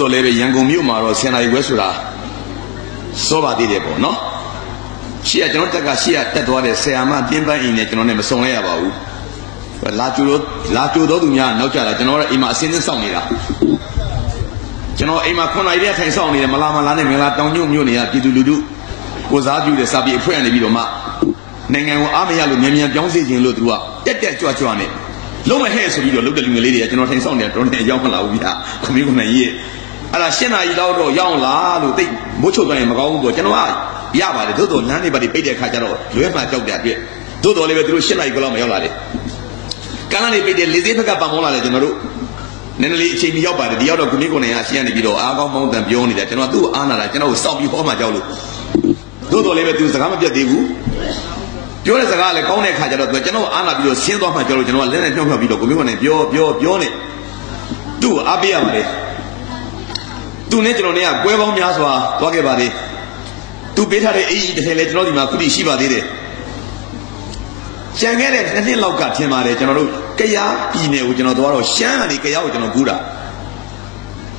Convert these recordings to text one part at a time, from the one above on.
တော်လည်းပဲရန်ကုန်မြို့မှာတော့10နာရီခွဲဆိုတာစောပါသေးတယ်ပေါ့နော်ရှေ့ကကျွန်တော်တက်ကရှေ့ကတက်သွားတဲ့ဆရာမတင်းပန်းအိမ်နဲ့ကျွန်တော်နဲ့မစုံလဲရပါဘူးလာကြိုတော့သူများနောက်ကြတာကျွန်တော်ရဲ့အိမ်မှာအစင်းစင်းစောင့်နေတာကျွန်တော်အိမ်မှာ9နာရီတည်းထိုင်စောင့်နေတယ်မလားနဲ့မင်္ဂလာတောင်ညွန့်မြို့နေရပြည်သူလူထုကိုစားပြုတဲ့စာပေအဖွဲ့ကနေပြီးတော့မှနိုင်ငံကိုအားမရလို့မြန်ပြောင်းစေခြင်းလို့သူကတက်ကြွနဲ့လုံးမဟဲ့ဆိုပြီးတော့လုတ်တဲ့လူငယ်လေးတွေကကျွန်တော်ထိုင်စောင့်နေတာတော်တော်ရောက်မလာဘူးဗျာခမင်းကိုနိုင်ကြီးအဲ့ဒါ7နာရီလောက်တော့ရောက်လာလို့တိတ်မိုးချုပ်သွားရင်မကောင်းဘူးပေါ့ကျွန်တော်ကရပါတယ်သို့တော်လမ်းတွေပါပိတ်တဲ့ခါကျတော့လွဲမှာကြောက်ကြအတွက်သို့တော်လည်းပဲသူတို့7နာရီကျော်လောက်မရောက်လာတယ်ကန်းလာနေပိတ်တဲ့လေသေးဘက်ကပံမောလာတယ်ကျွန်တော်တို့နည်းနည်းလေးအချိန်ကြီးရောက်ပါတယ်ဒီရောက်တော့ခမင်းကိုနိုင်ကရှင်းနေပြီးတော့အားကောင်းမောင်းတန်ပြောနေတယ်ကျွန်တော်သူ့ကိုအားနာတာကျွန်တော်ကိုစောင့်ပြီးဟောမှကြောက်လို့သို့တော်လည်းပဲသူစကားမပြတ်သေးဘူးပြောတဲ့စကားလည်းကောင်းတဲ့ခါကျတော့ကျွန်တော်အားနာပြီးတော့ဆင်းသွားမှကြောက်လို့ကျွန်တော်ကလက်နဲ့နှောက်ပြီးတော့ခမင်းကိုနိုင်ပြောနေသူ့ကိုအားပေးရပါတယ်သူနဲ့ကျွန်တော်နဲ့ကကွဲပေါင်းများစွာသွားခဲ့ပါလေသူပေးထားတဲ့အေးတစ်ထည်လဲကျွန်တော်ဒီမှာခုထိရှိပါသေးတယ်ကျန်ခဲ့တဲ့နှစ်လောက်ကထင်ပါတယ်ကျွန်တော်တို့ကယားပြည်နယ်ကိုကျွန်တော်သွားတော့ရှမ်းကနေကယားကိုကျွန်တော်ကူးတာ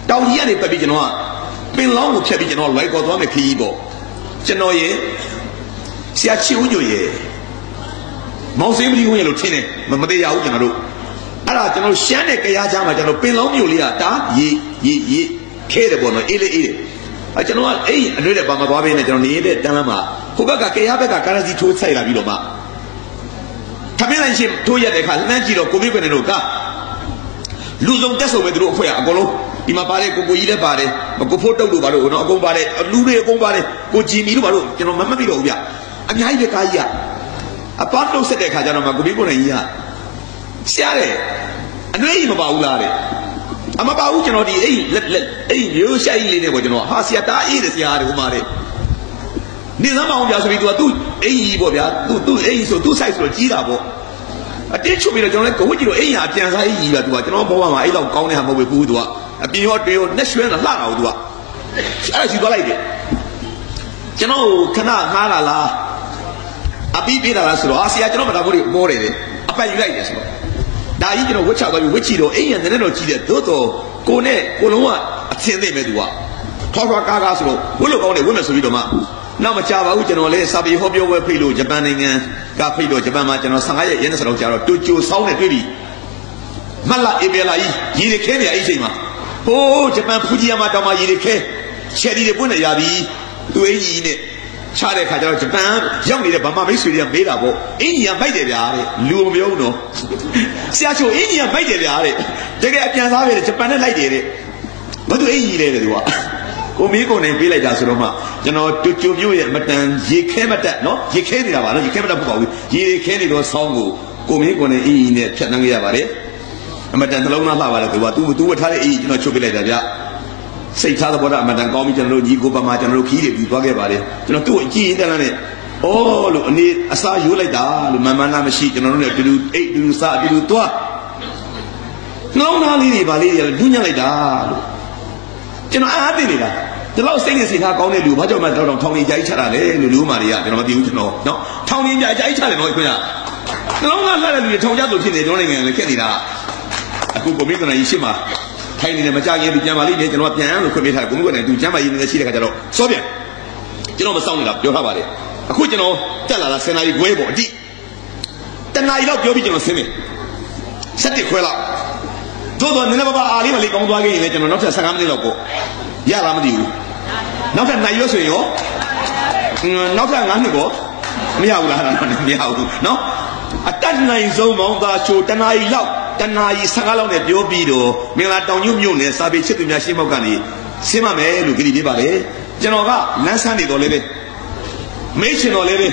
တောင်ကြီးကနေပတ်ပြီးကျွန်တော်ကပင်လောင်းကိုဖြတ်ပြီးကျွန်တော်လွိုက်ကော်သွားမယ်ခရီးပေါ့ကျွန်တော်ရဲ့ဆရာချီဦးညိုရဲ့မောင်စင်းမလီဦးရဲ့လို့ထင်တယ်မသေးရဘူးကျွန်တော်တို့အဲ့ဒါကျွန်တော်ရှမ်းနဲ့ကယားကြားမှာကျွန်တော်ပင်လောင်းမြို့လေးကတာရေခဲတယ်ပေါ့နော်အေးလေကျွန်တော်ကအဲ့အတွေ့တဲ့ဘာမှသွားပေးနေကျွန်တော်နေတဲ့တန်းလမ်းမှာဟိုဘက်ကကရားဘက်ကကာရစီထိုးဆိုင်လာပြီးတော့မှခမင်းလိုက်ရှင်ထိုးရတဲ့ခါလမ်းကြည့်တော့ကိုဗစ်ကနေတော့ကလူစုံတက်ဆုံပဲသူတို့အဖွဲ့ကအကုန်လုံးဒီမှာပါတယ်ကိုကြီးလည်းပါတယ်ကိုဖိုးတုတ်တို့ပါတော့နော်အကုန်ပါတယ်လူတွေအကုန်ပါတယ်ကိုဂျီမီတို့ပါတော့ကျွန်တော်မမှတ်မိတော့ဘူးဗျအများကြီးပဲကားကြီးကအပတ်တုတ်ဆက်တဲ့ခါကျတော့မှကိုဗစ်ကိုနိုင်ကြီးကရှားတယ်အနှွေးကြီးမပါဘူးလားတဲ့အမပါဘူးကျွန်တော်ဒီအဲ့ရိုးရှိုက်လေးနဲ့ပေါ့ကျွန်တော်ဟာဆရာတားအေးတယ်ဆရာတွေဟိုမှာတဲ့နေသမ်းမအောင်ပြဆိုပြီးသူကသူ့အိမ်ကြီးပေါ့ဗျာသူ့အိမ်ဆိုသူ့ site ဆိုတော့ကြီးတာပေါ့အတင်းချုပ်ပြီးတော့ကျွန်တော်လည်းကိုဝစ်ကြီးတော့အိမ်ဟာပြန်စားအိမ်ကြီးပါသူကကျွန်တော်ဘောမှာအဲ့လောက်ကောင်းတဲ့ဟာမဟုတ်ဘူးသူကအပြင်ရောတွေ့ရောနှက်ရွှဲတာလှတာဘူးသူကအဲ့ဒါစီသွားလိုက်တယ်ကျွန်တော်ခဏငားလာလားအပီးပေးတာလားဆိုတော့ဆရာကျွန်တော်မတာဘူးမောတယ်လေအပတ်ယူလိုက်တယ်ဆိုတော့ဒါကြီးကျွန်တော်ဝစ်ချသွားပြီးဝစ်ချီတော့အိမ်ရနည်းနည်းတော့ကြီးတယ်သို့တော့ကိုနဲ့ကိုလုံးကအသင်သိမဲ့သူကထွားကားဆိုတော့ဝစ်လို့ကောင်းတယ်ဝစ်မယ်ဆိုပြီးတော့မှနောက်မကြပါဘူးကျွန်တော်လည်းစာပေဟောပြောပွဲဖိတ်လို့ဂျပန်နိုင်ငံကဖိတ်တော့ဂျပန်မှာကျွန်တော်15ရက်ရဲနဲ့စတော့ကြာတော့တိုကျိုဆောင်းနဲ့တွေ့ပြီမတ်လဧပြီလကြီးရေတွေခဲနေအဲ့ချိန်မှာဟိုးဂျပန်ဖူဂျီယာမာတောင်မှာရေတွေခဲချယ်ရီတွေပွင့်နေရပြီသူအင်ကြီးနဲ့ချတဲ့ခါကျတော့ဂျပန်ရောက်နေတဲ့ဗမာမိတ်ဆွေတွေကမေးတာပေါ့အင်ကြီးကမိုက်တယ်ဗျာတဲ့လူမပြောဘူးနော်ဆရာချိုအင်ကြီးကမိုက်တယ်ဗျာတဲ့တကယ်အပြန်စားပဲဂျပန်နဲ့လိုက်တယ်တဲ့ဘာသူအင်ကြီးလဲတဲ့သူကကိုမီးကိုနိုင်ပေးလိုက်တာဆိုတော့မှကျွန်တော်တူကျိုမျိုးရဲ့မတန်ရေခဲမတက်နော်ရေခဲနေတာပါနော်ရေခဲမတက်ဘူးပေါ့ဘူးရေခဲနေတော့ဆောင်းကိုမီးကိုနိုင်အင်းနဲ့ဖြတ်နှမ်းခဲ့ရပါတယ်အမတန်နှလုံးသားလှပါတယ်သူကသူဝတ်ထားတဲ့အင်းကျွန်တော်ချုပ်ပေးလိုက်တာဗျစိတ်ထားတဲ့ဘောဓအမတန်ကောင်းပြီးကျွန်တော်တို့ညီကိုပါမှာကျွန်တော်တို့ခီးတွေပြီးသွားခဲ့ပါတယ်ကျွန်တော်သူ့အကြည့်ရင်းတန်းနဲ့အော်လို့အနေအစားရိုးလိုက်တာလို့မမှန်လားမရှိကျွန်တော်တို့နဲ့တူတူစားတူသွားနှလုံးသားလေးတွေဗာလေးတွေလူညံ့လိုက်တာလို့ကျွန်တော်အားသိနေတာဒီလောက်စိတ်နဲ့စိတ်ထားကောင်းတဲ့လူဘာကြောင့်မှတော့ထောင်နေကြိုက်ချတာလဲလို့လူမာတွေကကျွန်တော်မသိဘူးကျွန်တော်နော်ထောင်နေကြိုက်ချတယ်နော်ခွင့်ရနှလုံးသားလှတဲ့လူတွေထောင်ကြလို့ဖြစ်နေကျွန်တော်နိုင်ငံလည်းခက်နေတာအခုကိုမင်းကနိုင်ရှိမှာထိုင်နေတယ်မကြခင်သူပြန်ပါလိမ့်မယ်ကျွန်တော်ပြန်လို့ခွင့်ပေးထားကိုမင်းကနိုင်သူကျမ်းမာရေးနေရှိတဲ့ခါကျတော့စောပြန်ကျွန်တော်မဆောင်နေတာပြောထားပါတယ်အခုကျွန်တော်တက်လာတာ10နာရီခွဲပေါ့အတိတနာရီလောက်ပြောပြီးကျွန်တော်ဆင်းမယ်7ခွဲလောက်သို့တော့နည်းနည်းပါးအားလေးမလေးကောင်းသွားခဲ့ရင်လည်းကျွန်တော်နောက်ထပ်15မိနစ်လောက်ပေါ့ရလားမသိဘူးနောက်ထပ်နိုင်ရွဆိုရင်ရောနောက်ထပ်9နှစ်ပေါ့မရဘူးလားမရဘူးနော်အတတ်နိုင်ဆုံးမောင်သားချိုတနာရီလောက်တနာရီ15လောက်နဲ့ပြောပြီးတော့မင်္ဂလာတောင်ညွန့်မြို့နယ်စာပေချစ်သူများရှင်းမောက်ကနေဆင်းမမယ်လို့ကြည်ပေးပါလေကျွန်တော်ကလမ်းဆန်းနေတော့လည်းပဲမေးချင်တော့လည်းပဲ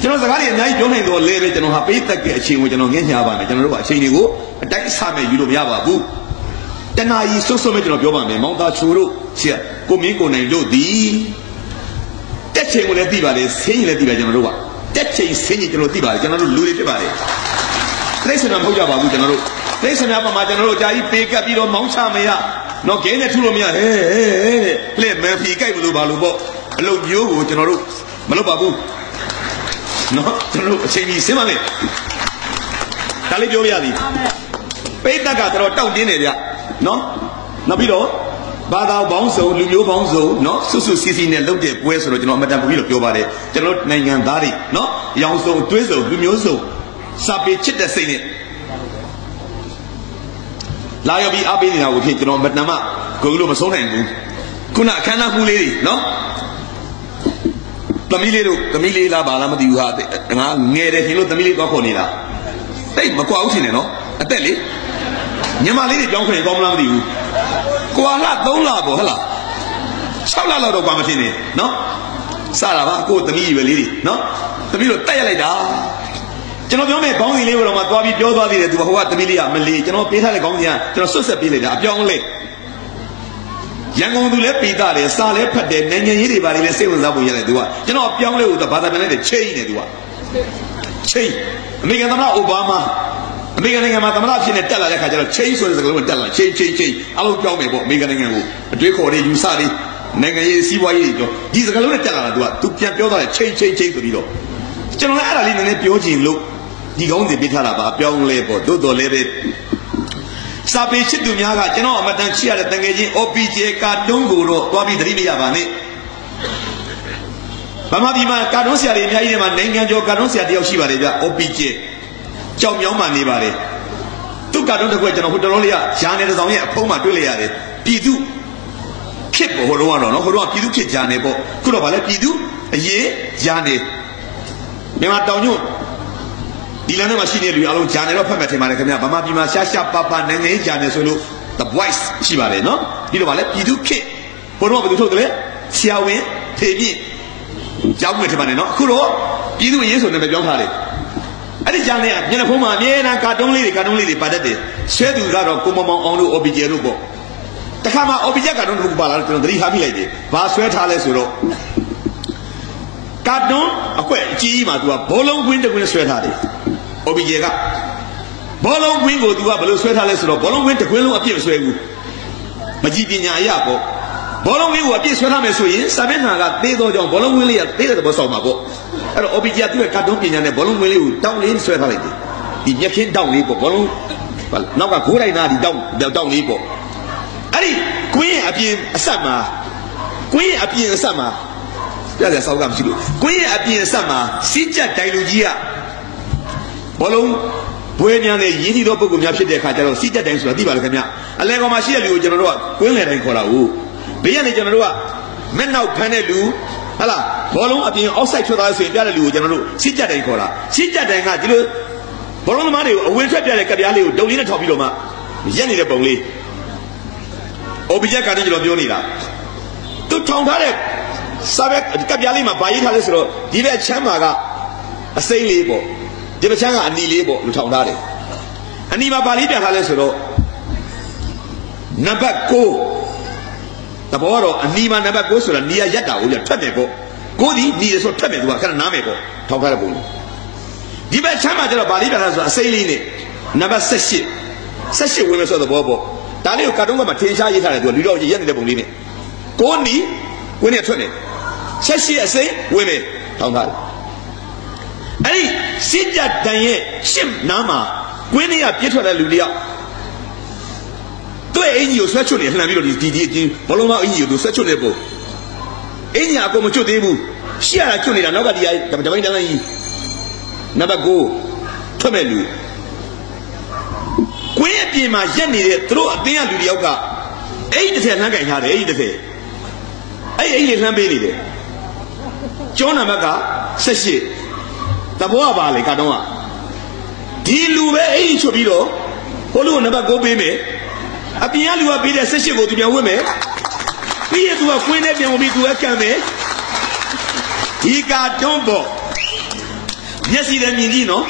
ကျွန်တော်စကားတွေအများကြီးပြောနိုင်တော့လည်းပဲကျွန်တော်ဟာပေးသက်တဲ့အချိန်ကိုကျွန်တော်ငှက်ညာပါမယ်ကျွန်တော်တို့ကအချိန်တွေကိုအတိုက်အဆမဲ့ယူလို့မရပါဘူးတနာရီစွတ်စွတ်မဲ့ကျွန်တော်ပြောပါမယ်မောင်သားချိုတို့ဆရာကိုမင်းကိုနိုင်တို့ဒီတက်ချိန်ကိုလည်းသိပါလေဆင်းရင်လည်းသိပါကျွန်တော်တို့ကတက်ချိန်ဆင်းရင်ကျွန်တော်သိပါတယ်ကျွန်တော်တို့လူတွေဖြစ်ပါတယ်တိရစ္ဆာန်မဟုတ်ကြပါဘူးကျွန်တော်တို့တိရစ္ဆာန်များပေါ်မှာကျွန်တော်တို့ကြာကြီးပေကပ်ပြီးတော့မောင်းချမရတော့ဂဲနဲ့ထူလို့မရဟဲလက်မန်ဖီကြိုက်မလို့ပါလို့ပေါ့အလုပ်မျိုးကိုကျွန်တော်တို့မလုပ်ပါဘူးနော်ကျွန်တော်တို့အချိန်ကြီးဆင်းပါမယ်ဒါလေးပြောပြရသည်ပိတ်သက်ကတော့တောက်တင်းနေဗျနော်နောက်ပြီးတော့ ဘာသာပေါင်းစုံလူမျိုးပေါင်းစုံနော်ဆွဆွစီစီနဲ့လုပ်တဲ့ပွဲဆိုတော့ကျွန်တော်အမတန်ပူပြီးတော့ပြောပါတယ်ကျွန်တော်နိုင်ငံသားတွေနော်ရောင်စုံတွဲစုံလူမျိုးစုံစာပေချစ်တဲ့စိတ်နဲ့လာရပြီးအားပေးနေတာကိုဖြစ်ကျွန်တော်မတန်မှကိုယ်လို့မဆုံးနိုင်ဘူးခုနအခမ်းအနားမှုလေးတွေနော်သမီးလေးလားဘာလားမသိဘူးဟာငါငယ်တယ်ရှင်လို့သမီးလေးတော့ခေါ်နေတာတိတ်မကွာဘူးရှင်နော်အသက်လေညီမလေးတွေကြောင်းခွင့်ကောင်းမလားမသိဘူးကွာလား3လပေါ့ဟဟလား6လလောက်တော့ကွာမဖြစ်နေနော်စတာပါကိုသမီးကြီးပဲလေးတွေနော်သမီးတို့တက်ရလိုက်တာကျွန်တော်ပြောမယ်ခေါင်းစဉ်လေးကိုတော့မှသွားပြီးပြောသွားသေးတယ်သူကဟိုကသမီးလေးကမလေးကျွန်တော်ပေးထားတဲ့ခေါင်းစဉ်ကကျွန်တော်ဆွတ်ဆက်ပေးလိုက်တာအပြောင်းလဲရန်ကုန်သူလည်းပေးသားတယ်စာလည်းဖတ်တယ်နိုင်ငံရေးတွေပါလေစိတ်ဝင်စားဖို့ရတယ်သူကကျွန်တော်အပြောင်းလဲကိုသူဘာသာပြန်လိုက်တယ်ချိန်နေသူကချိန်အမေရိကန်သမ္မတအိုဘားမားအမေရိကန်နိုင်ငံမှာသမ္မတဖြစ်နေတက်လာတဲ့ခါကျတော့ချိန်ဆိုတဲ့စကားလုံးတက်လာချိန်အလုံးပြောင်းမယ်ပေါ့အမေရိကန်နိုင်ငံကိုအတွေးခေါ်တွေယူဆတွေနိုင်ငံရေးစီးပွားရေးတွေဒီစကားလုံးနဲ့တက်လာတာသူပြန်ပြောသွားတယ်ချိန်ဆိုပြီးတော့ကျွန်တော်လည်းအဲ့ဒါလေးနည်းနည်းပြောချင်လို့ဒီကောင်းစီပေးထားတာပါအပြောင်းလဲပေါ့သို့တော်လည်းပဲစာပေချစ်သူများကကျွန်တော်အမတန်ချစ်ရတဲ့တငယ်ချင်း OPJ ကာတွန်းကိုတော့သွားပြီးသတိမရပါနဲ့ဗမာပြည်မှာကာတွန်းဆရာတွေအများကြီးတွေမှာနိုင်ငံကျော်ကာတွန်းဆရာတယောက်ရှိပါတယ်ဗျ OPJ ကြောင်မြောင်းမှနေပါတယ်သူ့ကာတွန်းတစ်ခွက်ကျွန်တော်ဟိုတော်တော်လေးကဂျာနယ်တစ်စောင်ရဲ့အဖုံးမှာတွေ့လိုက်ရတယ်ပြည်သူခစ်ပေါ့ဟိုတော့ကတော့နော်ဟိုတော့ပြည်သူခစ်ဂျာနယ်ပေါ့ခုတော့ဗာလဲပြည်သူအရေးဂျာနယ်မြန်မာတောင်ညွန့်ဒီလမ်းထဲမှာရှိနေတဲ့လူအားလုံးဂျာနယ်တော့ဖတ်မှတ်ထင်ပါတယ်ခင်ဗျာဗမာပြည်မှာရှာပပနိုင်ငံရေးဂျာနယ်ဆိုလို့ The Voice ရှိပါတယ်နော်ပြီးတော့ဗာလဲပြည်သူခစ်ဟိုတော့ဘယ်သူထုတ်တယ်လဲဆရာဝန်ထေပြည့်ကြောင်းဝင်ထင်ပါတယ်နော်အခုတော့ပြည်သူအရေးဆိုနေပဲပြောင်းထားတယ်အဲ့ဒီဂျာနယ်ကမျက်နှာဖုံးမှာအမြဲတမ်းကာတွန်းလေးတွေပါတတ်တယ်ဆွဲသူကတော့ကိုမောင်အောင်တို့ OPJ တို့ပေါ့တခါမှ OPJ ကာတွန်းတို့ပါလာတော့ကျွန်တော်သတိထားမိလိုက်တယ်ဘာဆွဲထားလဲဆိုတော့ကာတွန်းအကွက်အကြီးကြီးမှာသူကဘောလုံးကွင်းတစ်ကွင်းဆွဲထားတယ် OPJ ကဘောလုံးကွင်းကိုသူကဘယ်လိုဆွဲထားလဲဆိုတော့ဘောလုံးကွင်းတစ်ကွင်းလုံးအပြည့်မဆွဲဘူးမကြည်ပညာအရာပေါ့ဘောလုံးကွင်းကိုအပြည့်ဆွဲထားမယ်ဆိုရင်စာမျက်နှာကသေးသောကြောင့်ဘောလုံးကွင်းလေးကသေးတဲ့သဘောဆောင်မှာပေါ့အဲ့တော့ OPJ ကသူ့ရဲ့ကာတွန်းပညာနဲ့ဘောလုံးကွင်းလေးကိုတောင်းလေးဆွဲထားလိုက်တယ်ဒီမျက်ခင်းတောင်းလေးပေါ့ဘောလုံးနောက်ကဂိုးတိုင်းသားဒီတောင်းလေးပေါ့အဲ့ဒီကွင်းရဲ့အပြင်အဆက်မှာပြည့်တယ်ဆောက်ကမရှိလို့ကွင်းရဲ့အပြင်အဆက်မှာစီးကြက်တိုင်လူကြီးကဘောလုံးဘွဲများနဲ့ရင်းနှီးသောပုဂ္ဂိုလ်များဖြစ်တဲ့အခါကျတော့စီးကြက်တိုင်ဆိုတာသိပါလားခင်ဗျအလဲကောင်မှာရှိတဲ့လူကိုကျွန်တော်တို့ကကွင်းလေတိုင်းခေါ်တာဟုတ်ဘေးကနေကျွန်တော်တို့ကမဲ့နောက်ဖမ်းတဲ့လူဟလားဘောလုံးအပြင်အောက်ဆိုက်ထွက်သွားဆိုရင်ပြတဲ့လူကိုကျွန်တော်တို့စီးကြက်တိုင်ခေါ်တာစီးကြက်တိုင်ကဒီလိုဘောလုံးသမားတွေကိုအဝင်ထွက်ပြတဲ့ကပြားလေးကိုဒုံလေးနဲ့ထောက်ပြီးတော့မှရက်နေတဲ့ပုံလေး OPJ ကနေကျွန်တော်ပြောနေတာသူထောင်ထားတဲ့စာပဲကပြားလေးမှာဗာရေးထားလဲဆိုတော့ဒီဘက်ချမ်းမှာကအစိမ့်လေးပေါ့ဒီဘက်ချမ်းကအနီလေးပေါ့လူထောင်ထားတယ်အနီမှာဗာလေးပြထားလဲဆိုတော့နံပါတ်9တဘောကတော့အနီမှာနံပါတ်9ဆိုတာနီရရက်တာကိုထွက်တယ်ပေါ့9ဒီနီရဆိုထွက်တယ်သူကခဏနားမယ်ပေါ့ထောင်ထားတဲ့ပုံလေးဒီဘက်ချမ်းမှာကျတော့ဗာလေးပြထားဆိုတာအစိမ့်လေးနဲ့နံပါတ်18ဝင်မယ်ဆိုတဲ့သဘောပေါ့ဒါလေးကိုကာတွန်းကမှထင်ရှားရေးထားတယ်သူကလူတော့ရက်နေတဲ့ပုံလေးနဲ့9နီဝင်နေထွက်နေဆက်ရှိအစိမ့်ဝင်မယ်ထောင်ထားတယ်အဲ့ဒီစစ်ကြတန်ရဲ့ရှစ်နားမှာကွင်းလေးကပြည့်ထွက်တဲ့လူတယောက်သူ့အင်ကြီးကိုဆွဲချွတ်နေလှမ်းပြီးတော့ဒီဘောလုံးမအင်ကြီးကိုသူဆွဲချွတ်နေပို့အင်ကြီးအကုန်မချွတ်သေးဘူးရှေ့ရတာချွတ်နေတာနောက်ကဒီတပိုင်းတန်းကြီးနံပါတ်9ထွက်မဲ့လူကွင်းအပြင်မှာရက်နေတဲ့သူတို့အသင်းကလူတယောက်ကအဲ့ဒီတစ်ထည်လှမ်းကင်ထားတယ်အဲ့ဒီတစ်ထည်အဲ့ဒီလှမ်းပေးနေတယ်ကျောင်းနံပါတ်က18တဘောကပါလေကာတုံးကဒီလူပဲအဲ့ဒီချွတ်ပြီးတော့ဟိုလူကနံပါတ်9ပေးမယ်အပြင်ကလူကပေးတဲ့18ကိုသူပြန်ဝတ်မယ်ပြီးရင်သူကကွင်းနဲ့ပြန်ဝင်ပြီးသူကကံမယ်ဒီကာတုံးပေါ့မျက်စိနဲ့မြင်ကြည့်နော်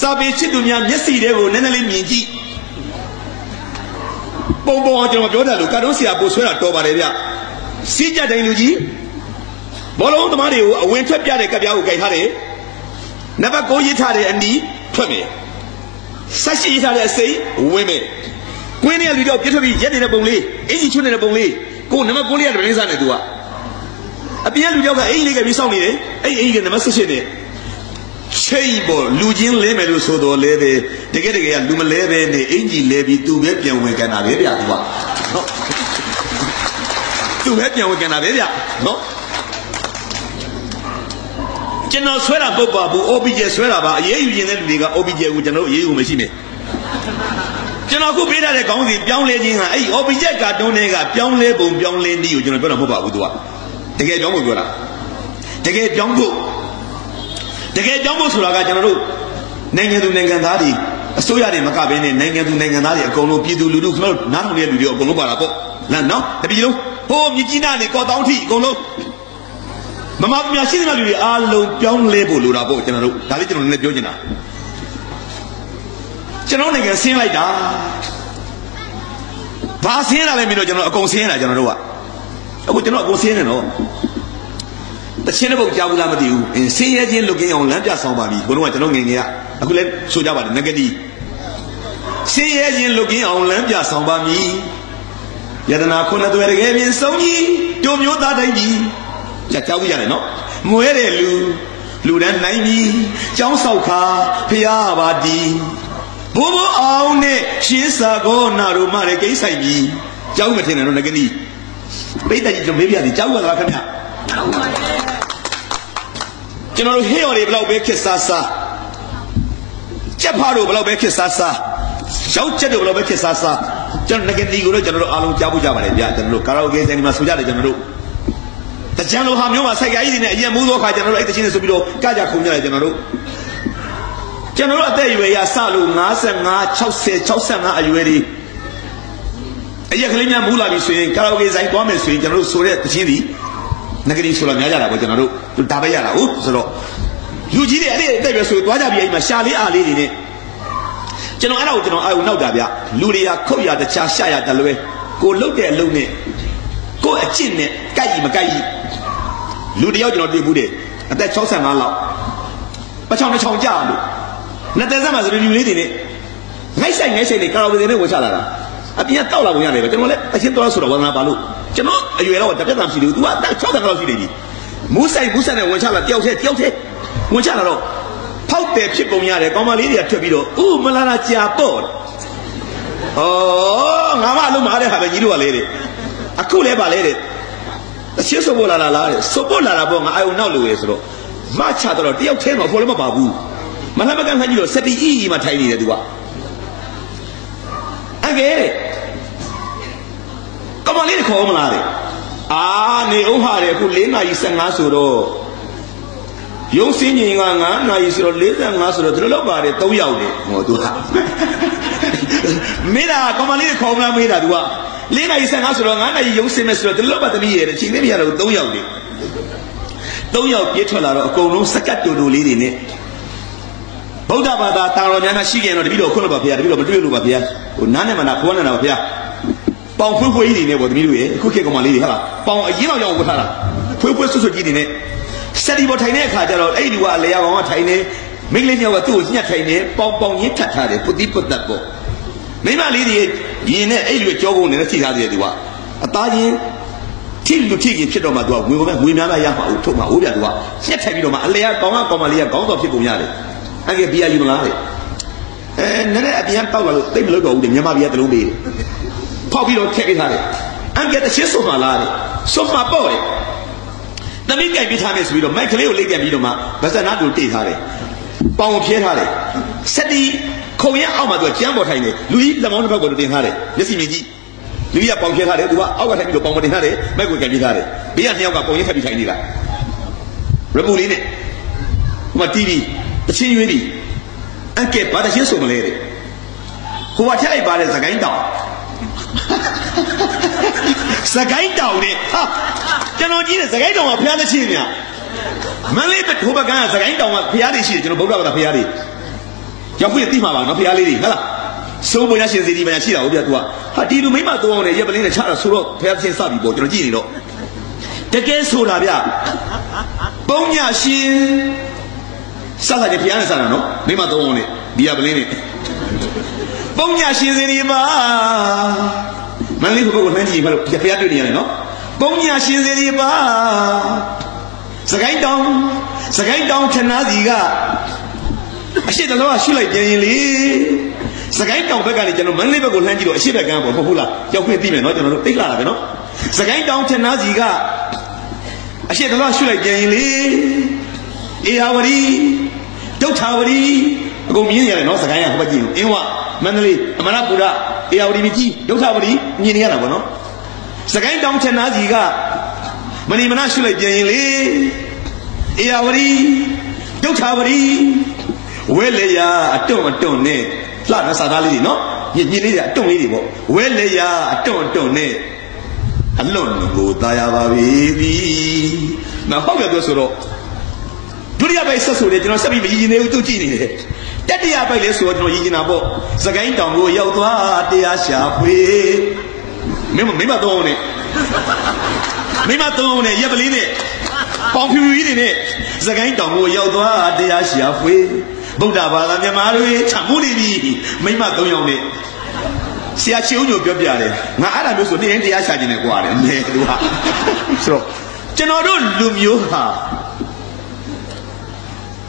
စာပေချစ်သူများမျက်စိတွေကိုနည်းနည်းလေးမြင်ကြည့်ပုံအောင်ကျွန်တော်ပြောတယ်လို့ကာတွန်းဆရာပို့ဆွဲတာတော်ပါတယ်ဗျစီးကြတိုင်းလူကြီးဘောလုံးသမားတွေကိုအဝင်ထွက်ပြတဲ့ကပြားကိုကြိုက်ထားတယ်နံပါတ်9ရေးထားတဲ့အနီးထွက်မယ်18ရေးထားတဲ့အစိမ်းဝင်မယ်ကွင်းနဲ့လူတော့ပြစ်ထွက်ပြီးရက်နေတဲ့ပုံလေးအင်ကြီးချွတ်နေတဲ့ပုံလေးကိုနံပါတ်9လေးကတရင်းစားနေသူကအပြင်လူကြောက်ကအင်ကြီးလေးကပြီးစောင့်နေတယ်အဲ့အင်ကြီးကနံပါတ်18နဲ့ချိတ်ပေါ်လူချင်းလဲမယ်လို့ဆိုတော့လဲပဲတကယ်ကလူမလဲပဲနဲ့အင်ကြီးလဲပြီးသူပဲပြန်ဝင်ကန်တာပဲဗျာသူကနော် သူပဲပြန်ဝင်ကြတာပဲဗျနော်ကျွန်တော်ဆွဲတာပုတ်ပါဘူး OBJ ဆွဲတာပါအရေးယူရင်တဲ့လူတွေက OBJ ကိုကျွန်တော်အရေးယူမရှိနဲ့ကျွန်တော်ခုပေးထားတဲ့ခေါင်းစဉ်ပြောင်းလဲခြင်းဟာအဲ့ OBJ ကာတွန်းတွေကပြောင်းလဲပုံပြောင်းလဲနည်းကိုကျွန်တော်ပြောတာမဟုတ်ပါဘူးသူကတကယ်ပြောင်းဖို့ပြောတာတကယ်ပြောင်းဖို့ဆိုတာကကျွန်တော်တို့နိုင်ငံသူနိုင်ငံသားတွေအစိုးရတွေမကဘဲနဲ့နိုင်ငံသူနိုင်ငံသားတွေအကုန်လုံးပြည်သူလူထုကျွန်တော်တို့နားထောင်တဲ့လူတွေအကုန်လုံးပါတာပေါ့လားနော်တပည့်လုံးဟိုမြကြီးနားနေကော့တောင်းထိအကုန်လုံးမမမြရှိတဲ့လူတွေအားလုံးပြောင်းလဲဖို့လိုတာပေါ့ကျွန်တော်တို့ဒါလေးကျွန်တော်လည်းပြောချင်တာကျွန်တော်နိုင်ငံဆင်းလိုက်တာဘာဆင်းလာလဲမင်းတို့ကျွန်တော်အကုန်ဆင်းရတာကျွန်တော်တို့ကအခုကျွန်တော်အကုန်ဆင်းနေတော့တချင်းတဲ့ဘုတ်ကြားဘူးလားမသိဘူးဆင်းရဲခြင်းလွတ်ကင်းအောင်လမ်းပြဆောင်ပါပြီဘုန်းတော်ကကျွန်တော်ငယ်ငယ်ကအခုလည်းဆိုကြပါတယ်ငကတိဆင်းရဲခြင်းလွတ်ကင်းအောင်လမ်းပြဆောင်ပါမည်ယတနာခုနှစ်သွဲတကယ်ပြင်ဆုံးကြီးတို့မျိုးသားတိုင်းကြီးကြားဘူးရတယ်နော်မွဲတဲ့လူတန်းနိုင်ပြီကျောင်းဆောက်ခါဖျားပါတီဘိုးဘိုးအောင်နဲ့ရှင်းစာကောနာတို့မလည်းကိစ္စဆိုင်ပြီကျောင်းမထင်နဲ့တော့ငကတိပိတ်တယ်ကျွန်တော်မေးပြတယ်ကျောင်းကလားခင်ဗျကျွန်တော်တို့ဟေ့ရော်တွေဘလောက်ပဲခစ်စားစားကြက်ဖားတို့ဘလောက်ပဲခစ်စားစားရောက်ချက်တို့ဘလောက်ပဲခစ်စားစားကျွန်တော်ငကတိကိုတော့ကျွန်တော်တို့အားလုံးကြားဖို့ကြပါလေဗျာကျွန်တော်တို့ကာရာအိုကေဆိုင်ဒီမှာဆိုကြတယ်ကျွန်တော်တို့တကြံလိုဟာမျိုးမှာစိုက်ကြကြီးတွေနဲ့အရင်မိုးသောခါကျွန်တော်တို့အဲ့တချင်းတွေဆိုပြီးတော့ကြကြခုံကြတယ်ကျွန်တော်တို့အသက်အရွယ်ရစလို့55 60 65အရွယ်တွေအရက်ကလေးများမူလာပြီဆိုရင်ကာရာအိုကေဆိုင်သွားမယ်ဆိုရင်ကျွန်တော်တို့ဆိုတဲ့တချင်းတွေငကတိဆိုတော့များကြတာပေါ့ကျွန်တော်တို့ဒါပဲရတာဟုတ်ဆိုတော့လူကြီးတွေအဲ့ဒီအသက်ပဲဆိုသွားကြပြီအဲ့မှာရှာလေးအားလေးတွေနဲ့ကျွန်တော်အဲ့ဒါကိုကျွန်တော်အာရုံနောက်တာဗျလူတွေကခုတ်ရတခြားရှာရတလွဲကိုလှုပ်တဲ့အလုံးနဲ့ကိုအကျင့်နဲ့ကြိုက်မကြိုက်လူတယောက်ကျွန်တော်တွေ့ဘူးတယ်အသက်65လောက်ပချောင်းတစ်ချောင်းကြာလို့နှစ်သက်ဆက်မှာဆိုလူလေးတွေနဲ့ငိုက်ဆိုင်တွေကာရာအိုကေနဲ့ဝယ်ချလာတာအပြင်တောက်လာပုံရတယ်ပဲကျွန်တော်လည်းအချင်းတော်ဆိုတော့ဝါသနာပါလို့ကျွန်တော်အရွယ်တော့တပြက်သားမရှိဘူး तू ကအသက်60လောက်ရှိနေပြီမူးဆိုင်နဲ့ဝင်ချလာတယောက်တည်းဝင်ချလာတော့ဖောက်တယ်ဖြစ်ပုံရတယ်ကောင်မလေးတွေကထွက်ပြီးတော့ဥမလာလာကြာတော့ငါမအလုံးမအားတဲ့ဟာပဲကြီးတို့ကလေးတဲ့အခုလဲပါလေတဲ့အချင်းဆိုပေါ်လာလားတဲ့ဆိုပေါ်လာတာပေါ့ငါအာယုံနောက်လို့ရဆိုတော့မချတော့တယောက်တည်းတော့ဖော်လည်းမပါဘူးမလှမ်းမကန်းခန်းကြီးတော့စက်တီအီမှထိုင်နေတယ် तू ကအကဲကမလေးခေါ်မလားတဲ့နေအောင်ဟာတယ်အခု4:15ဆိုတော့ရုံးစင်းကြီးက9:00ဆိုတော့45ဆိုတော့ဒီလိုလောက်ပါတယ်3ယောက်တယ်ဟော तू ဟာမေးတာကမလေးခေါ်မလားမေးတာ तू က4:15ဆိုတော့9:00ရုံးစင်းမယ်ဆိုတော့ဒီလိုလောက်ပါသမီးရဲ့ချိန်သေးမရတော့3ယောက်တယ်3ယောက်ပြေးထွက်လာတော့အကုန်လုံးစကတ်တူတူလေးတွေနဲ့ဗုဒ္ဓဘာသာတာတော်များများရှိကြတော့တပည့်တော်ခွန်းလို့ပါဗျာတပည့်တော်မတွေ့လို့ပါဗျာဟိုနားနဲ့မနာခေါ်နေတာပါဗျာပေါင်ဖွေးဖွေးကြီးတွေနဲ့ပေါ့တပည့်တို့ရဲ့အခုခေတ်ကောင်မလေးတွေဟာလားပေါင်အရင်တော့ရောက်ဝတ်ထားတာဖွေးဖွေးဆွတ်ဆွတ်ကြီးတွေနဲ့စက်ဒီပေါ်ထိုင်တဲ့အခါကျတော့အဲ့ဒီကအလေယာကောင်ကထိုင်နေမိန်းကလေးညောက်ကသူ့ကိုညှက်ထိုင်နေပေါင်ရင်းထပ်ထားတယ်ပုတိပုတ်တတ်ပေါ့မိန်းမလေးတွေရင်နဲ့အဲ့လိုကြောကုန်နေတဲ့ထိထားတယ်သူကအသားချင်းထိလူထိကြီးဖြစ်တော့မှသူကငွေများများရမှာဦးထုတ်မှာဦးဗျာသူကညှက်ထိုင်ပြီးတော့မှအလေယာကောင်မလေးကခေါင်းတော်ဖြစ်ပုံရတယ်အဲ့ကဘီယာယူမလားတဲ့နည်းနည်းအပြန်တောက်လာလို့တိတ်မလို့တော့ဘူးတဲ့မြန်မာပြည်ကတလုံးပေးတယ်ဖောက်ပြီးတော့ထည့်ပေးထားတယ်အန်ကတရှင်းဆုံးမလားတဲ့ဆုံးမပေါ့တယ်သမီးကြိုက်ပေးထားမယ်ဆိုပြီးတော့မိုက်ကလေးကိုလိမ့်ပြန်ပြီးတော့မှဗဇက်နာတူတိတ်ထားတယ်ပေါင်ကိုဖြဲထားတယ်စက်တီခုံရအောက်မှာသူကကျမ်းပေါ်ထိုင်တယ်လူကြီးလက်မောင်းတစ်ဖက်ကိုတင်ထားတယ်မျက်စိမြင်ကြည့်လူကြီးကပေါင်ဖြဲထားတယ်သူကအောက်ကထိုင်ပြီးတော့ပေါင်ပေါ်တင်ထားတယ်မိုက်ကိုကြိုက်ပေးထားတယ်ဘေးကနှစ်ယောက်ကပေါင်ရင်းထပ်ပြီးထိုင်နေတာရပူလေးနဲ့ဟိုမှာ TV တချင်းရွေးပြီးအန်ကဲဘာတချင်းဆိုမလဲတဲ့ဟိုကထက်လိုက်ပါတဲ့သခိုင်းတောင်သခိုင်းတောင်နဲ့ကျွန်တော်ကြည့်တဲ့သခိုင်းတောင်ကဖျားသချင်းများမန္တလေးဟိုဘက်ကသခိုင်းတောင်ကဖျားတွေရှိတယ်ကျွန်တော်ဗုဒ္ဓဘာသာဖျားတွေရောက်ပြီးသိမှာပါနော်ဖျားလေးတွေဟုတ်လားစိုးပေါ်ရရှင်စီဒီမှာရှိတာဟုတ်ပြ तू ကဟာဒီလူမိမတော့အောင်နဲ့ရက်ပလင်းနဲ့ချတာဆိုတော့ဖျားသချင်းစပြီပေါ့ကျွန်တော်ကြည့်နေတော့တကယ်ဆိုတာဗျပုံညရှင်စတာကြဖျားနဲ့စတာနော်မိမတော့အောင်နဲ့ဒီရပလင်းနဲ့ပုံညရှင်စီဒီမှာမန္တလေးဘုဘကိုနှမ်းကြည့်မှလို့ဖျားတွေ့နေရတယ်နော်ပုံညရှင်စီဒီမှာစကိုင်းတောင်ထနာစီကအရှိတလောကရှုလိုက်ပြန်ရင်လေ စကိုင်းတောင်ဘက်ကနေကျွန်တော်မန္တလေးဘက်ကိုလှမ်းကြည့်တော့အရှိဘက်ကမ်းပေါ့မဟုတ်ဘူးလားရောက်ခွင့်သိမယ်နော်ကျွန်တော်တို့သိလာတာပဲနော်စကိုင်းတောင်ထနာစီကအရှိတလားရွှေ့လိုက်ပြန်ရင်လေအေဟာဝတီဒုဋ္ဌာဝတီအကုန်မြင်ရတယ်နော်စကိုင်းကဟိုဘက်ကြည့်အင်းဝမန္တလေးအမရပူရအေဟာဝတီမြကြီးဒုဋ္ဌာဝတီမြင်နေရတာပေါ့နော်စကိုင်းတောင်ထနာစီကမဏိမနာရွှေ့လိုက်ပြန်ရင်လေအေဟာဝတီဒုဋ္ဌာဝတီဝဲလေယာအတွန့်နဲ့လှတဲ့စာသားလေးတွေနော်ညစ်လေးတွေအတွန့်လေးတွေပေါ့ဝဲလေယာအတွန့်နဲ့အလွန်ကိုသားရပါပြီနော်ဟုတ်တယ်ပြောဆိုတော့ဒုတိယပိုက်ဆက်ဆိုတယ်ကျွန်တော်ဆက်ပြီးမရည်နေဘူးသူကြည့်နေတယ်တတိယပိုက်လဲဆိုတော့ကျွန်တော်ရည်နေတာပေါ့စကိုင်းတောင်ကိုရောက်သွားတရားရှာဖွေမင်းမတော့နဲ့ရပ်ပလင်းနဲ့ပေါင်ဖြူကြီးတွေနဲ့စကိုင်းတောင်ကိုရောက်သွားတရားရှာဖွေဗုဒ္ဓဘာသာမြန်မာတွေချမှုနေပြီမိမ3ယောက်နဲ့ဆရာချင်းဦးညိုပြောပြတယ်ငါအဲ့ဒါမျိုးဆိုနေရင်တရားရှာခြင်းနဲ့ကြွားတယ်မဲသူကဆိုတော့ကျွန်တော်တို့လူမျိုးဟာ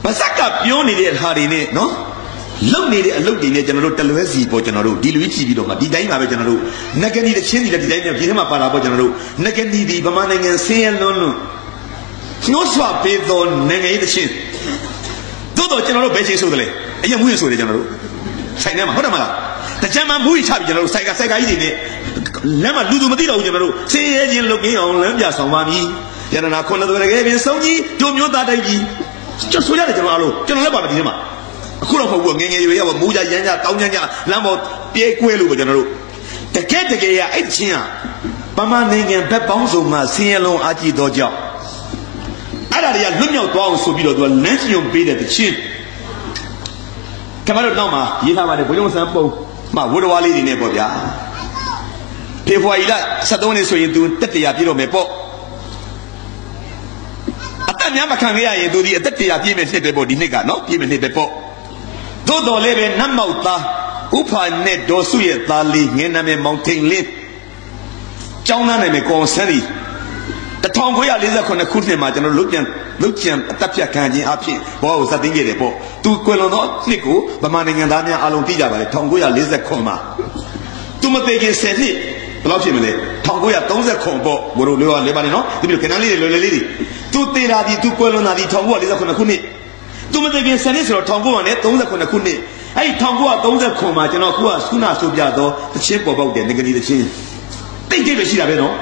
မစက်ကပြောနေတဲ့ဟာတွေနဲ့နော်လုံနေတဲ့အလုပ်တွေနဲ့ကျွန်တော်တို့တလွဲစီပေါ့ကျွန်တော်တို့ဒီလူကြီးကြည့်ပြီးတော့မှဒီတိုင်းပါပဲကျွန်တော်တို့နဂနီတချင်းစီလည်းဒီတိုင်းနဲ့ဒီထဲမှာပါလာပေါ့ကျွန်တော်တို့နဂနီဒီဗမာနိုင်ငံဆင်းရဲလွန်းနှိုးဆွပေးသောနိုင်ငံရေးတချင်းသို့တော့ကျွန်တော်တို့ဘယ်ချင်းဆိုတယ်လဲအရင်မူရင်ဆိုတယ်ကျွန်တော်တို့ဆိုင်ထဲမှာဟုတ်တယ်မလားတကြမ်းမှမူရင်ချပြီးကျွန်တော်တို့ဆိုင်ကကြီးတွေနဲ့လမ်းမှာလူသူမသိတော့ဘူးကျွန်တော်တို့ဆင်းရဲခြင်းလုပ်င်းအောင်လမ်းပြဆောင်ပါမည်ယန္တနာခုနှစ်သွဲတကယ်ပင်ဆုံးကြီးတို့မျိုးသားတိုက်ပြီးကျွတ်ဆိုရတယ်ကျွန်တော်အားလုံးကျွန်တော်လည်းပါမယ်ဒီထဲမှာအခုတော့မဟုတ်ဘူးငယ်ရွယ်ရောက်မူကြရမ်းကြတောင်းကြလမ်းပေါ်ပြေးကွဲလို့ပဲကျွန်တော်တို့တကယ်ရအဲ့ချင်းကဗမာနိုင်ငံဘက်ပေါင်းစုံမှာဆင်းရဲလုံးအားကြီးသောကြောင့်အဲ့ဒါတွေကလွတ်မြောက်သွားအောင်ဆိုပြီးတော့သူကလမ်းညွှန်ပေးတဲ့တချင်းကမ္ဘာတို့နောက်မှာရေးထားပါတယ်ဘုရားဆန်းပုံမှဝတ္တဝါလေးတွေနဲ့ပေါ့ဗျာဖေဖော်ဝါရီလ23နေ့ဆိုရင်သူတက်တရာပြည့်တော့မယ်ပေါ့အသက်များမခံခဲ့ရရင်သူဒီအသက်တရာပြည့်မယ်နှစ်ပဲပေါ့ဒီနှစ်ကနော်ပြည့်မယ်နှစ်ပဲပေါ့သို့တော်လည်းပဲနတ်မောက်သားဥဖာနဲ့ဒေါ်စုရဲ့သားလေးငင်းနာမယ်မောင်ထိန်လင်းကျောင်းသားနာမည်ကောင်ဆန်းရီ1948ခုနှစ်မှာကျွန်တော်လုတ်ကြံအတက်ပြတ်ခံခြင်းအဖြစ်ဘောကိုစတင်ခဲ့တယ်ပေါ့သူကွယ်လွန်သောနှစ်ကိုဗမာနိုင်ငံသားများအလုံးသိကြပါတယ်1949မှာသူမသေးခင်10နှစ်ဘယ်လောက်ဖြစ်မလဲ1939ပေါ့ဘို့လိုလဲပါနေနော်ဒီလိုခဏလေးတွေလွယ်လေးတွေသူသေတာဒီသူကွယ်လွန်တာဒီ1949ခုနှစ်သူမသေးခင်10နှစ်ဆိုတော့1939ခုနှစ်အဲ့ဒီ1939မှာကျွန်တော်ခုနာဆိုပြတော့တချင်းပေါ်ပေါက်တယ်ငကနီတချင်းတိတ်တိတ်ပဲရှိတာပဲနော်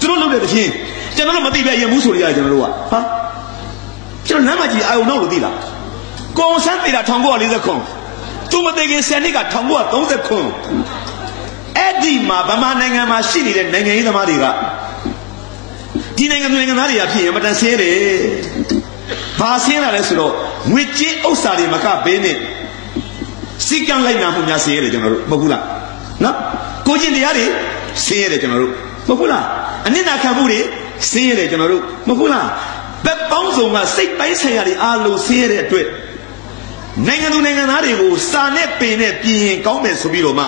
သူတို့လုပ်တဲ့တချင်းကျွန်တော်တို့မသိပဲရင်ဘူးဆိုရရတယ်ကျွန်တော်တို့ကဟာကျွန်တော်လမ်းမကြီးအာယုံနောက်လို့သိလားကောင်ဆန်းသေးတာ1949သူမသိခင်10နှစ်က1939အဲ့ဒီမှာဗမာနိုင်ငံမှာရှိနေတဲ့နိုင်ငံရေးသမားတွေကဒီနိုင်ငံသားတွေကဖြစ်ရင်မတန်ဆင်းတယ်ဘာဆင်းလာလဲဆိုတော့ငွေကြေးဥစ္စာတွေမကဘဲနဲ့စီကံလိုက်နာမှုများဆင်းရတယ်ကျွန်တော်တို့မဟုတ်ဘူးလားနော်ကိုကျင့်တရားတွေဆင်းရတယ်ကျွန်တော်တို့မဟုတ်ဘူးလားအနစ်နာခံမှုတွေဆင်းရတယ်ကျွန်တော်တို့မဟုတ်လားဘက်ပေါင်းစုံကစိတ်ပိုင်းဆိုင်ရာတွေအားလုံးဆင်းရတဲ့အတွက်နိုင်ငံသူနိုင်ငံသားတွေကိုစာနဲ့ပင်နဲ့ပြင်ရင်ကောင်းမယ်ဆိုပြီးတော့မှ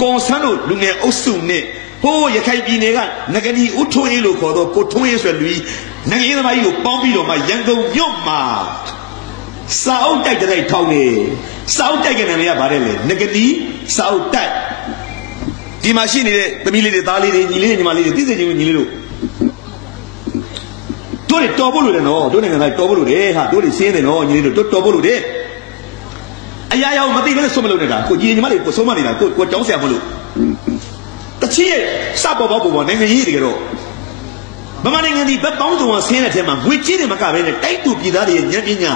ကွန်ဆန်းတို့လူငယ်အုပ်စုနဲ့ဟိုးရခိုင်ပြည်နယ်ကငကနီဦးထွန်းအေးလို့ခေါ်တော့ကိုထွန်းအေးဆိုတဲ့လူကြီးနိုင်ငံရေးသမားကြီးကိုပေါင်းပြီးတော့မှရန်ကုန်မြို့မှာစာအုပ်တိုက်တဲ့ထောင်းနေစာအုပ်တိုက်ကနေရပါတယ်လေငကနီစာအုပ်တိုက်ဒီမှာရှိနေတဲ့သမီးလေးတွေသားလေးတွေညီလေးတွေညီမလေးတွေသိစေချင်းညီလေးတို့တို့တွေတော်ဖို့လို့တယ်နော်တို့နိုင်ငံသားတော်ဖို့လို့တယ်ဟာတို့တွေစင်းတယ်နော်ညီလေးတို့တော်ဖို့လို့တယ်အရာရာမသိဘဲနဲ့ဆုံးမလို့နေတာကိုညီညီမလေးကိုဆုံးမနေတာကိုတောင်းဆရာမလို့တချီရဲ့စပေါ်ပေါ်နိုင်ငံရေးတွေကတော့ဗမာနိုင်ငံဒီဘက်ပေါင်းစုံကဆင်းတဲ့ထဲမှာငွေကြေးတွေမကဘဲနဲ့တိုက်တူပြည်သားတွေရဲ့ဉာဏ်ပညာ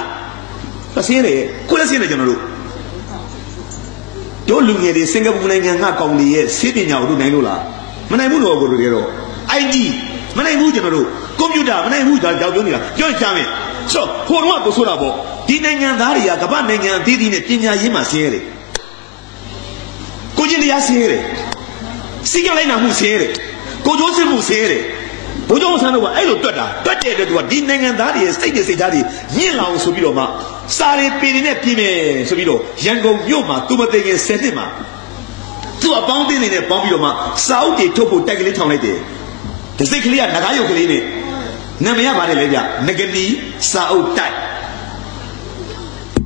ဆင်းတယ်ကိုလည်းဆင်းတယ်ကျွန်တော်တို့လူငယ်တွေစင်ကာပူနိုင်ငံကကောင်တွေရဲ့ဆေးပညာကိုတို့နိုင်လို့လားမနိုင်ဘူးတော့ကိုတို့တွေတော့ IT မနိုင်ဘူးကျွန်တော်တို့ကွန်ပျူတာမနိုင်ဘူးဒါကြောက်ပြောနေတာပြောချမ်းမယ်ဆိုတော့ဟိုတော့ကိုဆိုတာပေါ့ဒီနိုင်ငံသားတွေကကမ္ဘာနိုင်ငံအသီးသီးနဲ့ပညာရေးမှာဆင်းရဲတယ်ကိုကျင့်တရားဆင်းရဲတယ်စီကံလိုက်နာမှုဆင်းရဲတယ်ကိုကျိုးစစ်မှုဆင်းရဲတယ်ဘုရားဆန်းတို့ကအဲ့လိုတွက်တဲ့အတွက်သူကဒီနိုင်ငံသားတွေရဲ့စိတ်တွေစိတ်ဓာတ်တွေညှင့်လောင်ဆိုပြီးတော့မှစာရီပင်နဲ့ပြင်မယ်ဆိုပြီးတော့ရန်ကုန်မြို့မှာသူမသိခင်10နှစ်မှာသူအပေါင်းအသင်းတွေနဲ့ပေါင်းပြီးတော့မှစာအုပ်တွေထုတ်ဖို့တိုက်ကလေးထောင်လိုက်တယ်ဒီစိတ်ကလေးကငကားရုပ်ကလေးနဲ့နာမည်ရပါတယ်လေဗျငကနီစာအုပ်တိုက်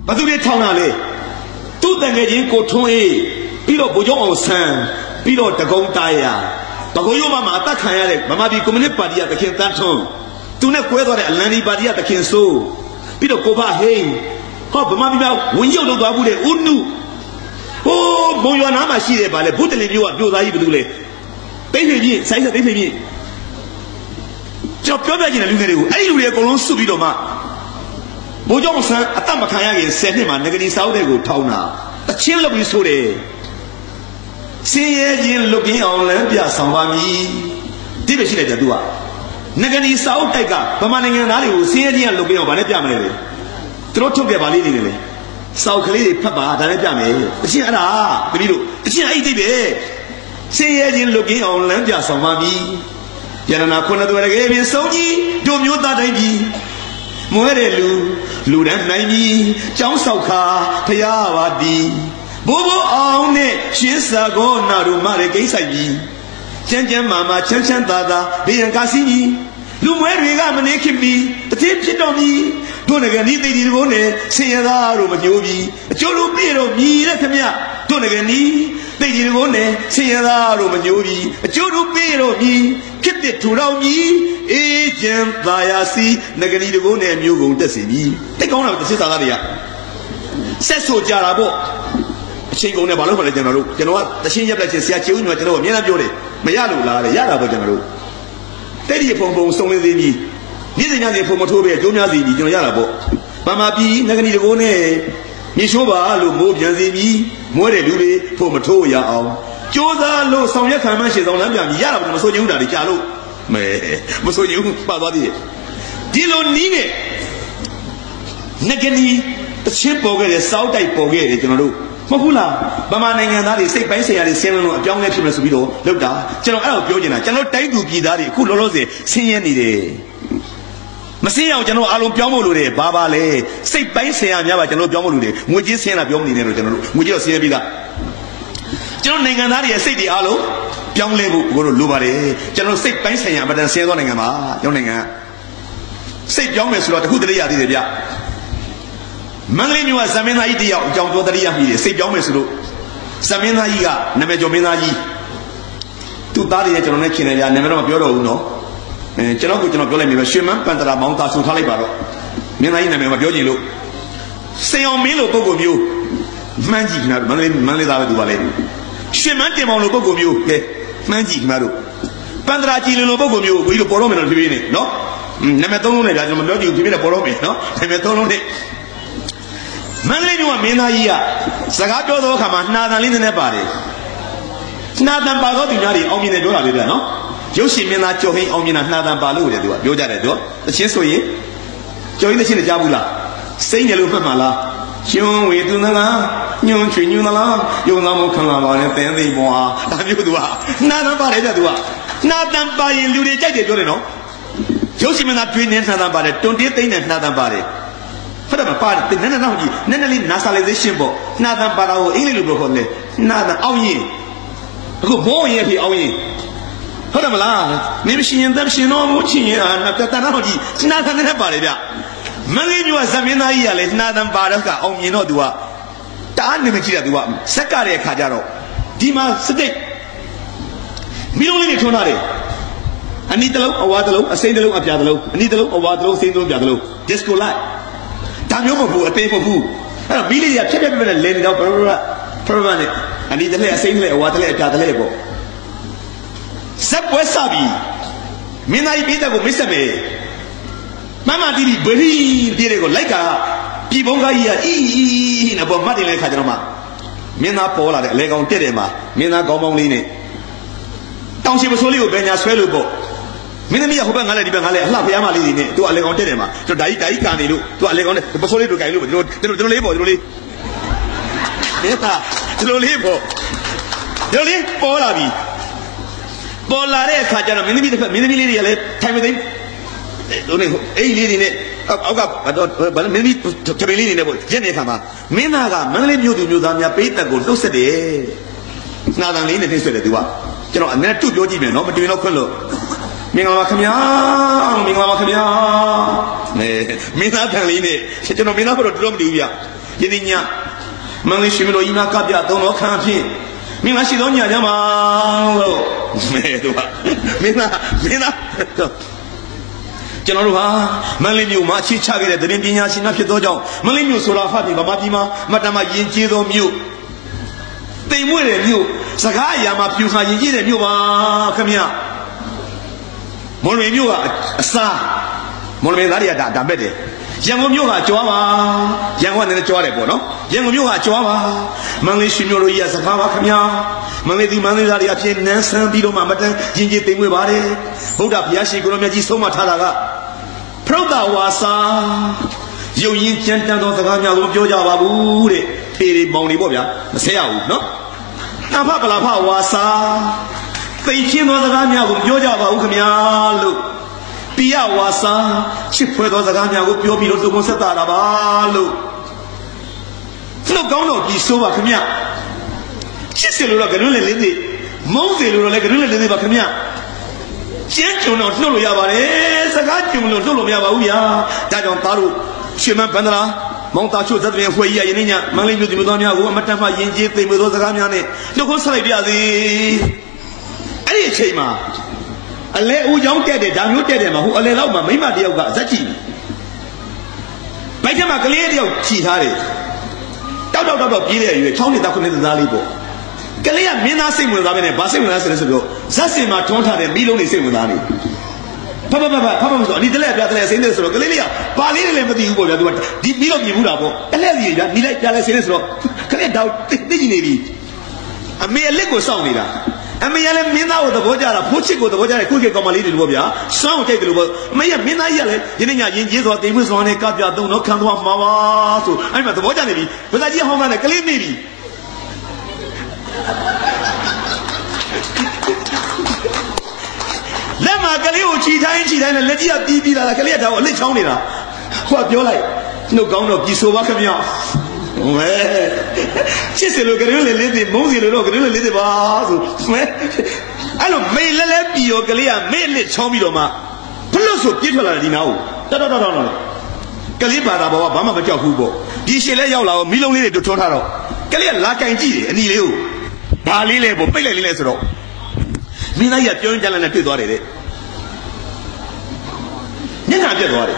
ဘာသူတွေထောင်တာလဲ都等个人沟通比如不用生，比如打工大呀，不过有妈妈打看下来，妈妈比我们的巴黎亚打看单冲，都那国家的兰尼巴黎亚打看收，比如国巴黑，好妈妈比较温柔都多不嘞，温柔。哦，没有那么细的吧嘞，不得了，表达一不对嘞，对对面，谁是对对面？就表面进来留的留，哎，留的公龙输比了嘛。不用生，但不看下个生的嘛，那个你少得个头呢，他钱都不说的。现在人录音အောင်လည်းပြဆောင်ပါမည်ဒီပဲရှိလိုက်တယ်သူကငကနေစာအုပ်တိုက်ကဗမာနိုင်ငံသားတွေကိုဆင်းရဲခြင်းကလုပ်ပြီးအောင်ဗာနဲ့ပြမယ်လေသူတို့ထုတ်ခဲ့ပါလိမ့်နေတယ်လေစာအုပ်ကလေးတွေဖတ်ပါဒါနဲ့ပြမယ်အချင်းအဲ့ဒါတပည့်တို့အချင်းအဲ့ဒီပဲဆင်းရဲခြင်းလုပ်ပြီးအောင်လမ်းပြဆောင်ပါမည်ယန္နာခုနှစ်သွဲတကယ်ပြင်ဆုံးကြီးတို့မျိုးသားတိုင်းပြည်မွဲတဲ့လူတန်းနိုင်ပြီကျောင်းဆောက်ခါဖရာပါတီဘိုးဘိုးအောင်နဲ့ရှင်းစာကောနာတို့မရဲကိစ္စကြီးကျန်းကျန်းမာမာချမ်းချမ်းသာသာဘေးရန်ကားစီးကြီးလူမွဲတွေကမနေခင်ပြီတတိဖြစ်တော်ပြီတို့ငယ်နီးသိတီတို့နဲ့ဆင်ရသားတို့မညိုးပြီအကျိုးလူပြေတော့မြည်တဲ့ခမတို့ငယ်နီးသိတီတို့နဲ့ဆင်ရသားတို့မညိုးပြီအကျိုးလူပြေတော့မြည်ဖြစ်တဲ့ထူတော်မြည်အေးချမ်းသာယာစီငယ်နီးတို့နဲ့မျိုးကုန်တက်စီပြီတိတ်ကောင်းတာတစ်စစ်သားတွေကဆက်ဆိုကြတာပေါ့အချိန်ကုန်နဲ့ဘာလို့မှလဲကျွန်တော်ကတရှင်းရက်လက်ချင်းဆရာချေဦးညီမကျွန်တော်ကအများအားပြောတယ်မရလို့လားတဲ့ရတာပေါ့ကျွန်တော်တို့တဲ့ဒီဖုံစုံလင်းသေးပြီးနေ့စဉ်ညနေဖုံမထိုးပဲကျိုးများစီပြီးကျွန်တော်ရတာပေါ့ဗမာပြည်ငကနီတကိုးနဲ့မြေရှိုးပါလို့မိုးပြန်စီပြီးမွဲတဲ့လူတွေဖုံမထိုးရအောင်ကြိုးစားလို့ဆောင်ရွက်ခံမှရှေ့ဆောင်လမ်းပြန်ပြီးရတာပေါ့မဆိုချင်ဘူးတာတွေကြာလို့မဆိုချင်ဘူးပတ်သွားသေးတယ်ဒီလိုနီးနဲ့ငကနီတချင်းပေါ်ခဲ့တဲ့စောက်တိုက်ပေါ်ခဲ့တယ်ကျွန်တော်တို့မဟုတ်လားဗမာနိုင်ငံသားတွေစိတ်ပိုင်းဆိုင်ရာတွေဆင်းလို့အပြောင်းလဲဖြစ်မယ်ဆိုပြီးတော့လောက်တာကျွန်တော်အဲ့ဒါကိုပြောချင်တာကျွန်တော်တိုင်းသူပြည်သားတွေအခုလောလောဆယ်ဆင်းရဲနေတယ်မဆင်းရအောင်ကျွန်တော်အားလုံးပြောင်းဖို့လိုတယ်ဘာလဲစိတ်ပိုင်းဆိုင်ရာများပါကျွန်တော်ပြောင်းဖို့လိုတယ်ငွေကြေးဆင်းတာပြောမနေနဲ့လို့ကျွန်တော်တို့ငွေကြေးတော့ဆင်းရဲပြီးသားကျွန်တော်နိုင်ငံသားတွေရဲ့စိတ်တွေအားလုံးပြောင်းလဲဖို့ကိုတို့လိုပါတယ်ကျွန်တော်စိတ်ပိုင်းဆိုင်ရာအမှန်တန်ဆင်းရဲသောနိုင်ငံပါကျွန်တော်နိုင်ငံစိတ်ပြောင်းမယ်ဆိုတော့တခုတလေရသေးတယ်ဗျမန္တလေးမြို့ကဇမင်းသားကြီးတယောက်အကြောင်းတော်တရိယာမိတယ်စိတ်ပြောင်းမယ်ဆိုလို့ဇမင်းသားကြီးကနာမည်ကျော်မင်းသားကြီးသူ့သားတွေနဲ့ကျွန်တော်နဲ့ခင်နေကြနာမည်တော့မပြောတော့ဘူးနော်ကျွန်တော်ပြောလိုက်မယ်ရွှေမန်းပန်တရာမောင်းသားဆိုထားလိုက်ပါတော့မင်းသားကြီးနာမည်မပြောချင်လို့စိန်အောင်မင်းလိုပုံကိုမျိုးမှန်းကြည့်ခင်ဗျားတို့မန္တလေးသားပဲသူပါလေရွှေမန်းတင်မောင်လိုပုံကိုမျိုးကဲမှန်းကြည့်ခင်ဗျားတို့ပန်တရာကြည်လိုပုံကိုမျိုးကိုကြီးလိုပေါ်တော့မယ်တော့ဖြည်းဖြည်းနဲ့နော်နာမည်သုံးလုံးနဲ့ဗျာကျွန်တော်မပြောကြည့်ဘူးဖြည်းဖြည်းနဲ့ပေါ်တော့မယ်နော်နာမည်သုံးလုံးနဲ့မန္တလေးမြို့ကမင်းသားကြီးကစကားပြောသောအခါမှာနှာတန်လေးနည်းနည်းပါတယ်နှာတန်ပါသောသူများတွေအောင်မြင်တယ်ပြောတာလေးဗျာနော်ရုပ်ရှင်မင်းသားကြော်ဟင်းအောင်မြင်တာနှာတန်ပါလို့တယ်သူကပြောကြတယ်သူတချင်းဆိုရင်ကြော်ဟင်းတချင်းနဲ့ကြားဘူးလားစိမ့်တယ်လို့မှတ်မှာလားရှင်ဝေသူသလားညွန့်ချွေညွန့်သလားယုံသားမခံလာပါနဲ့တဲသိဘွာဒါမျိုးသူကနှာတန်ပါတယ်ဗျာသူကနှာတန်ပါရင်လူတွေကြိုက်တယ်ပြောတယ်နော်ရုပ်ရှင်မင်းသားတွင်နေနှာတန်ပါတယ်တွန်တေးသိမ့်တဲ့နှာတန်ပါတယ်ဟုတ်တယ်မပါတယ်နည်းနည်းတော့ကြည့်နည်းနည်းလေး nationalization ပေါ့နှာတန်ပါတာကိုအင်္ဂလိပ်လိုပြောခေါ်တယ်နှာတန်အောင်ရင်အခုမောရင်ဖြစ်အောင်ရင်ဟုတ်တယ်မလားမင်းမရှိရင်တမ်းရှင်တော့မချင်းရင်တန်တော့ကြည့်နှာတန်နဲ့ပါတယ်ဗျမင်းကြီးမျိုးကဇမင်းသားကြီးကလည်းနှာတန်ပါတော့ကအောင်မြင်တော့ तू ကတအားနေမကြည့်တာ तू ကစက်ကတဲ့အခါကျတော့ဒီမှာစတိတ်မီးလုံးလေးတွေထွန်းထားတယ်အနီးတလုံးအဝါတလုံးအစိမ့်တလုံးအပြာတလုံးအနီးတလုံးအဝါတလုံးအစိမ့်တလုံးအပြာတလုံး disco lightဒါမျိုးမဟုတ်ဘူးအသေးမဟုတ်ဘူးအဲ့တော့မီးလေးကဖြတ်ဖြတ်ဖြတ်လဲနေတော့ဘရနဲ့အနီးတလဲအစိမ့်တလဲအဝါတလဲအပြာတလဲပေါ့ဇက်ပွဲစပြီမင်းသားကြီးပိသက်ကိုမစ်ဆက်မယ်မမတီးပြီးဗရီပြေးတယ်ကိုလိုက်ကပြည်ပုံးကားကြီးကအီးနဲ့ပေါ်မှတ်တယ်လဲခါကျတော့မှမင်းသားပေါ်လာတယ်အလဲကောင်တက်တယ်မှာမင်းသားကောင်းပေါင်းလေးနဲ့တောင်ရှိမဆိုးလေးကိုဘယ်ညာဆွဲလို့ပေါ့မင်းသမီးကဟိုဘက်ငါလည်းဒီဘက်ငါလည်းအလှဖျားမလေးတွေနဲ့သူအလဲကောင်တက်တယ်မှာသူဓာကြီးကနေလို့သူအလဲကောင်နဲ့ပစိုးလေးတို့ကြိုင်လို့ဒီလိုလေးပေါ့ဒီလိုလေးမင်းသားဒီလိုလေးပေါ့ဒီလိုလေးပေါ်လာပြီပေါ်လာတဲ့အခါကျတော့မင်းသမီးလေးတွေကလည်းထိုင်မသိတို့နေအဲ့လေးတွေနဲ့အောက်ကဘာလဲမင်းသမီးတပင်းလေးတွေနဲ့ပေါ့ရက်နေတဲ့အခါမှာမင်းသားကမန္တလေးမြို့သူမြို့သားများပိတ်သက်ကိုလှုပ်ဆက်တယ်နှာတန်လေးနဲ့နှိမ့်ဆွဲတယ်သူကကျွန်တော်အနက်တူပြောကြည့်မယ်နော်မတွေ့တော့ခွင့်လို့မင်္ဂလာပါခင်ဗျာမင်္ဂလာပါခင်ဗျာမင်းသားတန်လေးနဲ့ကျွန်တော်မင်းသားဘက်တော့တော်မတူဘူးဗျယနေ့ည Manly Shimilo Ina Kapia, don't know campaign. Mina Shidonia Yama. Mina. General, Malinyu, Machi Chavi, the Indian Sinapido, Malinyu Sula Fatima, Madama Yinjido Mu. They were a new Sakaya Mapuha Yin and Yuva, come here. Morinua, a star, Morinaria da Bede. Yangumua Joava, Yang one in the Joabo, Yangumua Joava, Manly Shimuria Sakava, come here. Manly Manilaria, Nansan, Bido Mamata, Jinji Timubari, Buddha Piashi, Gurumaji Somataraga. Proda Wasa, you yin Gentan of the Ganya of Joja Bude, Piri Boni Bobia, the Sao, no? Napapa Wasa, Fakin of the Ganya of Joja Ucamialu, Pia Wasa, Chipwed of the Ganya of Pio to Mosatarabalu. No Gono, Gisova Camia. Chiselu like a little lady, Moselu like a little lady Bacamia. Gentle no Yavare, Sagatum no Yavauya, Dadon Paru, Shima Pandra, Montachu, that way for Yanina, Malingu di Mudonia, Matama Yinji, with the Gamiane, no Consalia the Any Chema. A lay who young dead, down you dead, who allow my Mima de Zachi. Bajama Galerio, Chihari. Don't be you, Tony Dakunin Dalibo. Galia Mina sing with Lavin and Basim last ago. Sassima Tonta and Miloni sing with Ani. Papa, need the left in this room. Galia, Palin with the Ubo, the Milo Yurabo, Galia, Nila Dallas in this room. Galia doubt dignity. A mere Lego song leader. A mere Mina with the Bojara, Puchico, the Bojara, Cookie Comalid in Bobia, Sound take the Lubo, Maya Mina Yellow, Yenia Yin, or they was on a Kapia, don't know, come to Mama. I'm at the Bojani, but I hear home and a clean maybe. Lema Galio Chita and Ledia Dibi la Caleta or Litonina. What you like? No gown of Gisova Camia. She's a look at really lady, Mosey look at really lady bars. I don't may let be your Galia, may let Chomiloma. Plus, give her now. Caliba, Bama Bajahubo. Gisela Yola, Miloni to Totaro. Galia Lakanji and Ilio. Bali level, Pele Lesro. Mina ya join Jalan to Dore. Nina get worried.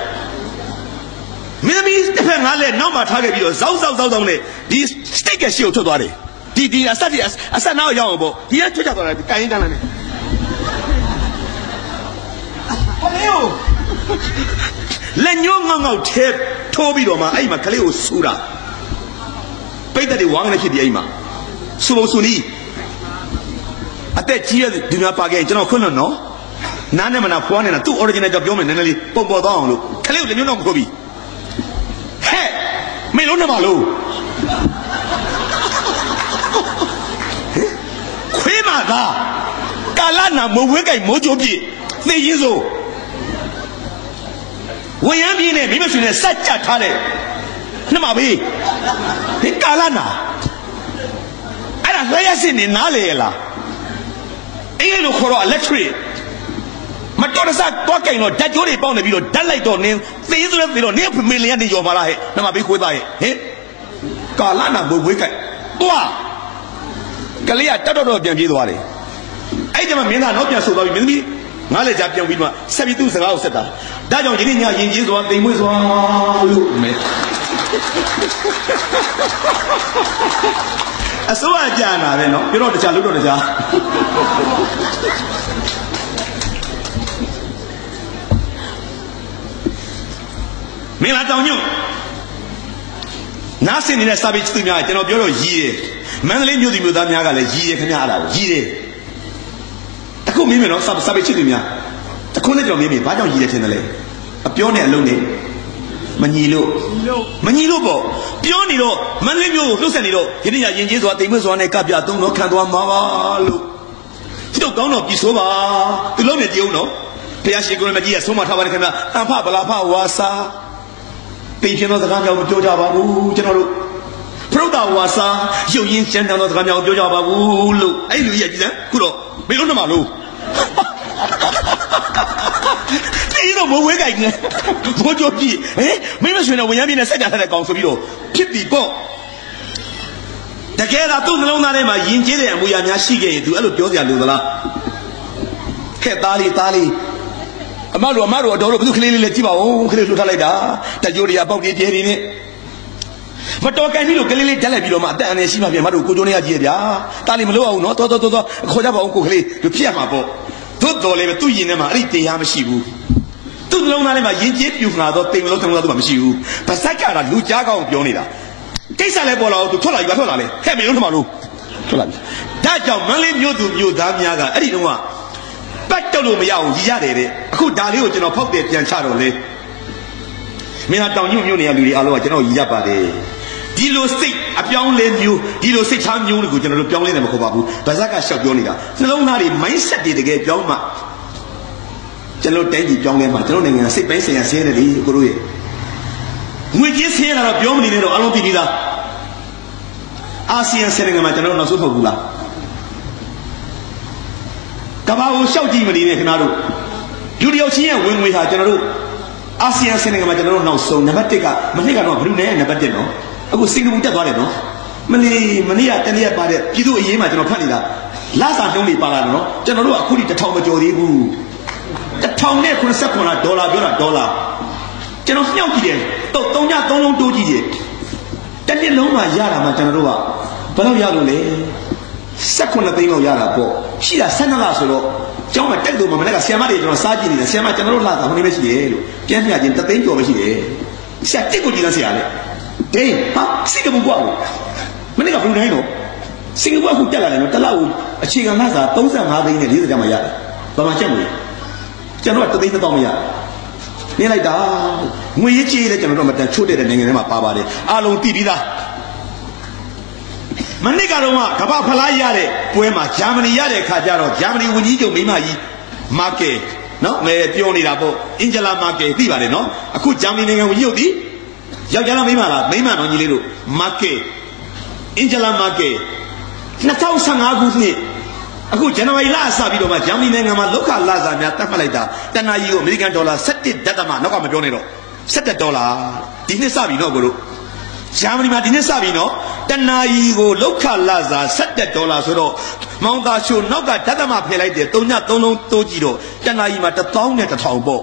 Maybe Stephen Hale, no matter how you Zow only. These stick a shield to Dore. The Asadias, as I now Yambo, he had to have a kind of Len Yong tape, Toby Roma, Aima Kaleo Sura. Peter the one like the Aima. Sulo Suni. At that year, do not pay General Kuno, no? None of them are one and two original government and only Bobo down. Kaleo, you know, Kobe. Hey, Melona Malo. Quemada Kalana Mowega Mojogi, the Yizo. When I'm in a mission, such a tale. Namabi Kalana. I don't in Nalela. Ain't no Koro electric. My daughter's not talking or that you're bound to be done like your name. They don't near million in your Malay. Namabi with I. Kalana will wake up. Kalia, Tado Giduari. I never mean not just so with me. Knowledge up young women, 72 hours. That don't get in here, one thing was one. So I Jana, you know the child, Me, I don't know. Nothing in a savage to me, I cannot be a year. Manly knew the Mudamiaga, ye, Canada, ye. I could mean of some savage to me. The college of me, why don't you get in the lane? A peony alone. Manilo, Pionilo, Manlio, Lucanilo, hitting a yin what they was on a capia, don't know, can't one mavalu. Still gone up Gisova, the long at you know. Piashi Gomadia, so much how I can, and Papa Lapa Wasa. Patient of the Ganga of Jojaba, General. Proda Wasa, you yin send out the Ganga of Jojaba, I knew yet, Kudo, Milonamalu. You know, what would you be? Eh? Maybe when I'm in a second, I come for you. Keep the ball. တကယ်သာသူ့နှလုံးသားထဲမှာယဉ်ကျေးတဲ့အမူအရာများရှိခဲ့ရင် तू အဲ့လိုပြောစရာလိုသလားခက်သားလေးအမတို့အတော်တို့ဘယ်သူကလေးလေးလဲကြည့်ပါဦးကလေးလှုပ်ထားလိုက်တာတကြိုးတွေကပေါက်ကြီးကျဲနေနဲ့မတော်ကန်ပြီးလို့ကလေးလေးတက်လိုက်ပြီးတော့မှအသက်အန္တရာယ်ရှိမှပြန်မတို့ကိုကျိုးနေရကြည့်ရဗျာတားလေးမလို့အောင်နော်တော်ခေါ်ကြပါဦးကိုကလေးတို့ဖြစ်ရမှာပေါ့သို့တော်လည်းပဲသူ့ရင်ထဲမှာအဲ့ဒီတရားမရှိဘူးသူ့နှလုံးသားထဲမှာယဉ်ကျေးပြူနာတော့တိမ်မလို့တမလို့သူမှမရှိဘူးဗစက်ကတာလူကြားကောင်းပြောနေတာကိစ္စလည်းပေါ်လာတော့သူထွက်လာပြီထွက်လာလေဟဲ့မင်းတို့ထမလို့ထွက်လာပြီဒါကြောင့်မန္တလေးမြို့သူမြို့သားများကအဲ့ဒီတော့ပတ်တော့လို့မရအောင်ရည်ရတယ်တဲ့အခုဒါလေးကိုကျွန်တော်ဖောက်တယ်ပြန်ချတော့လေမင်းတောင်ညွန့်မြို့နေရလူတွေအားလုံးကကျွန်တော်ရည်ရပါတယ်ဒီလိုစိတ်အပြောင်းလဲမျိုးဒီလိုစိတ်ထားမျိုးတွေကိုကျွန်တော်တို့ပြောင်းလဲတယ်မဟုတ်ပါဘူးဗဇက်ကရှောက်ပြောနေတာနှလုံးသားတွေ mindset တွေတကယ်ပြောင်းမှကျွန်တော်တိုင်းပြည်ပြောင်းလဲမှကျွန်တော်နိုင်ငံစိတ်ပိုင်းဆိုင်ရာဆင်းရဲတယ်လေကိုတို့ရဲ့ငွေကြေးဆင်းရဲတာတော့ပြောမနေနဲ့တော့အားလုံးသိပြီးသားအာဆီယံနိုင်ငံမှာကျွန်တော်နောက်ဆုံးထုတ်ဘူးလားကဘာကိုရှောက်ကြည့်မနေနဲ့ခင်ဗျားတို့လူတယောက်ချင်းရဲ့ဝင်ငွေဟာကျွန်တော်တို့အာဆီယံနိုင်ငံမှာကျွန်တော်တို့နောက်ဆုံးနံပါတ်1ကမနစ်ကတော့ဘရူနိုင်းရဲ့နံပါတ်1နော်အခုစင်ကာပူတက်သွားတယ်နော်မနေ့ကတနေ့ပါတဲ့ပြည်သူအရေးမှာကျွန်တော်ဖတ်နေတာလာစာတုံးတွေပါလာတယ်နော်ကျွန်တော်တို့ကအခုထိ1000မကျော်သေးဘူး1089ဒေါ်လာပြောတာဒေါ်လာကျွန်တော်မြှောက်ကြည့်တယ်3ည3လုံးတိုးကြည့်တယ်တစ်နှစ်လုံးမှာရတာမှကျွန်တော်တို့ကဘယ်လောက်ရလို့လဲ18သိန်းလောက်ရတာပေါ့ရှိတာ12လဆိုတော့ကျောင်းမှာတက်လို့မနေ့ကဆရာမတွေကျွန်တော်စားကြည့်နေတာဆရာမကျွန်တော်တို့လာတာဟိုနေ့ပဲရှိတယ်လို့ပြန်ပြချင်း3သိန်းကျော်ပဲရှိတယ်ဆရာတက်ကိုကြည့်လားဆရာလေဒိန်းဟာစင်ကာပူကွာမနေ့ကဘယ်လိုလဲတော့စင်ကာပူအခုတက်လာတယ်နော်တစ်လောက်အခြေခံမှစား35သိန်းနဲ့40ကျမှရတယ်ဘာမှချက်မလို့ကျွန်တော်က3သိန်း1000မရနေလိုက်တာငွေရေးကြေးလည်းကျွန်တော်တို့မတန်ချို့တဲ့နိုင်ငံထဲမှာပါပါတယ်အားလုံးသိပြီးသားမနေ့ကတော့ကဘာဖလားရတဲ့ပွဲမှာဂျာမနီရတဲ့ခါကျတော့ဂျာမနီဝန်ကြီးချုပ်မိမကြီးမာကယ်နော်မဲပြောနေတာပေါ့အင်ဂျလာမာကယ်သိပါတယ်နော်အခုဂျာမနီနိုင်ငံဝန်ကြီးချုပ်ဒီယောက်ျားလားမိန်းမလားမိန်းမတော်ကြီးလေးတို့မာကယ်အင်ဂျလာမာကယ်2015ခုနှစ်အခုဇန်နဝါရီလအစပြီးတော့မှဂျာမနီနိုင်ငံမှာလောက်ခလာစာများတတ်မှတ်လိုက်တာတနာကြီးကိုအမေရိကန်ဒေါ်လာ17 ဒသမနောက်ကမပြောနဲ့တော့17ဒေါ်လာဒီနှစ်စပြီနော်ကိုတို့ဂျာမနီမှာဒီနေ့စပြီနော်တနာကြီးကိုလောက်ခလာစာ17ဒေါ်လာဆိုတော့မောင်သားရှိုးနောက်ကဒသမဖယ်လိုက်တယ်3ည3လုံးတိုးကြည့်တော့တနာကြီးမှာ1000နဲ့1000ပေါ့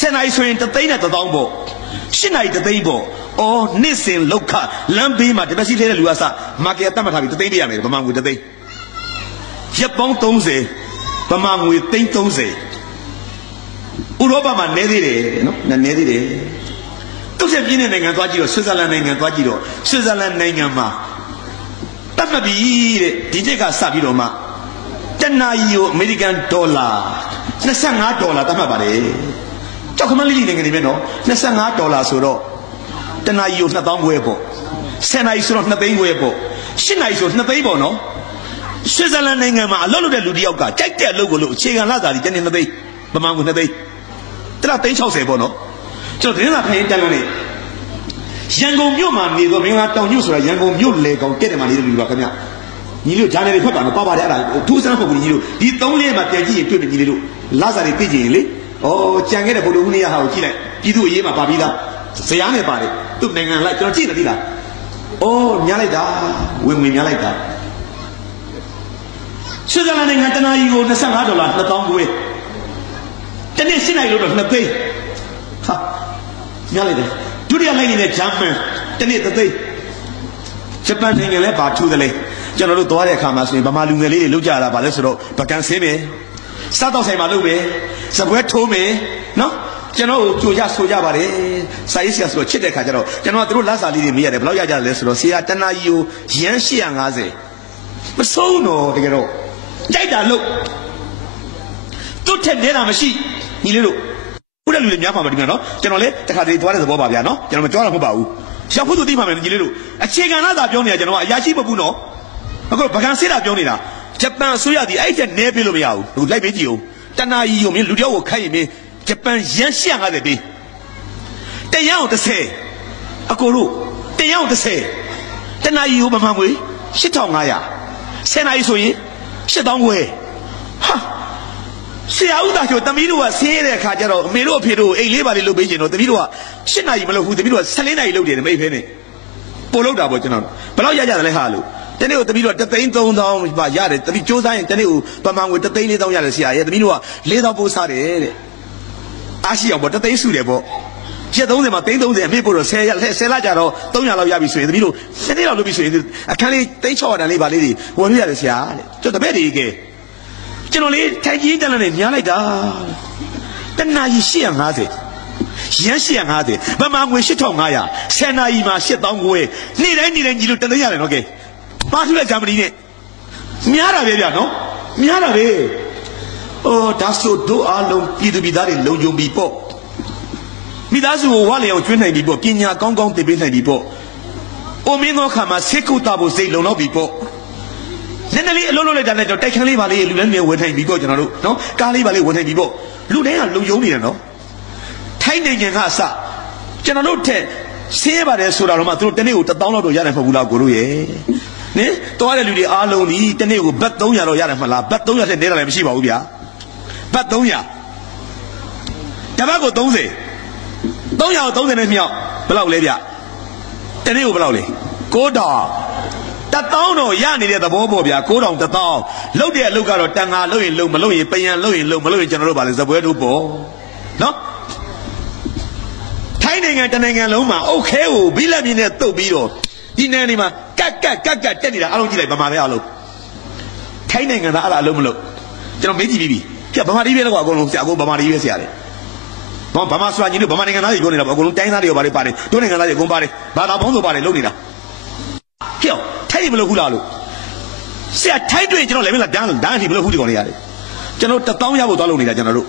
10နာရီဆိုရင်3သိန်းနဲ့1000ပေါ့8နာရီ3သိန်းပေါ့အော်နေ့စဉ်လောက်ခလမ်းဘေးမှာတပတ်စီသေးတဲ့လူကစမာကယ်တတ်မှတ်ထားပြီး3သိန်းတရမယ်ဗမာငွေ3သိန်းရက်ပေါင်း30ဗမာငွေသိန်း30ဥရောပမှာနည်းသေးတယ်နော်နည်းသေးတယ်တုတ်ဆက်ပြင်းတဲ့နိုင်ငံသွားကြည့်တော့ဆွစ်ဇာလန်နိုင်ငံသွားကြည့်တော့ဆွစ်ဇာလန်နိုင်ငံမှာတတ်မှတ်ပြီတဲ့ဒီတစ်ကစပြီးတော့မှတနာရီကိုအမေရိကန်ဒေါ်လာ25ဒေါ်လာတတ်မှတ်ပါတယ်ကြောက်ခမလေးနိုင်ငံတွေပဲနော်25ဒေါ်လာဆိုတော့တနာရီကို2000ခွဲပေါ့10နာရီဆိုတော့2သိန်းခွဲပေါ့8နာရီဆို2သိန်းပေါ့နော်ဆွစ်ဇာလန်နိုင်ငံမှာအလုပ်လုပ်တဲ့လူတယောက်ကကြိုက်တဲ့အလုပ်ကိုလို့အခြေခံလစာကြီးတနေ့2သိန်းဗမာငွေ2သိန်းတလား360ပေါ့နော်ကျွန်တော်တင်းလာခိုင်းတန်းလို့ရန်ကုန်မြို့မှာနေတော့မင်္ဂလာတောင်ညွတ်ဆိုတာရန်ကုန်မြို့လေကောင်တက်တယ်မှာနေတယ်လူပါခင်ဗျညီလေးဂျာနယ်တွေဖတ်ပါနော်ပါပါတယ်အဲ့ဒါထူးဆန်းဖို့ညီလေးတို့ဒီ3လေးမှာပြန်ကြည့်ရင်တွေ့တယ်ညီလေးတို့လာစာတွေသိကြရင်လေဩကြံခဲ့တဲ့ဗိုလ်တော်ဦးနေရဟာကိုကြည့်လိုက်ပြည်သူအရေးမှာပါပြီးသားဇရာနဲ့ပါတယ်သူ့နိုင်ငံလိုက်ကျွန်တော်ကြည့်နေပြီလားဩများလိုက်တာဝင်များလိုက်တာဆွစ်ဇာလန်နိုင်ငံတနာရီကို25ဒေါ်လာ2000ခွဲတနေ့8နိုင်လို့တော့2သိန်းဟာများလိုက်တယ်ဒုတိယလိုက်နေတဲ့ဂျာမန်တနေ့3သိန်းဂျပန်နိုင်ငံလည်းဘာထူးတယ်လဲကျွန်တော်တို့သွားတဲ့အခါမှာဆိုရင်ဗမာလူငယ်လေးတွေလောက်ကြတာဗာလဲဆိုတော့ဗကန်ဆင်းမယ်စားတော့ဆိုင်မှာလုပ်မယ်စပွဲထိုးမယ်နော်ကျွန်တော်ကိုကြိုကြဆိုကြပါတယ်စာရေးဆရာဆိုတော့ချစ်တဲ့ခါကျတော့ကျွန်တော်ကတို့လက်စာလေးတွေမေးရတယ်ဘယ်လောက်ရကြလဲဆိုတော့ဆရာတနာရီကိုရန်850မဆုံးတော့တကယ်တော့ကြိုက်တာလို့သူ့ထက်နေတာမရှိညီလေးတို့ဦးတဲ့လူတွေများမှာပါဒီမှာနော်ကျွန်တော်လည်းတခါတည်းသွားတဲ့သဘောပါဗျာနော်ကျွန်တော်မကြောက်တာမဟုတ်ပါဘူးရောက်ဖို့သူသိမှာမယ်ညီလေးတို့အခြေခံလာတာပြောနေတာကျွန်တော်ကအရာရှိမဟုတ်ဘူးနော်အခုဗကန်ဆေးတာပြောနေတာဂျပန်အစိုးရဒီအဲ့တဲ့နဲပေးလို့မရဘူးအခုလိုက်ပေးကြည့်ဦးတနာရီကိုမင်းလူတယောက်ကိုခိုင်းရင်မင်းဂျပန်ရန်850ပေးတရန်အောင်30အကိုတို့တရန်အောင်30တနာရီကိုဗမာငွေ8500 10နာရီဆိုရင်8000ခွဲဟာဆရာဦးသားကျော်တမီးတို့ကဆင်းရတဲ့အခါကျတော့အမေတို့အဖေတို့အိမ်လေးပါလေးလုပ်ပေးခြင်းတော့တမီးတို့က8နာရီမလုပ်ဘူးတမီးတို့က14နာရီလုပ်တယ်မိတ်ဖဲနဲ့ Polo da bo channel. But I got a halo. Then it would be the thing down by Yard, the Josa and Tenu, Paman with the daily down Yasia, the Minua, later Bosade. Asia, what they suitable. Just only my thing, those people say, Selajaro, don't allow Yabi to the middle. Send it out to be sweet. I can't take short and leave a lady. What we are to the bed again. Generally, take you down in Yalida. Then now you see and has it. Yes, and had it. But Mam wish it on Maya. Send Ima, sit down away. Need any you to the Yalan, okay? But you let somebody in it. Miara, no? Miara. Oh, that's so do alone, you to be that in low you people. Midazu, Wally, or 20 people, Kenya, Gong, the business people. Oh, me no come a seku tabo say low people. Then a little than a take Valley, Lunan will take people, no? Kali Valley will take people. Lunan, Luyoni, no? Tiny and Hasa. General 10. Say about the Surama through the new to download Yana for Gula Guru. Ne? Toilet alone eat the new, but don't yellow Yanamala, but don't let them see Bobia. But don't ya. Tabago don't say. Don't ya, don't let me out. Below Labia. The new Blowley. Go down. That down or Yanni at the Bobia, go down the town. Look there, look out of Tanga, Louis, Malloy, Payan, Louis, Malloy, General is the word to bo. No? Tiny and Loma, okay, be let me net to be. In anima, Kaka, tell you, I don't like Bamalo. Tiny and Alumlo. General Baby. Bamari will go Bamari Yesiale. Bamasa, you know, Bamani and I go in a Golutana body party, doing another Gumbari, but I'm on the body, Lunina. Here, table of Hulalu. Say a tight way, General Level down, he blew Huli. General Tatoya was all in a general.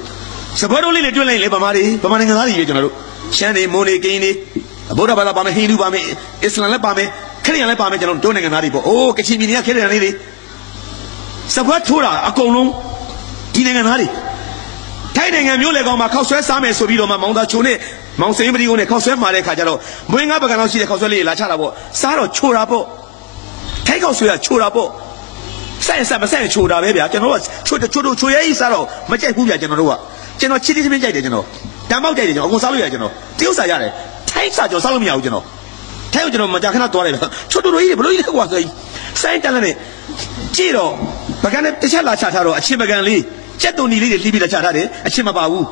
So, what only the Julie Bamari, Bamani and I, General. Shani, Moni, Gini, Aboda Balabama, Hindu Bame, Islam Lepame, Karian Lepame, General Doning and Aribo. Oh, Kachiminia, Karian. So, what Tura, a column, Dining and Hari. Tiding and Mulegoma, Coswell Same, Sobido, Mount Chune, Mount Saint Brion, Coswell Mare Cajaro, bring up a Ganosi, Coswell, La Charabo, Saro Churapo. Take us to a Churapo. Say some Chura, baby, I can watch. Chuya Saro, Majahuya General. General Chitty General. Damau Day, or Gonzalo, Tiosayare. Take such a Salomia, you know. Tell you, Majacana Torre. Chudu, Blue was a Saint Elene. Giro, Bagana Tishala Chataro, a Chimagan Lee. Cheto ni li libi la charade, a chimabawu.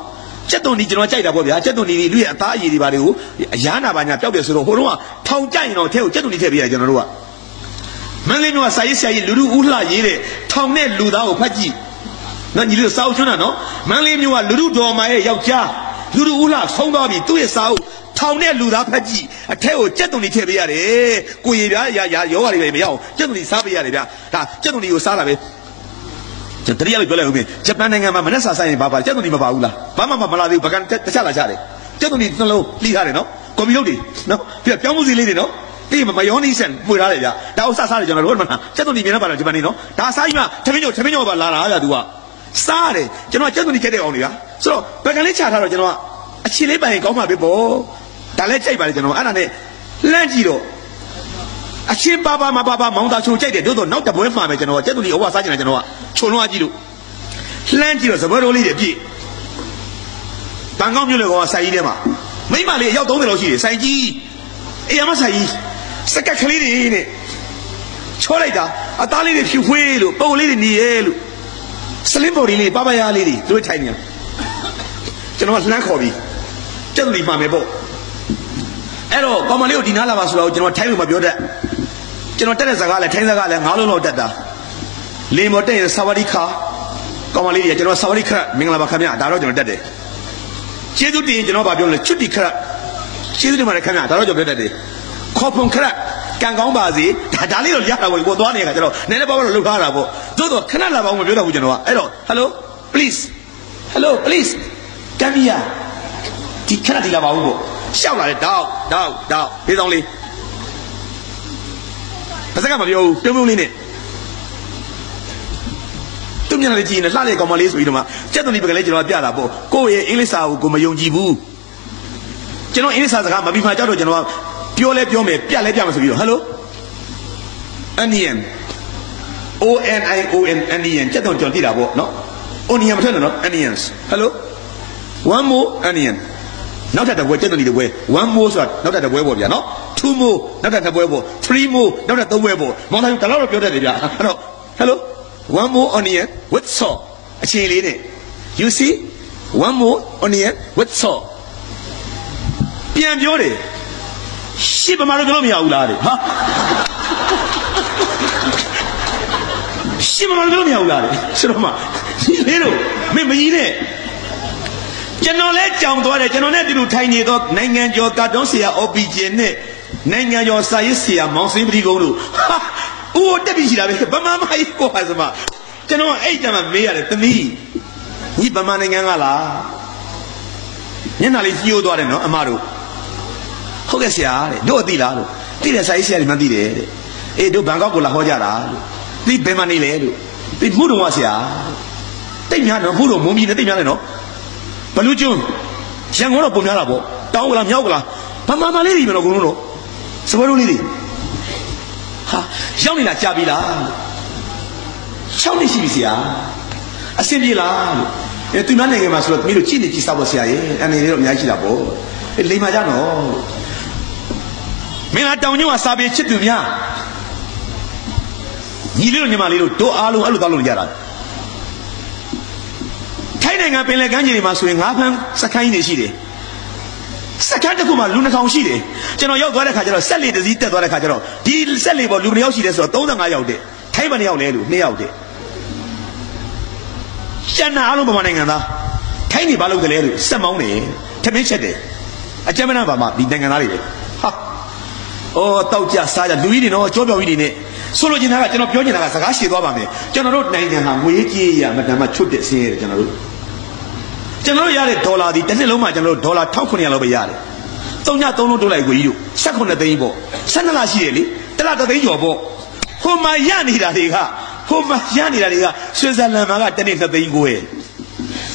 Cheto ni jino chai da bobia, cheto ni lui a tai di bariu, Yana banya pio suro horua, Tau Jai no teo, cheto ni tebia generua. Manlino Saisia Lulu Ula Yere, Tau Ne Ludao Paji. Not you South Chuna, no? Manlino Lulu Doma Yaucha, Lulu Ula, Songabi, do a South, Tau Ne Luda Paji, a teo, cheto ni tebia, Guya, Yori, Cheto ni Sabia, Cheto ni Usalabe. The real Gulame, Japan and Manasa saying Baba, Jetoni Babaula, Bama Maladi, Bagan, the Salajare. Jetoni, no, Lihare, no? Community, no? Piamuzi lady, no? Team my own is and Puralia. That was a Sarjan Roman, Jetoni Minabara Japanino, Tasaima, Tamino Balara, Dua. Sare, Genoa Jetoni Kedeonia. So, Bagalicha, Genoa, a Chile by Goma Bibo, Taleche by Genoa, Anane, Langiro. A chim Baba, my Baba, Mount Chu, do not the boy farmer, Genoa, Jetoni over Sajana Genoa. Chonoa Jilu. Lantiros, a very only a bit. Bangam or Saidema. Maybe you don't know, Saiji. Yamasai. Sakakali in it. Choleta, a tali if you will, Boli in the air. Slimbori, Baba Lady, do it tiny. General Lankovi. Generally, Mamebo. Hello, Gomalio Dinala was low, General Time of your dad. General Tenesagala, Tenagala, and Halo Dada. Limote Savarika, Comali, General Savarika, Mingla Camia, Daro Dade. Chedu di Genova, Chuti Crack, Chedu Maracana, Daro Dade. Copon Crack, Gangombazi, Dalilo Yaka will go down here, never look arabo. Dodo, Canada, Genoa. Hello, please. Hello, please. Come here. Ticanati Lavabo. Shout at it, down. It's only. Pasagamo, don't in it. Tumina, Lale Comalis, Vidoma, Jetoni Legend of Dialabo, Go Elisa, Gomayonjibu. General Elisa, Maybe my daughter, General, Piole Piome, Piale Jamas. Hello? Onion. ONION, Jeton John Dilabo, no? Onion, no? Onions. Hello? One more onion. Not at the way, Jetoni the way. One more, not at the way, no? 2 more နောက်ထပ်2ပွဲပေါ့3 more နောက်ထပ်3ပွဲပေါ့မောင်သားတို့တော့ပြောတတ်တယ်ဗျာအဲ့တော့ hello one more onion with salt အချင်းလေးနဲ့ you see one more onion with salt ပြန်ပြောတယ်ရှစ်ဗမာတို့ပြောလို့မရဘူးလားတဲ့ဟာရှစ်ဗမာတို့ပြောလို့မရဘူးလားတဲ့ဆိုတော့မှဒီလေးတို့မင်းမကြီးနဲ့ကျွန်တော်လဲကြောင်သွားတယ်ကျွန်တော်နဲ့ဒီလိုထိုင်နေတော့နိုင်ငံကျော်ကာတွန်းဆရာ OPJ နဲ့နိုင်ငံကျော်စာရေးဆရာမောင်စိန်ပတိကုန်းတို့ဟာဦးတက်ပြီးရှိတာပဲဗမာမကြီးကွာစမကျွန်တော်အဲ့ကြမှာမေးရတယ်သမီးညီဗမာနိုင်ငံကလားမျက်နှာလေးညှိုးသွားတယ်နော်အမတို့ဟုတ်ကဲ့ဆရာတဲ့တို့သိလားလို့သိတယ်စာရေးဆရာတွေမှသိတယ်တဲ့အေးတို့ဘန်ကောက်ကိုလာဟောကြတာလို့သိဘယ်မှာနေလဲလို့သိမှုတော်ကဆရာတိတ်များတော့မှုတော်မုံကြီးနဲ့တိတ်များတယ်နော်ဘလူးကျွန်းရန်ကုန်တော့ပုံများတာပေါ့တောင်းကလားမြောက်ကလားဗမာမလေးတွေပဲတော့အကုန်လုံးတော့စပွဲတို့လေးတွေဟာရောက်နေတာကြာပြီလား6နှစ်ရှိပြီဆရာအဆင်ပြေလားလို့အဲသူများနိုင်ငံမှာဆိုတော့သမီးတို့ကြည့်နေကြည့်စားဖို့ဆရာရဲ့အနေနဲ့တော့အများကြီးရှိတာပေါ့အဲလိမ္မာကြနော်မင်းကတောင်ကျွန်းကစာပေချစ်သူများညီလေးတို့ညီမလေးတို့တို့အားလုံးအဲ့လိုသွားလို့ကြတာထိုင်းနိုင်ငံပင်လယ်ကမ်းခြေတွေမှာဆိုရင်ငါးဖမ်းစခန်းကြီးတွေရှိတယ်စခန်းတစ်ခုမှာလူ2000ရှိတယ်ကျွန်တော်ရောက်သွားတဲ့ခါကျတော့ဆက်လေတစ်စီးတက်သွားတဲ့ခါကျတော့ဒီဆက်လေပေါ်လူဘယ်ယောက်ရှိတယ်ဆိုတော့35ယောက်တဲ့ထိုင်းဘယ်နှယောက်လဲလို့2ယောက်တဲ့ရှမ်းနာအားလုံးဗမာနိုင်ငံသားထိုင်းနေဘာလုပ်ကြလဲလို့စက်မောင်းတယ်ထမင်းချက်တယ်အကြမ်းမနာပါမှဒီနိုင်ငံသားတွေပဲဟာအော်တောက်ကြစားကြလူကြီးတွေတော့ကြောပြော်ကြီးတွေနဲ့ဆိုလိုချင်တာကကျွန်တော်ပြောချင်တာကစကားရှည်သွားပါမယ်ကျွန်တော်တို့နိုင်ငံဟာငွေကြေးရမတန်မှချွတ်တဲ့ဆင်းရဲတယ်ကျွန်တော်တို့ရတဲ့ဒေါ်လာဒီတစ်နှစ်လုံးမှာကျွန်တော်တို့ဒေါ်လာ1900လောက်ပဲရတယ်3ည3လုံးတိုးလိုက်ကိုကြီးတို့18သိန်းပေါ့12လရှိတယ်လေတစ်လ3သိန်းကျော်ပေါ့ဟိုမှာရနေတာတွေကဆွစ်ဇာလန်မှာကတစ်နှစ်2သိန်းကိုရဲ့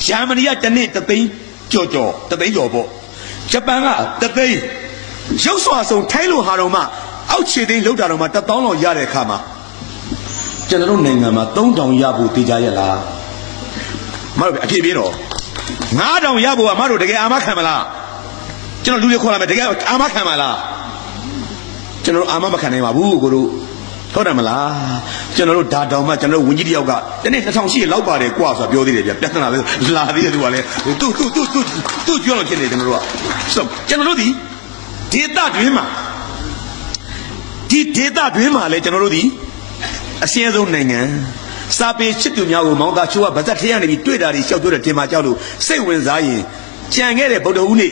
ဂျာမနီကတစ်နှစ်3သိန်းကျော်3သိန်းကျော်ပေါ့ဂျပန်က3သိန်းရုပ်စွာဆုံးထိုင်းလိုဟာတော့မှအောက်ခြေသိန်းလောက်တာတော့မှ1000လောက်ရတဲ့အခါမှာကျွန်တော်တို့နိုင်ငံမှာ3000ရဖို့တေချာရလားမဟုတ်ဘူးအဖြစ်ပြေးတော့9000ရဖို့ကမတို့တကယ်အာမခံမလားကျွန်တော်လူတွေခေါ်လာမယ်တကယ်အာမခံမလားကျွန်တော်တို့အာမမခံနိုင်ပါဘူးကိုတို့ဟုတ်တယ်မလားကျွန်တော်တို့ဒါတောင်မှကျွန်တော်တို့ဝင်ကြီးတယောက်ကတနေ့2000ရှိလောက်ပါတယ်ကွာဆိုတာပြောသေးတယ်ဗျပြဿနာပဲလာသေးတယ်သူကလည်းသူပြောလို့ဖြစ်နေကျွန်တော်တို့ကဆိုကျွန်တော်တို့ဒီဒေသတွင်းမှာလဲကျွန်တော်တို့ဒီအစင်းဆုံးနိုင်ငံစာပေချစ်သူများကိုမောင်သားချိုးကဗဇက်ထဲရနေပြီးတွေ့တာတွေရှောက်ပြောတဲ့တင်မှာကြောက်လို့စိတ်ဝင်စားရင်ကြံခဲ့တဲ့ဗုဒ္ဓဦးနေ့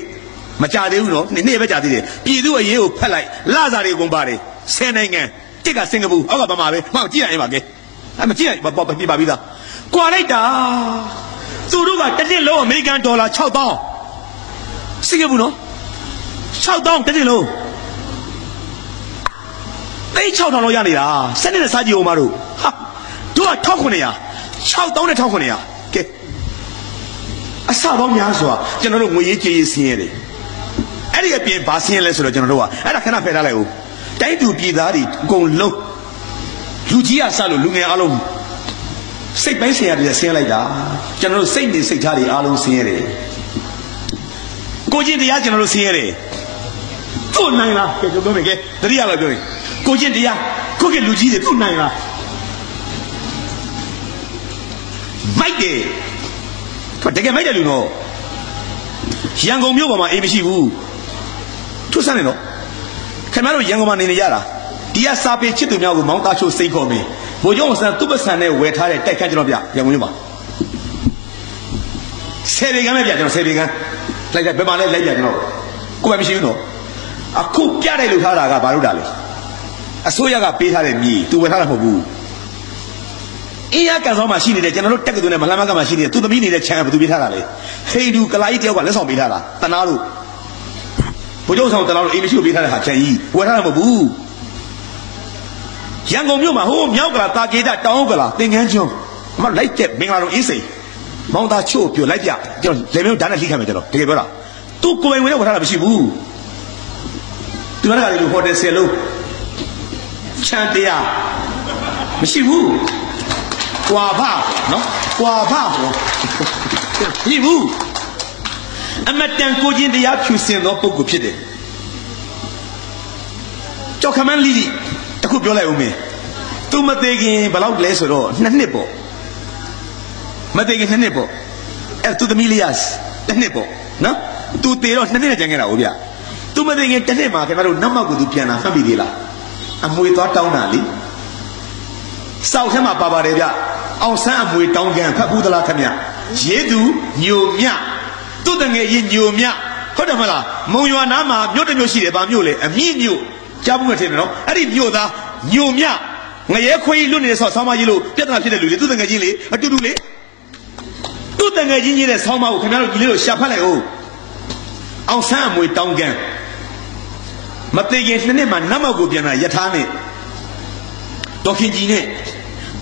မကြသေးဘူးနော်နေ့ပဲကြသေးတယ်ပြည်သူအရေးကိုဖက်လိုက်လစာတွေကုန်ပါတယ်10နိုင်ငံတစ်ကစင်ကာပူအောက်ကဗမာပဲမောင်ကြည့်ရရင်ပါကဲမကြည့်ရပြပါပြီးသားကွာလိုက်တာသူတို့ကတစ်နှစ်လုံးအမေရိကန်ဒေါ်လာ6000စင်ကာပူနော်6000တစ်နှစ်လုံးသိ6000လောက်ရနေတာစနေနဲ့စားကြည့်အောင်မတို့ဟာတို့က1900 6000နဲ့1900ကဲအစပေါင်းများစွာကျွန်တော်တို့ငွေရေးကြေးရေးဆင်းရဲတယ်အဲ့ဒီအပြင်ဘာဆင်းရဲလဲဆိုတော့ကျွန်တော်တို့ကအဲ့ဒါခဏဖယ်ထားလိုက်ဦးတိုက်သူပြည်သားတွေအကုန်လုံးလူကြီးအစလို့လူငယ်အလုံးစိတ်ပိုင်းဆရာတွေဆင်းလိုက်တာကျွန်တော်တို့စိတ်နေစိတ်ထားတွေအားလုံးဆင်းရဲတယ်ကိုချင်းတရားကျွန်တော်တို့ဆင်းရဲတယ်သူ့နိုင်လားကဲပြောမယ်ကဲတတိယလောက်ပြောရင်ကိုချင်းတရားကိုကလူကြီးတွေသူ့နိုင်လားမိုက်တယ်တကယ်မိုက်တယ်လူတော့ရန်ကုန်မြို့ပေါ်မှာအိမ်မရှိဘူးသူစမ်းနေတော့ခင်ဗျားတို့ရန်ကုန်မှာနေရတာဒီကစာပေချစ်သူများကိုမောင်းသားချိုးစိတ်ခေါ်မယ်ဘိုးကျောင်းဆန်သူ့ပစံနဲ့ဝယ်ထားတဲ့တိုက်ခန်းကျွန်တော်ပြရန်ကုန်မြို့မှာ10ပေကမ်းပဲပြကျွန်တော်10ပေကမ်းလိုက်တယ်ဘယ်မှာလဲလိုက်ပြကျွန်တော်ကိုယ်ပဲမရှိဘူးနော်အခုပြတယ်လို့ထားတာကဘာလို့တာလဲအစိုးရကပေးထားတဲ့မြေသူဝယ်ထားတာမဟုတ်ဘူးအေးရကန်ဆောင်မှာရှိနေတဲ့ကျွန်တော်တို့တက်ကတူနဲ့မလှမ်းမကမှာရှိနေတဲ့သူသမီးနေတဲ့ခြံကဘယ်သူပေးထားတာလဲဟိန္ဒူကလာကြီးတယောက်ကလက်ဆောင်ပေးထားတာတနာတို့ဘုရားဆောင်တနာတို့အိမ်မရှိကိုပေးထားတဲ့ဟာခြံကြီးဝယ်ထားတာမဟုတ်ဘူးရန်ကုန်မြို့မှာဟိုမြောက်ကလာတာကေတတောင်းကလာသင်္ကန်းကျွန်းအမလိုက်တဲ့မင်္ဂလာတော်အင်းစိန်မောင်သားချို့ပြလိုက်ပြကျွန်တော်လေမျိုးဓာတ်နဲ့လှိခံမယ်ကျွန်တော်တကယ်ပြောတာသူကိုယ်ဝင်ဝယ်ထားတာမရှိဘူးသူကလည်းဟိုတယ်10လုံးချန်တရားမရှိဘူးကွာဖနော်ကွာဖဒီဘူးအမတန်ကိုချင်းတရားဖြူစင်သောပုဂ္ဂိုလ်ဖြစ်တယ် ကြောက်ခမန်းလိလိတခုပြောလိုက်ဦးမယ်သူမသေးခင်ဘယ်လောက်လဲဆိုတော့2 နှစ်ပေါ့မသေးခင်2 နှစ်ပေါ့အဲ့သူသမီးလေးရ1 နှစ်ပေါ့နော်သူသေးတော့2 နှစ်နဲ့ကျန်ခဲ့တာဟုတ်ဗျသူမသေးခင်1 နှစ်မှာခင်ဗျားတို့နောက်မှကိုသူပြန်လာမှတ်ပြီသေးလားအမွေသွားတောင်းတာလေစောက်ထဲမှာပါပါတယ်ဗျအောင်ဆန်းအမွေတောင်းကန်ဖတ်ဘူးသလားခင်ဗျရေသူညိုမြသူ့တငယ်ရင်ညိုမြဟုတ်တယ်မလားမုံရွာနားမှာမြို့တစ်မြို့ရှိတယ်ဗာမြို့လေအမြင့်မြို့ကြားဘူးမထင်နော်အဲ့ဒီမြို့သားညိုမြငရဲခွေးလွတ်နေတဲ့ဆောင်းမကြီးလို့ပြဿနာဖြစ်တဲ့လူလေသူ့တငယ်ချင်းလေအတူတူလေသူ့တငယ်ချင်းကြီးတဲ့ဆောင်းမကိုခင်ဗျားတို့ကြီးလေးတို့ရှာဖတ်လိုက်အောင်အောင်ဆန်းအမွေတောင်းကန်မသေးခင်2 နှစ်မှာနတ်မောက်ကိုပြန်လာယထာနဲ့ဒေါခင်ကြီးနဲ့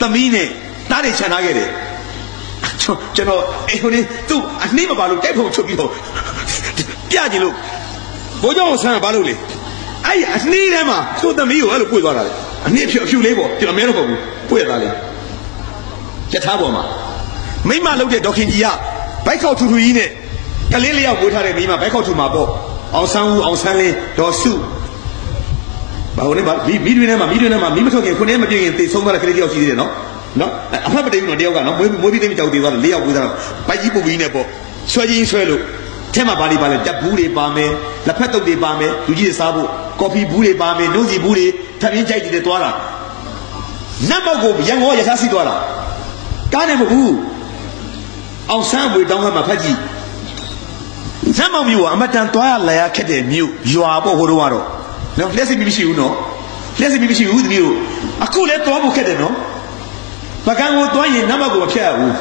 သမီးနဲ့တားတွေခြံထားခဲ့တယ်ကျွန်တော်ဟိုနေသူ့အနှိမ့်မပါလို့တိုက်ဖို့ချုပ်ပြီးတော့ပြကြည့်လို့ဘိုးကျောင်းဆန်းကဘာလို့လဲအဲ့အနှိမ့်ထဲမှာသူ့သမီးကိုအဲ့လိုပွေသွားတာလေအနှိမ့်ဖြူလေးပေါ့ကျွန်တော်မဲတော့ပေါ့ဘူးပွေသွားလေယထာပေါ်မှာမိမလုတ်တဲ့ဒေါခင်ကြီးကဘိုက်ခေါက်ထူထူကြီးနဲ့ကလေးလေးယောက်ပို့ထားတဲ့မိမဘိုက်ခေါက်ထူမှာပေါ့အောင်ဆန်းဦးအောင်ဆန်းလေးဒေါ်စုဘာလို့လဲမိတွေထဲမှာမိမထွက်ခင်ခုနှစ်မပြည့်ခင်သေဆုံးသွားတဲ့ကလေးတယောက်ရှိသေးတယ်နော်အဖက်ပတိကတော့တယောက်ကနော်မွေးပြီးသိမကြောက်သေးသွားတယ်4 ယောက်ပို့ထားတော့ဘိုက်ကြီးပုတ်ပြီးနဲ့ပေါ့ဆွဲချင်းဆွဲလို့ထဲမှာဘာတွေပါလဲတက်ဘူးတွေပါမယ်လက်ဖက်တုပ်တွေပါမယ်လူကြီးတွေစားဖို့ကော်ဖီဘူးတွေပါမယ်နှုတ်စီဘူးတွေထပ်ရင်းကြိုက်တွေသွားတာနတ်မောက်ကိုရန်ကုန်ရထားစီသွားတာကားနဲ့မဟုတ်ဘူးအောင်ဆန်းအမွေတောင်းကမှဖက်ကြည့်နတ်မောက်မျိုးကအမတန်သွားရလာရခက်တဲ့မြို့ရွာပေါ့ဟိုတော့ကတော့နော်လက်စီမရှိဘူးနော်လက်စီမရှိဘူးဒီမျိုးအခုလဲသွားဖို့ခက်တယ်နော်ပကံကိုသွားရင်နတ်မောက်ကိုမဖျက်ရဘူး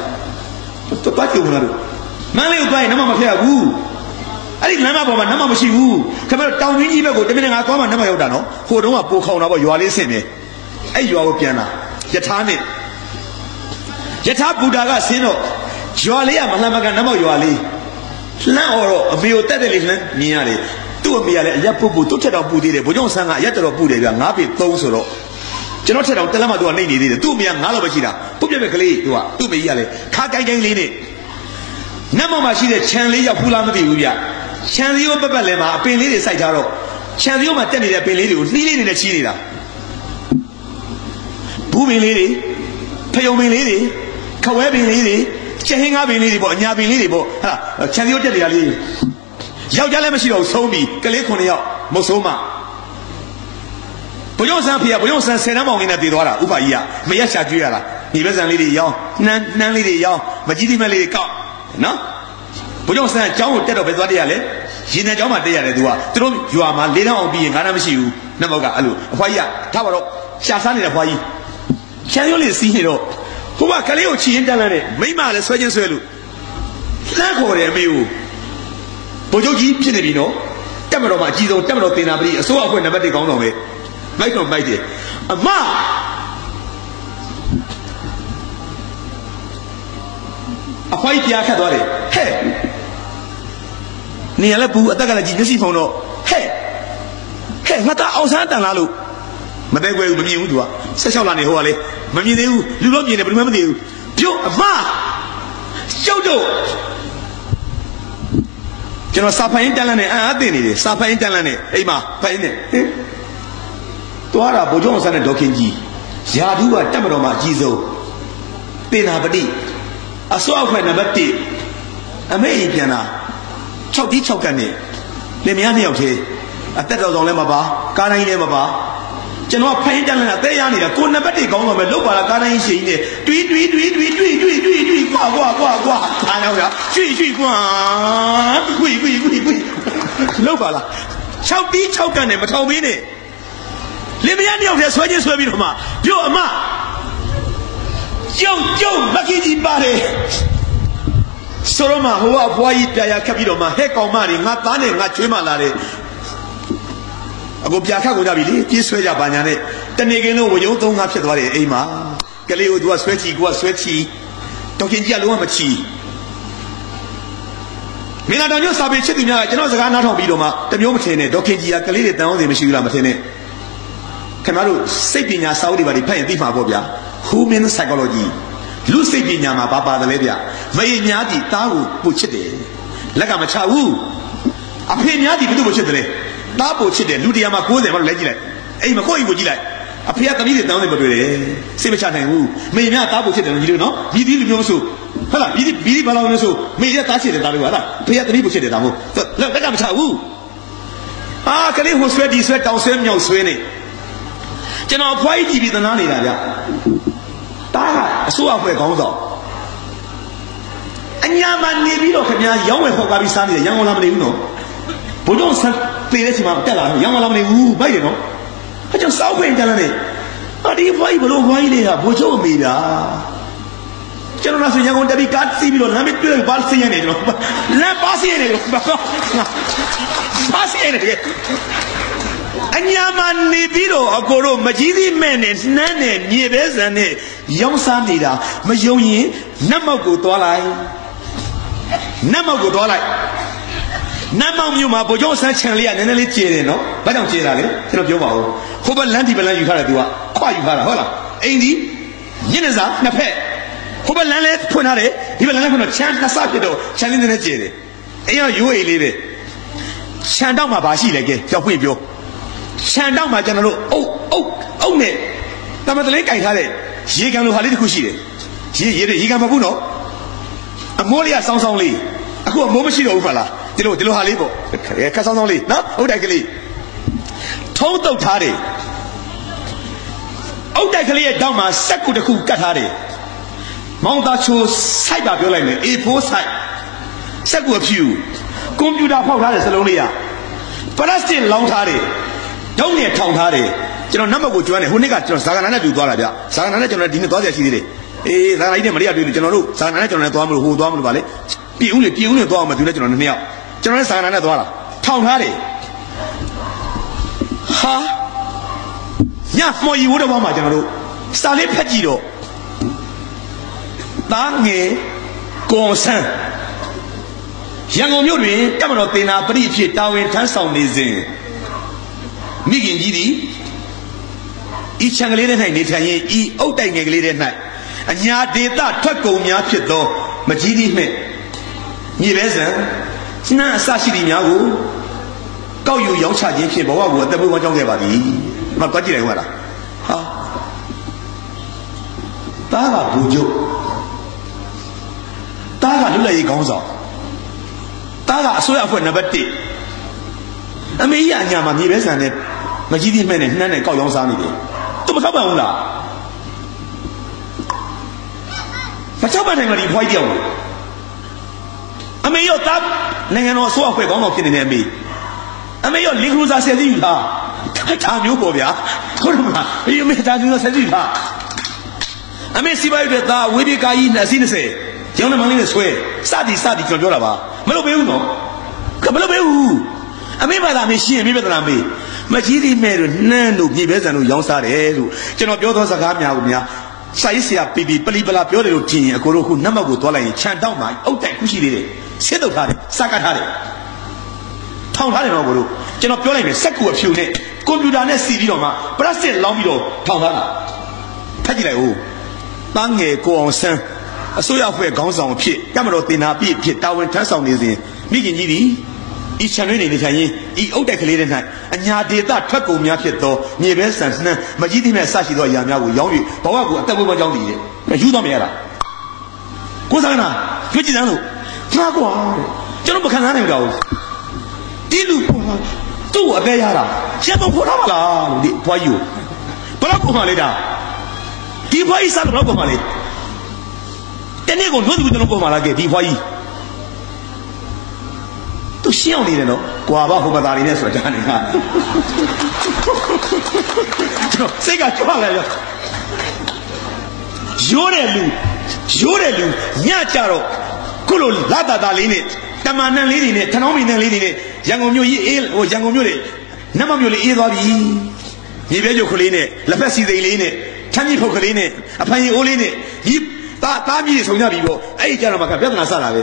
သွားကြုံလာတော့မန်းလေးကိုသွားရင်နတ်မောက်မဖျက်ရဘူးအဲ့ဒီလမ်းမပေါ်မှာနတ်မောက်မရှိဘူးခင်ဗျားတောင်ကြီးဘက်ကိုတမင်ငါသွားမှနတ်မောက်ရောက်တာနော်ဟိုတုန်းကပိုခေါင်တာပေါ့ရွာလေးဆင်နေအဲ့ရွာကိုပြန်လာယထာနဲ့ယထာဘူတာကဆင်းတော့ရွာလေးကမလှမ်းမကနတ်မောက်ရွာလေးလှမ်းတော့အမေကိုတက်တယ်လေလှမ်းမြင်ရတယ်သူ့အမေကလည်းအရက်ပုတ်ပုတ်သူ့ထက်တော့ပူသေးတယ်ဘုံကျောင်းဆန်းကအရက်တော်ပူတယ်ဗျ9 ပေ 3ဆိုတော့ကျွန်တော်ထက်တော့တက်လက်မှသူကနေနေသေးတယ်သူ့အမေက9 လောက်ပဲရှိတာပုတ်ပြက်ပဲကလေးသူကသူ့အမေကြီးကလည်းခါကိုင်းလေးနဲ့နတ်မောက်မှာရှိတဲ့ခြံလေးရောက်ဖူးလားမသိဘူးဗျခြံလေးကိုပတ်လဲမှာအပင်လေးတွေစိုက်ထားတော့ခြံလေးမှာတက်နေတဲ့ပင်လေးတွေကိုနှီးလေးနဲ့ချီးနေတာဘူးပင်လေးတွေဖယုံပင်လေးတွေခဝဲပင်လေးတွေကျဟင်းကားပင်လေးတွေပေါ့အညာပင်လေးတွေပေါ့ဟာခြံလေးကိုတက်နေတာလေးယောက်ျားလည်းမရှိတော့ဆုံးပြီကလေး9 ယောက်မဟုတ်ဆုံးမဘုရားဆန်းဖေဘုရားဆန်း10 တန်းပေါင်လေးနဲ့တည်သွားတာဥပ္ပါကြီးကမရက်ရှာကျွေးရတာညီပဲဆန်လေးတွေရောင်းနှမ်းလေးတွေရောင်းမကြီးသီးမလေးတွေကောက်နော်ဘုရားဆန်းအเจ้าကိုတက်တော့ပဲသွားတက်ရလေရင်ထဲเจ้าမှာတက်ရတယ်သူကသူတို့ရွာမှာ4 တန်းအောင်ပြီးရင်9 တန်းမရှိဘူးနတ်မောက်ကအဲ့လိုအဖွားကြီးကထားပါတော့ရှာစားနေတဲ့ဖွားကြီးချမ်းရုံးလေးစီးနေတော့ဟိုကကလေးကိုချီရင်တန်းလာတဲ့မိမလည်းဆွဲချင်းဆွဲလို့လှမ်းခေါ်တယ်အမေကိုဘုံချုပ်ကြီးဖြစ်နေပြီနော်တက်မတော်မှာအကြီးဆုံးတက်မတော်တင်တာပရိအစိုးရအဖွဲ့နံပါတ်1ကောင်းတော်ပဲမိုက်တော့မိုက်တယ်အမအဖိုးကြီးပြားခတ်သွားတယ်ဟဲ့နေရလဲဘူးအသက်ကလည်းကြီးမျက်စိဖုံတော့ဟဲ့ငါသားအောင်ဆန်းတန်လားလို့မသေးခွဲဘူးမမြင်ဘူးသူက16 လနေဟိုကလေမမြင်သေးဘူးလူတော့မြင်တယ်ဘယ်သူမှမသိဘူးပြုတ်အမကျုပ်တို့ကျွန်တော်စာဖိုင်တန်းလန်းနဲ့အသိနေတယ်စာဖိုင်တန်းလန်းနဲ့အိမ်မှာဖိုင်နေတွားတာဗိုလ်ချုပ်အောင်ဆန်းနဲ့ဒေါခင်ကြီးယာဒူးကတက်မတော်မှာအကြီးဆုံးတင်နာပတိအစောအဖွဲ့နံပါတ်1အမေကြီးပြန်လာ6 တီး 6 ကတ်နဲ့လင်မယား2 ယောက်သေးအသက်တော်ဆောင်လည်းမပါကားတိုင်းလည်းမပါကျွန်တော်ဖိုင်တန်းလန်းကတဲရနေတာကိုနံပါတ်1ကောင်းတော့မယ်လုတ်ပါလားကားတိုင်းရှိနေတွီးကွာအားလုံးကကျွီကွာကွီလုတ်ပါလား6 တီး 6 ကတ်နဲ့မထောင်ပေးနဲ့လင်မယား2 ယောက်ထဲဆွဲချင်းဆွဲပြီးတော့မှပြောအမကျုံမကြီးကြီးပါတယ်ဆိုတော့မှဟိုကဘွားကြီးပြာခတ်ပြီးတော့မှဟဲ့ကောင်မတွေငါသားနဲ့ငါချွေးမလာတယ်အခုပြာခတ်ကုန်ကြပြီလေပြေးဆွဲကြပါညာနဲ့တနေ့ကင်းလုံးဝယုံ3 ငါဖြစ်သွားတယ်အိမ်မှာကလေးကိုသူကဆွဲချီကိုကဆွဲချီဒေါခင်ကြီးကလုံးဝမချီမင်းလာတော်ညစာပေချစ်သူများကကျွန်တော်စကားနားထောင်ပြီးတော့မှတမျိုးမထင်နဲ့ဒေါခင်ကြီးကကလေးတွေတန်အောင်စီမရှိဘူးလားမထင်နဲ့ခင်ဗျားတို့စိတ်ပညာစာအုပ်တွေပါဖတ်ရင်သိမှာပေါ့ဗျာ Human psychology လူစိတ်ပညာမှာဘာပါတယ်လဲဗျမအေးများကြီးတားကိုပို့ချစ်တယ်လက်ကမချဘူးအဖေများကြီးဘယ်သူ့ကိုချစ်တယ်လဲတားပို့ချစ်တယ်လူတရားမှာ90ဘာလို့လဲကြည့်လိုက် အိမ်မှာကိုယ့်အိမ်ကိုကြည့်လိုက်အဖေကသမီးတွေတောင်းနေမတွေ့တယ်စိတ်မချနိုင်ဘူးမေများတားဖို့ဖြစ်တယ်ညီလေးနော်ဒီလူမျိုးမဆိုဟုတ်လားဒီဘာလို့လဲဆိုမေရတားချစ်တယ်တားလို့ဟာလားဖေကသမီးကိုချစ်တယ်တာမို့လက်ကမချဘူးကလေးဟိုဆွဲဒီဆွဲတောင်ဆွဲမြောက်ဆွဲနေကျွန်တော်ဖွားကြီးကြည့်ပြီးသနာနေတာဗျတားကအစိုးရဖွဲ့ခေါင်းဆောင်အညာမနေပြီးတော့ခင်ဗျာရောင်းဝယ်ခေါ်ကားပြီးစားနေတယ်ရန်ကုန်လာမနေဘူးနော်ဘုံတော့ဆက်သေးတဲ့ချိန်မှာတက်လာရန်ကုန်လာမနေဘူးဗိုက်တယ်နော်အကျော်စောက်ပင်တက်လာနေဒီဖွားကြီးဘလို့ဖွားကြီးတွေကဘိုးချုပ်အမေဗျာကျွန်တော်ဆိုရန်ကုန်တက်ပြီးကားစီးပြီးတော့လမ်းမတွေ့ဘာစင်းရနေတော့လမ်းပါစင်းရနေတော့ပါစင်းရနေအညာမနေပြီးတော့အကိုတို့မကြီးသေးမဲ့နဲ့နှမ်းနဲ့မြေပဲဆန်နဲ့ရောင်းစားနေတာမယုံရင်နတ်မောက်ကိုသွားလိုက်နတ်မောက်ကိုသွားလိုက်နတ်မောက်မြို့မှာဗိုလ်ချုပ်ဆန်းချန်လေးကနည်းနည်းလေးကျေတယ်နော်ဘာကြောင့်ကျေတာလဲကျွန်တော်ပြောပါဦးဟိုဘက်လမ်းဒီဘက်လမ်းယူထားတယ်သူကခွာယူထားတာဟုတ်လားအိမ်ဒီညနေစာနှစ်ဖက်ဟိုဘက်လမ်းလေးဖွင့်ထားတယ်ဒီဘက်လမ်းလေးဖွင့်တော့ချန်နှစ်ဆဖြစ်တော့ချန်လေးနည်းနည်းကျေတယ်အိမ်ကရိုးအိမ်လေးပဲချန်တော့မှဘာရှိလဲကဲကြောက်ဖွင့်ပြောခြံတောက်မှာကျွန်တော်တို့အုပ်နဲ့တမတလေးကြိုက်ထားတဲ့ရေကန်လိုဟာလေးတစ်ခုရှိတယ်ရေကန်မဟုတ်ဘူးနော်အမိုးလေးကစောင်းစောင်းလေးအခုအမိုးမရှိတော့ဘူးဖလားဒီလိုဟာလေးပေါ့ခက်စောင်းစောင်းလေးနော်အုတ်တိုက်ကလေးထုံးတုတ်ထားတယ်အုတ်တိုက်ကလေးရဲ့တောက်မှာစက်ကူတစ်ခုကတ်ထားတယ်မောင်သားချိုးစိုက်ပါပြောလိုက်မယ် A4 စိုက်စက်ကူအဖြူကွန်ပျူတာဖောက်ထားတဲ့စလုံးလေးကပလတ်စတစ်လောင်းထားတယ်ဒုံးနဲ့ထောင်ထားတယ်ကျွန်တော်နတ်မကိုကျွမ်းတယ်ဟိုနေ့ကကျွန်တော်ဇာကနာနဲ့တူသွားတာဗျဇာကနာနဲ့ကျွန်တော်ဒီနေ့သွားကြရှိသေးတယ်ဇာကနာကြီးနဲ့မရိယာတွေ့လို့ကျွန်တော်တို့ဇာကနာနဲ့ကျွန်တော်လည်းသွားမလို့ဟိုသွားမလို့ပါလေပြည်ဦးနဲ့သွားအောင်မသူနဲ့ကျွန်တော်နှစ်ယောက်ကျွန်တော်လည်းဇာကနာနဲ့သွားတာထောင်ထားတယ်ဟာညမော်ရီဝတ်တော့မှကျွန်တော်တို့စာလေးဖက်ကြည့်တော့သားငယ်ကွန်ဆန်းရန်ကုန်မြို့တွင်တပ်မတော်တင်နာပရိဖြစ်တာဝန်ထမ်းဆောင်နေစဉ်မိခင်ကြီးသည်ဤချံကလေးတဲ့၌နေထိုင်ရင်ဤအုတ်တိုင်ငယ်ကလေးတဲ့၌အညာဒေသထွက်ကုန်များဖြစ်သောမကြီးသည်နှင့်မြေပဲဆန်နှမ်းအစရှိသည်များကိုကောက်ယူရောင်းချခြင်းဖြင့်ဘဝကိုအသက်မွေးဝမ်းကြောင်းခဲ့ပါသည်မကွက်ကြည့်လိုက်ဟုတ်လားဟာတားကဘူကျုပ်တားကလွတ်လပ်ရေးခေါင်းဆောင်တားကအစိုးရအဖွဲ့နံပါတ်1အမေကြီးအညာမှာမြေပဲဆန်နဲ့မကြီးသေးမဲ့နဲ့နှမ်းနဲ့ကောက်ရောင်းစားနေတယ်သူမထောက်ပံ့ဘူးလားမထောက်ပံ့နိုင်မှာဒီဖွားကြီးတောင်အမေရောသားနိုင်ငံတော်အစိုးရအဖွဲ့ခေါင်းဆောင်ဖြစ်နေတဲ့အမေရောလင်ခရူစာဆယ်စီးယူထားဒါမျိုးပေါ့ဗျာဟုတ်တယ်မလားအမေဒါမျိုးဆယ်စီးယူထားအမေစီးပွားရေးသားဝေဒီကာကြီး20ကျောင်းနဲ့မလေးနဲ့ဆွဲစသည်ကျွန်တော်ပြောတာပါမလုပ်ပေးဘူးနော်မလုပ်ပေးဘူးအမေဘာသာမေရှင်းအမေပြဿနာမေမကြီးသေးမဲ့လို့နှမ်းတို့မြေပဲဆန်တို့ရောင်းစားတယ်လို့ကျွန်တော်ပြောသောစကားများကိုများစာရေးဆရာပီပလီပလာပြောတယ်လို့ထင်ရင်အကိုတို့ခုနတ်မောက်ကိုသွားလိုက်ရင်ခြံတောက်မှာအုတ်တိုင်ခုရှိသေးတယ်ဆင်းတုတ်ထားတယ်စကတ်ထားတယ်ထောင်ထားတယ်တော့ကိုတို့ကျွန်တော်ပြောလိုက်မယ်စက်ကူအဖြူနဲ့ကွန်ပျူတာနဲ့စီပြီးတော့မှပလတ်စတစ်လောင်းပြီးတော့ထောင်ထားတာဖက်ကြည့်လိုက်ဦးတန်းငယ်ကိုအောင်ဆန်းအစိုးရအဖွဲ့ခေါင်းဆောင်ဖြစ်တပ်မတော်တင်နာပြည့်ဖြစ်တာဝန်ထမ်းဆောင်နေစဉ်မိခင်ကြီးသည်ဤချန်ရင်းနေထိုင်ရင်ဤအုတ်တိုက်ကလေးတဲ့၌အညာဒေသထွက်ကုန်များဖြစ်သောမြေပဲဆန်နှမ်းမကြီးသည့်မဲ့ဆရှိသောအရာများကိုရောင်း၍ဘဝကိုအသက်မွေးဝမ်းကြောင်းတည်တယ်ယူတော့မရတာကိုစားနာကြွကြည့်စမ်းလို့ငါကွာကျွန်တော်မခံနိုင်တော့ဘူးဒီလူကသူ့အပဲရတာရှင်းတော့ခေါ်ထားပါလားလို့ဒီဘွားကြီးကိုဘယ်တော့မှလိုက်တာဒီဘွားကြီးစားတော့ဘယ်တော့မှလိုက်တနေ့ကိုလွတ်သူကျွန်တော်ပေါ်မှာလာခဲ့ဒီဘွားကြီးသူရှင်းအောင်နေတယ်နော်ကွာပါဟိုမသားလေးနဲ့ဆိုတာကြားနေတာကျွန်တော်စိတ်ကကြွလာရောရိုးတဲ့လူညကြတော့ခုလိုလာတာလေးနဲ့တမန်နန်းလေးတွေနဲ့ထနောင်းမီနန်းလေးတွေနဲ့ရန်ကုန်မြို့ကြီးရန်ကုန်မြို့လေနတ်မမြို့လေးအေးသွားပြီမြေပြဲကျုပ်ကလေးနဲ့လက်ဖက်စီသိမ်းလေးနဲ့ထမ်းကြီးဖုတ်ကလေးနဲ့အဖန်ကြီးအိုးလေးနဲ့ဒီသားမြည်ဆုံကြပြီပေါ့အဲ့ဒီကြတော့မှပြဿနာစတာပဲ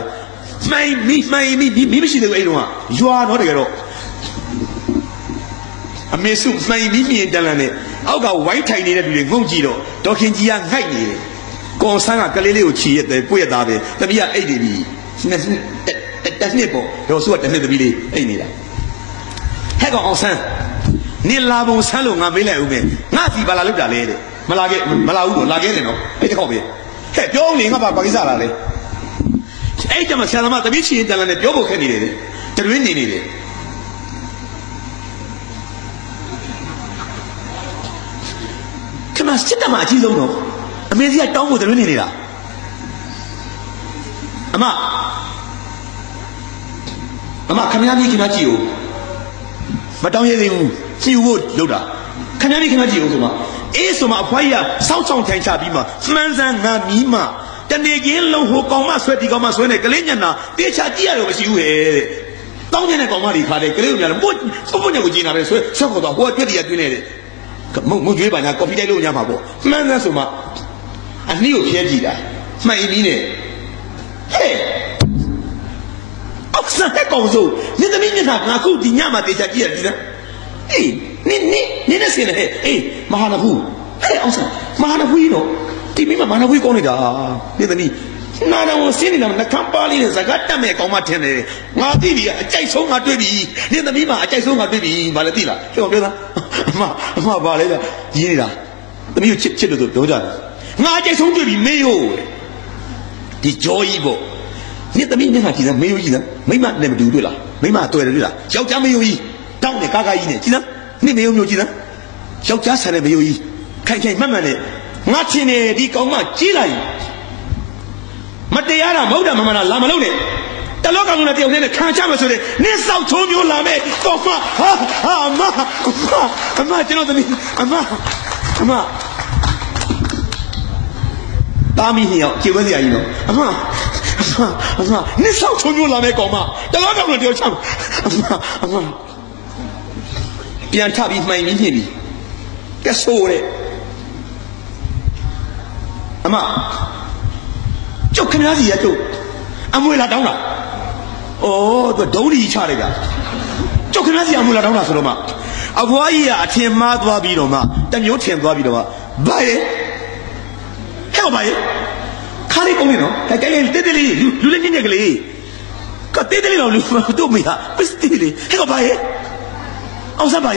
မှိုင်းမိမရှိသေးဘူးအဲ့တော့ရွာတော့တကယ်တော့အမေစုမှိုင်းမိမြင်တန်လန်နဲ့အောက်ကဝိုင်းထိုင်နေတဲ့လူတွေငုံကြည့်တော့ဒေါခင်ကြီးကငိုက်နေတယ်ကွန်ဆန်းကကလေးလေးကိုချီရတယ်ကိုယ့်ရဲ့သားပဲတပည့်ကအိတ်နေပြီတစ်နှစ်ပေါ့ဒေါ်စုကတစ်နှစ်တပည့်လေးအိတ်နေတာဟဲ့ကောင်အောင်ဆန်း你拉不山路俺没来后面，俺自己把拉路打来的，没拉乌拉给人咯，哎这好别，嘿，表明我把给啥来的，哎怎么现在嘛特别气人了呢？表不看你的，这是你的。看嘛，现在嘛几种咯，没事啊，当我这是你的啦，阿妈，看人家你看他几有，没当些人几有我留着，看人家你看他几有什么？哎什么话呀？少上天下比嘛，满山俺米嘛，但那个龙河高嘛说的高嘛说呢，个人家呐，别下第二个是有诶，当年的高嘛离开的，个人家不那个济那边说说好多，我绝对也对的。没觉得人家高皮带路人家嘛不，满山什么？啊，你有偏激的，买一米呢？嘿。上海高手，你这明明他俺口底娘嘛得下第二的，哎，你那谁呢？哎，马哈那夫，哎，我说马哈那夫喏，对面嘛马哈那夫讲的啊，你这你，那让我心里那看巴黎的这个单没搞嘛天的，我对比再从我对比，你这面嘛再从我对比，完了对了，听我表达，妈巴来的，你啦，都没有接着多少，我再从对比没有，你教一步。你这明明看其实没有意思，没嘛那么丢对了，没嘛对了对了，小家没有意，当你嘎嘎意呢，记得你没有没有记得，小家才能没有意，看慢慢的，我听呢你讲嘛记来，没得呀啦，没得慢慢的拉嘛漏的，但老讲那条呢看家嘛说的，你少聪明拉没，讲嘛妈，知道怎么？妈。大米线要结果是啥意思？阿妈，你少聪明了没讲嘛？但我讲了条枪，阿妈，别差别买明天的，该说嘞，阿妈，就看啥子呀就，阿妹拉当了，哦，这道理差了个，就看啥子阿妹拉当了说了嘛，阿婆姨啊，天妈多比了嘛，但有天多比了嘛，拜嘞。好吧，看你讲的喏，还讲的对的嘞，有人家个嘞，个对的嘞咯，都没啊，不是对的嘞，好吧，奥三吧，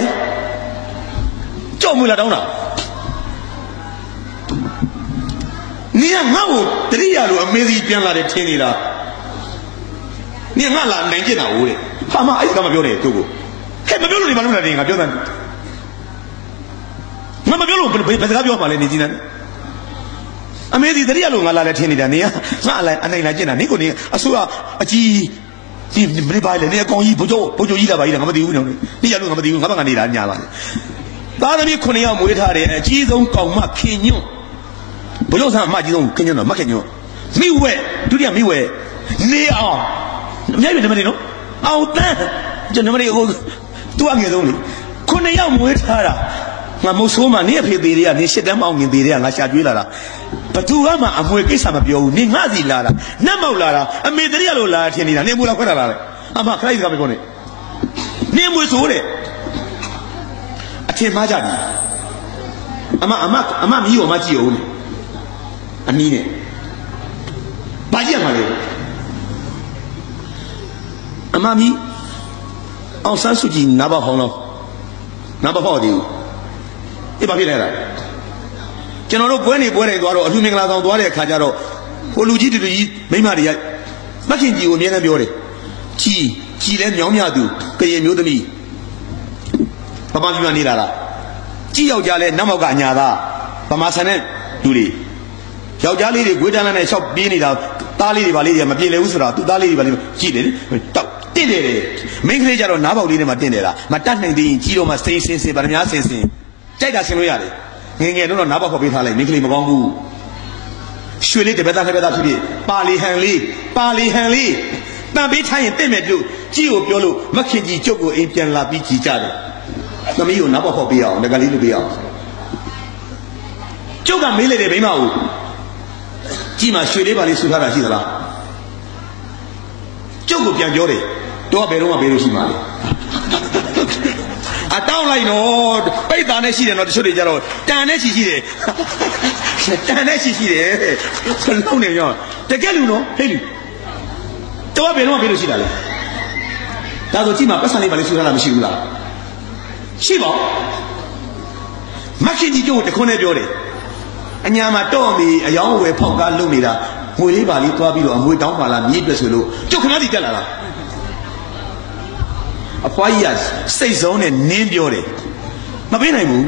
叫没了当了，你看我这里呀路没人变来的天里了，你看俺难见哪屋嘞，他妈哎干嘛表嘞，对不？还没表路你把路来的，俺表的，俺没表路不是他表嘛嘞，你今天。阿妹子这里也路俺来天里的，你啊，俺来见了，你说你啊说啊鸡，你没白了，你讲一不做一了吧，一了，我们丢呢，你也路我们丢，我把俺你来家嘛。当然你可能要买他的，几种高嘛肯用，不用上买几种肯用的，没肯用，没有哎，对的没有哎，你啊，没有什么的喏，熬蛋就那么的我多少个东西，可能要买他了。我没说嘛，你也配对的呀？你现在忙你对的呀？我下句了啦。不图啊嘛，阿妹给什么标？你俺是来了，那没来了，阿妹这里也来天里了，你没来回来了。阿妈，看一个没讲的，你没说的，阿天妈家的，阿妈米我妈只有呢，阿米呢，把钱嘛嘞，阿妈米，奥三书记拿把好了，拿把好的。一把皮来了，见到了国内多少，路明拉上多少看家了，我路基的一没嘛的呀，没看见我面上标的，鸡来苗头，跟也苗的米，爸爸就让你来了，鸡要家嘞，那么干伢的，爸妈才能独立，要家里的国家呢，小别里的，打里的吧里的嘛，别来无事了，都打里的吧里鸡的，到点来的，每个家都拿包里的嘛点来了，嘛单人的鸡肉嘛生，把他们家生。再打新路亚的，人都拿把好俾他嘞，你可以没讲过。学历特别大出的，巴黎行里，但被产业对面就只有表露，没看见交过一边拉比几家的，那么有拿把好必要，那个里都不要。就讲没来的没嘛有，起码学历把你输他了是的啦，交过边交的，多少百多是嘛的。啊，当然咯，北大那些人咯，就说的家咯，但那些的，很老年样，在家里咯，嘿哩，多少别人是的嘞，但是起码不上来把你收上来不收啦， ရှိပါမခင်ကြီးကျိုးတခွန်းနဲ့ပြောတယ်အညာမှာတော့မီအယောင်းဝယ်ဖောက်ကားလုပ်နေတာငွေလေးပါလေးသွားပြီးတော့အမွေတောင်းပါလားမြေအတွက်ဆိုလို့ကျုပ်ခဏတည်းတက်လာလားအဖွားကြီးကစိတ်ဆုံးနဲ့နင်းပြောတယ်မပေးနိုင်ဘူး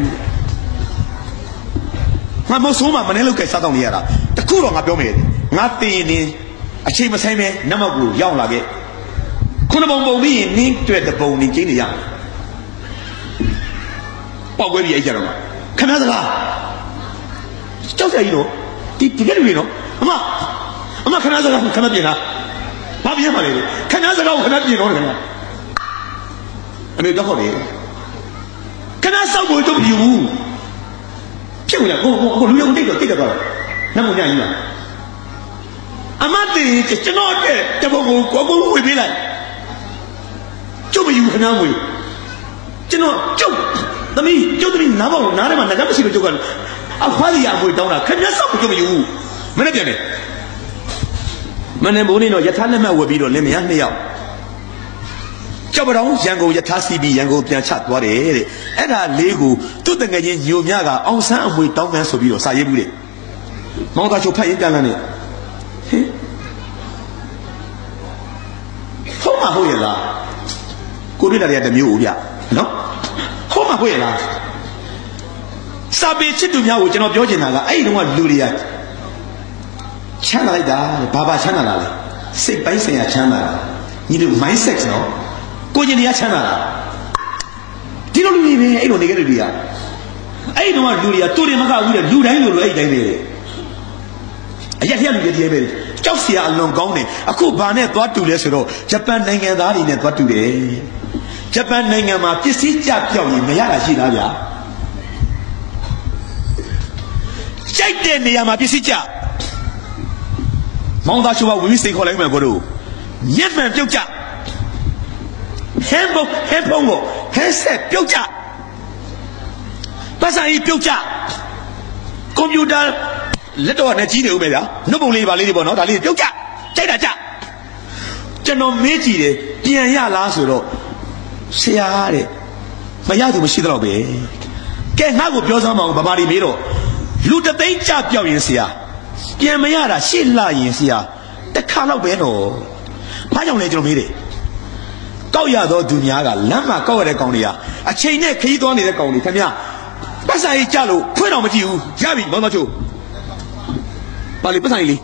ငါမဆုံးမနဲ့လောက်ကစားတော့နေရတာတခုတော့ငါပြောမယ်ငါတင်နေအချိန်မဆိုင်ပဲနတ်မောက်ကိုရောက်လာခဲ့ခုနပုံပြီးရင်နင်းတွေ့တဲ့ပုံနေကျင်းနေရပေါက်ကွဲပြီးအဲ့ကြတော့ခဏစကားကြောက်ကြကြီးတော့ဒီကလေးတွေနော်အမခဏစကားခဏပြင်လားဘာပြင်မှာလဲခဏစကားကိုခဏပြင်တော့ခင်ဗျာအမေတော့ဟုတ်တယ်ခဏစောက်ဖို့တော့မယူဘူးဖြစ်ဝင်လာကိုလူရုံတိတ်တော့တော့နတ်မညာကြီးလားအမတေကျွန်တော်တဲ့တပုံကိုကိုဝေပေးလိုက်ကျုပ်မယူခဏငွေကျွန်တော်ကျုပ်သမီးနားပေါ့နားထဲမှာငကမရှိလို့ကျုပ်ကအဖွားစီအမွေတောင်းတာခင်ဗျားစောက်ကိုကျုပ်မယူဘူးမနေ့ပြန်တယ်မနေ့မိုးနေတော့ယထာလက်မှတ်ဝယ်ပြီးတော့လင်မယား2ယောက်ကြောက်ပတောင်ရန်ကုန်ယထာစီပြီးရန်ကုန်ပြန်ချသွားတယ်တဲ့အဲ့ဒါလေးကိုသူ့တငယ်ချင်းညိုမြကအောင်ဆန်းအမွေတောင်းကန်းဆိုပြီးတော့စာရေးဘူးတဲ့မောင်သားချိုဖတ်ရင်ပြန်လာနေဟုတ်မှာဟုတ်ရဲ့လားကိုတွေ့တာတွေကတစ်မျိုးဦးဗျနော်ဟုတ်မှာဟုတ်ရဲ့လားစာပေချစ်သူများကိုကျွန်တော်ပြောချင်တာကအဲ့ဒီတုန်းကလူတွေကချမ်းသာလိုက်တာဘာချမ်းသာလာလဲစိတ်ပိုင်းဆိုင်ရာချမ်းသာတာညီတို့ mindset နော်ကိုကျင်တရားချမ်းသာတာဒီလိုလူတွေပဲအဲ့လိုနေကြတဲ့လူတွေကအဲ့ဒီတုန်းကလူတွေကတူတယ်မကဘူးတဲ့လူတိုင်းလိုလိုအဲ့ဒီတိုင်းပဲအရက်ထက်လူတွေတည်းပဲကြောက်เสียအလွန်ကောင်းတယ်အခုဘာနဲ့သွားတူလဲဆိုတော့ဂျပန်နိုင်ငံသားတွေနဲ့သွားတူတယ်ဂျပန်နိုင်ငံမှာပစ္စည်းကြပြောက်ရင်မရတာရှိသားဗျာကြိုက်တဲ့နေရာမှာပစ္စည်းကြမောင်သားချိုးကဝင်ပြီးစိတ်ခေါ်လိုက်မယ်ကိုတို့ညက်မှန်ပြုတ်ကြဟန်ဖုန်းကိုဟန်ဆက်ပြုတ်ကြပတ်စံကြီးပြုတ်ကြကွန်ပျူတာလက်တော့နဲ့ကြီးနေဦးမယ်ဗျာနှုတ်ပုံလေးပါလေးတွေပေါ့နော်ဒါလေးပြုတ်ကြကြိုက်တာကြကျွန်တော်မေးကြည့်တယ်ပြန်ရလားဆိုတော့ဆရာတဲ့မရသူမရှိတော့ပဲကဲငါ့ကိုပြောစမ်းမအောင်ဗမာတွေမေးတော့လူတသိန်းကြပြောက်ရင်ဆရာပြန်မရတာရှစ်လရင်ဆရာတစ်ခါတော့ပဲတော့ဘာကြောင့်လဲကျွန်တော်မေးတယ်ကောက်ရတော့သူများကလမ်းမှာကောက်ရတဲ့ကောင်တွေကအချိန်နဲ့ခရီးသွားနေတဲ့ကောင်တွေခင်ဗျာပတ်စာကြီးကြလို့ဖွင့်တော့မကြည့်ဘူးရပြီမောင်မချိုပါလေပတ်စာကြီးလေ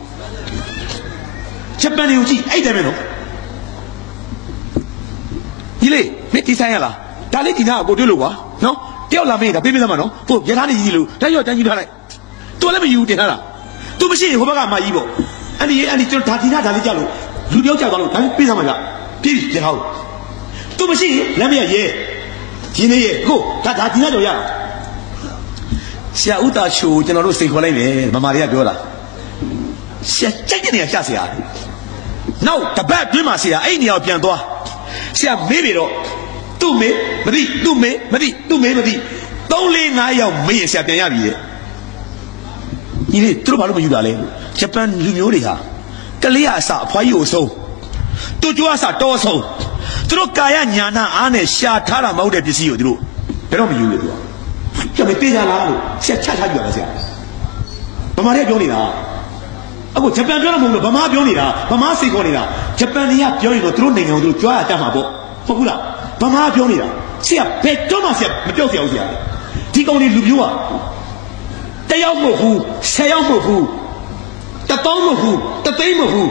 ဂျပန်တွေကိုကြည့်အဲ့တယ်ပဲနော်ဒီလေမင်းဒီဆိုင်ရလားဒါလေးဒီနာကိုတွေ့လို့ကွာနော်တယောက်လာမေးတာပေးပေးသမှာနော်ဟုတ်ရထားနေကြီးလို့တက်ရော့တန်းကြီးထားလိုက်သူလည်းမယူတင်ထားတာသူမရှိရင်ဟိုဘက်ကမကြီးပေါ့အဲ့ဒီကျွန်တော်ဒါဒီနာဒါလေးကြလို့လူတယောက်ကြောက်သွားလို့ဒါလေးပေးသမှာကြပြေးပြန်ဟောသူမရှိရင်လမ်းမရရဲဒီနေ့ရဲကိုဒါဒီနာကြော်ရဆရာဦးတာချိုကျွန်တော်တို့စိတ်ခေါ်လိုက်မယ်မမတွေကပြောတာဆရာကြိုက်တဲ့နေရာကျဆရာနောက်တပတ်တွင်းမှာဆရာအဲ့နေရာပြန်သွားဆရာမေးပြီတော့သူ့မေးမသိသူ့မေးမသိသူ့မေးမသိ3-4-5ယောက်မေးရင်ဆရာပြန်ရပြီတဲ့ဒီနေ့သူတို့ဘာလို့မယူတာလဲဂျပန်လူမျိုးတွေဟာကလေးအစအဖွားကြီးကိုဆုံးသူကြွားစတော်ဆုံးသူတို့ကာယညာနာအားနဲ့ရှာထားတာမဟုတ်တဲ့ပစ္စည်းကိုသူတို့ဘယ်တော့မယူလို့သူကကျမတေးကြလားလို့ဆရာချထားကြပါဆရာဗမာတွေပြောနေတာအခုဂျပန်ပြောလို့မဟုတ်လို့ဗမာပြောနေတာဗမာစိတ်ခေါ်နေတာဂျပန်တွေကပြောရင်တော့သူတို့နိုင်ငံကိုသူတို့ကြွားရတတ်မှာပေါ့ဟုတ်ဘူးလားဗမာပြောနေတာဆရာဘယ်တော့မှဆရာမပြောဆရာဘူးဆရာဒီကောင်တွေလူမျိုးอ่ะတယောက်မဟုတ်ဘူး10ယောက်မဟုတ်ဘူး1000မဟုတ်ဘူး1000မဟုတ်ဘူး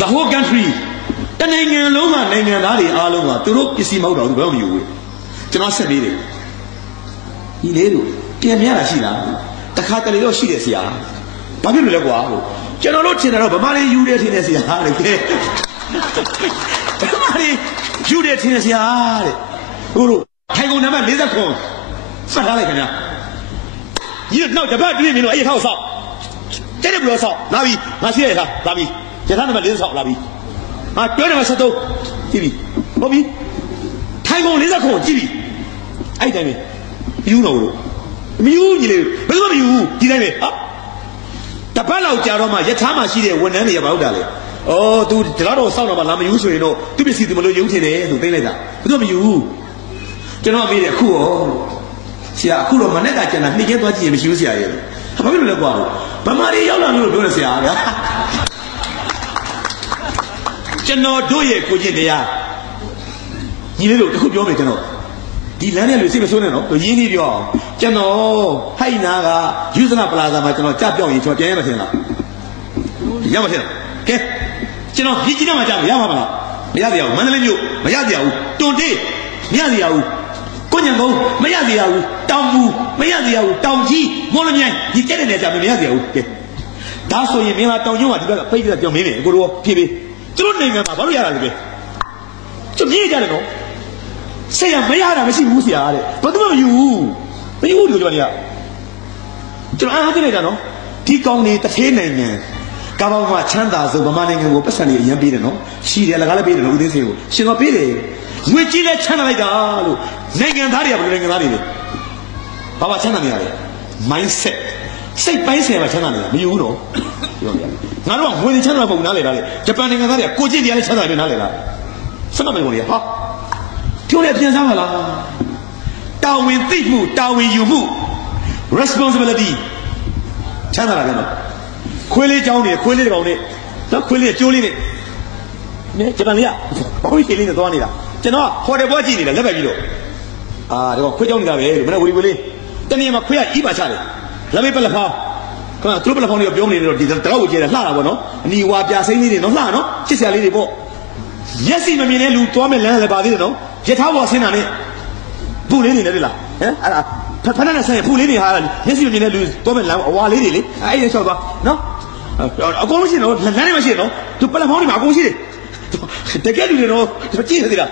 the whole country တနိုင်ငံလုံးကနိုင်ငံသားတွေအားလုံးကသူတို့ပစ္စည်းမဟုတ်တော့ဘူးဘယ်မှမယူဘူးကျွန်တော်ဆက်ပြီးတယ်ဒီလေးတို့ပြန်ပြရတာရှိလားတခါတလေတော့ရှိတယ်ဆရာဘာဖြစ်လို့လဲကွာကျွန်တော်တို့ထင်တယ်တော့ဗမာတွေယူတယ်ထင်တယ်ဆရာတဲ့ဗမာတွေယူတယ်ထင်တယ်ဆရာတဲ့တို့ထိုင်ကုန်နံပါတ်49စထားလိုက်ခင်ဗျာဒီတော့တပတ်တွေ့နေလို့အဲ့ထောက်ဆောက်တဲ့တယ်ဘလို့ဆောက်လာပြီငါရှိရထားလာပြီရထားနံပါတ်49လာပြီငါပြောတယ်မှာ73ကြည့်ပြီဟုတ်ပြီထိုင်ကုန်49ကြည့်ပြီအဲ့တိုင်းပဲယူတော့လို့မယူညီလေးဘယ်လိုမယူဒီတိုင်းပဲဟာတပတ်လောက်ကြာတော့မှရထားမှာရှိတဲ့ဝန်ထမ်းတွေကဘာလုပ်တာလဲဩ तू ဒီလောက်တော့စောက်တော့မှလာမယူဆိုရင်တော့သူပစ္စည်းသူမလို့ယူထင်တယ်သူသိလိုက်တာဘယ်သူမယူ ကျွန်တော်မေးတယ်အခုရောဆရာအခုတော့မနေ့ကကျန်တာနှစ်ကျဲသွားကြည့်ရင်မရှိဘူးဆရာရဲ့ဘာဖြစ်လို့လဲကွာဗမာတွေရောက်လာလို့ပြောတယ်ဆရာဗျာကျွန်တော်တို့ရဲ့ကိုချင်းတရားညီလေးတို့တခုပြောမယ်ကျွန်တော်ဒီလမ်းနဲ့လူစိတ်မဆိုးနဲ့နော်သူရင်းနှီးပြောအောင်ကျွန်တော်ဟိုက်နာကယူဇနာပလာဇာမှာကျွန်တော်ကြပြောင်းရင်ကျွန်တော်ပြန်ရမှာထင်လားရမှာထင်လားကဲကျွန်တော်ဒီကြီးနဲ့မှကြမရမှာမလားမရသေးဘူးမန္တလေးမြို့မရသေးဘူးတွန်တေးမရသေးဘူးကိုညံကုန်းမရသေးဘူးတောင်ဘူးမရသေးဘူးတောင်ကြီးမော်လမြိုင်ဒီကျက်တဲ့နေကြမရသေးဘူးကဲဒါဆိုရင်မင်းလာတောင်ကျုံးကဒီဘက်ကပိတ်ပြီးပြောင်းမင်းနေကိုတို့ဖြည်းဖြည်းသူတို့နိုင်ငံမှာဘာလို့ရတာလဲကဲကျွန်တော်မြင်ကြတယ်နော်ဆရာမရတာမရှိဘူးဆရာတဲ့ဘာလို့မယူမယူဘူးတို့ကြောင့်ကျွန်တော်အားသိလိုက်တာနော်ဒီကောင်းနေတစ်သေးနိုင်ငံကဘာမှချမ်းသာဆုံးဗမာနိုင်ငံကိုပတ်စံနေအရင်ပေးတယ်နော်ရှိတယ်လကားလည်းပေးတယ်လို့ဦးသိန်းစင်ကိုရှင်တော်ပေးတယ်ငွေကြီးနဲ့ချမ်းသာလိုက်တာလို့နိုင်ငံသားတွေကဘယ်လိုနိုင်ငံသားတွေလဲဘာမှချမ်းသာနေရလဲ mindset စိတ်ပိုင်းဆိုင်မှာချမ်းသာနေတာမယူဘူးတော့ပြောပြငါတို့ကငွေချမ်းသာပုံနားလေလားလေဂျပန်နိုင်ငံသားတွေကကိုကြည့်တရားနဲ့ချမ်းသာတယ်နားလေလားစမမေကုန်လေဟာပြောရပြန်စားပါလားတာဝန်သိမှုတာဝန်ယူမှု responsibility ချမ်းသာတာကတော့ခွေးလေးကြောင်းနေခွေးလေးကောင်နဲ့နော်ခွေးလေးကျိုးလေးနဲ့နဲဂျပန်လေးကဘာလို့ရှင်းလေးနဲ့သွားနေတာကျွန်တော်ဟိုတယ်ဘွားကြည့်နေတာလက်ပဲပြီးတော့ဒီကောင်ခွေးကြောင်းနေတာပဲလို့မနေ့ဝီဝီလေးတနေ့မှာခွေးကဤပါချတယ်လက်ပဲပလက်ဖောင်းခဏသူတို့ပလက်ဖောင်းလေးကိုပြောနေတော့ဒီတကောက်ကိုကျဲတာလှတာပေါ့နော်အနီဝါပြစိမ့်လေးတွေနော်လှနော်ချစ်စရာလေးတွေပေါ့မျက်စိမမြင်တဲ့လူသွားမဲ့လမ်းလည်းပါသေးတယ်နော်ရထားပေါ်ဆင်းတာနဲ့ပူလေးနေတယ်လေလားဟမ်အဲ့ဒါဖက်နဲ့ဆိုင်ပူလေးနေဟာမျက်စိမမြင်တဲ့လူသွားမဲ့လမ်းအဝါလေးတွေလေအဲ့ဒီလျှောက်သွားနော်အကုန်လုံးရှိနော်လမ်းထဲမှာရှိနော်သူပလက်ဖောင်းတွေမှာအကုန်ရှိတယ်တကယ်လူတွေတော့ကြည့်နေသေးလာ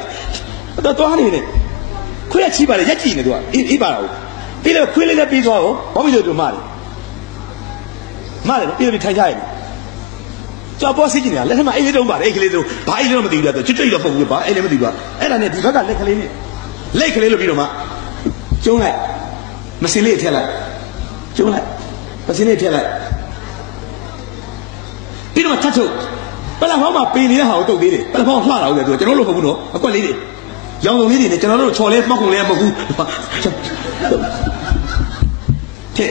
းတော့သွားနေတယ်ခွေးကချီးပါလေရက်ကြည့်နေသူကအေးပါတော့ပြီးတော့ခွေးလေးလည်းပြီးသွားတော့ဘာဖြစ်လို့သူမှားတယ်ပြီးတော့ထိုင်ကြရတယ်ကြောက်ပေါ်စိတ်ကြည့်နေတာလက်ထက်မှာအိတ်လေးတုံးပါတယ်အိတ်ကလေးတုံးဘာအိတ်လေးတော့မသိဘူးလားသူကျွတ်တော့ပုံပြပါအိတ်လေးမသိဘူးအဲ့ဒါနဲ့ဒီဘက်ကလက်ကလေးနဲ့လက်ကလေးလို့ပြီးတော့မှကျုံးလိုက်မစင်လေးထည့်လိုက်ကျုံးလိုက်မစင်လေးထည့်လိုက်ပြီးတော့ထပ်ထုတ်ပလက်ဖောင်းမှာပင်နေတဲ့ဟာကိုတုတ်သေးတယ်ပလက်ဖောင်းလှတာဟုတ်တယ်သူကျွန်တော်တို့မဟုတ်ဘူးနော်အကွက်လေးတွေရောင်စုံလေးတွေနဲ့ကျွန်တော်တို့ချော်လေးမှောက်ကုန်လေးမဟုတ်ဘူးတဲ့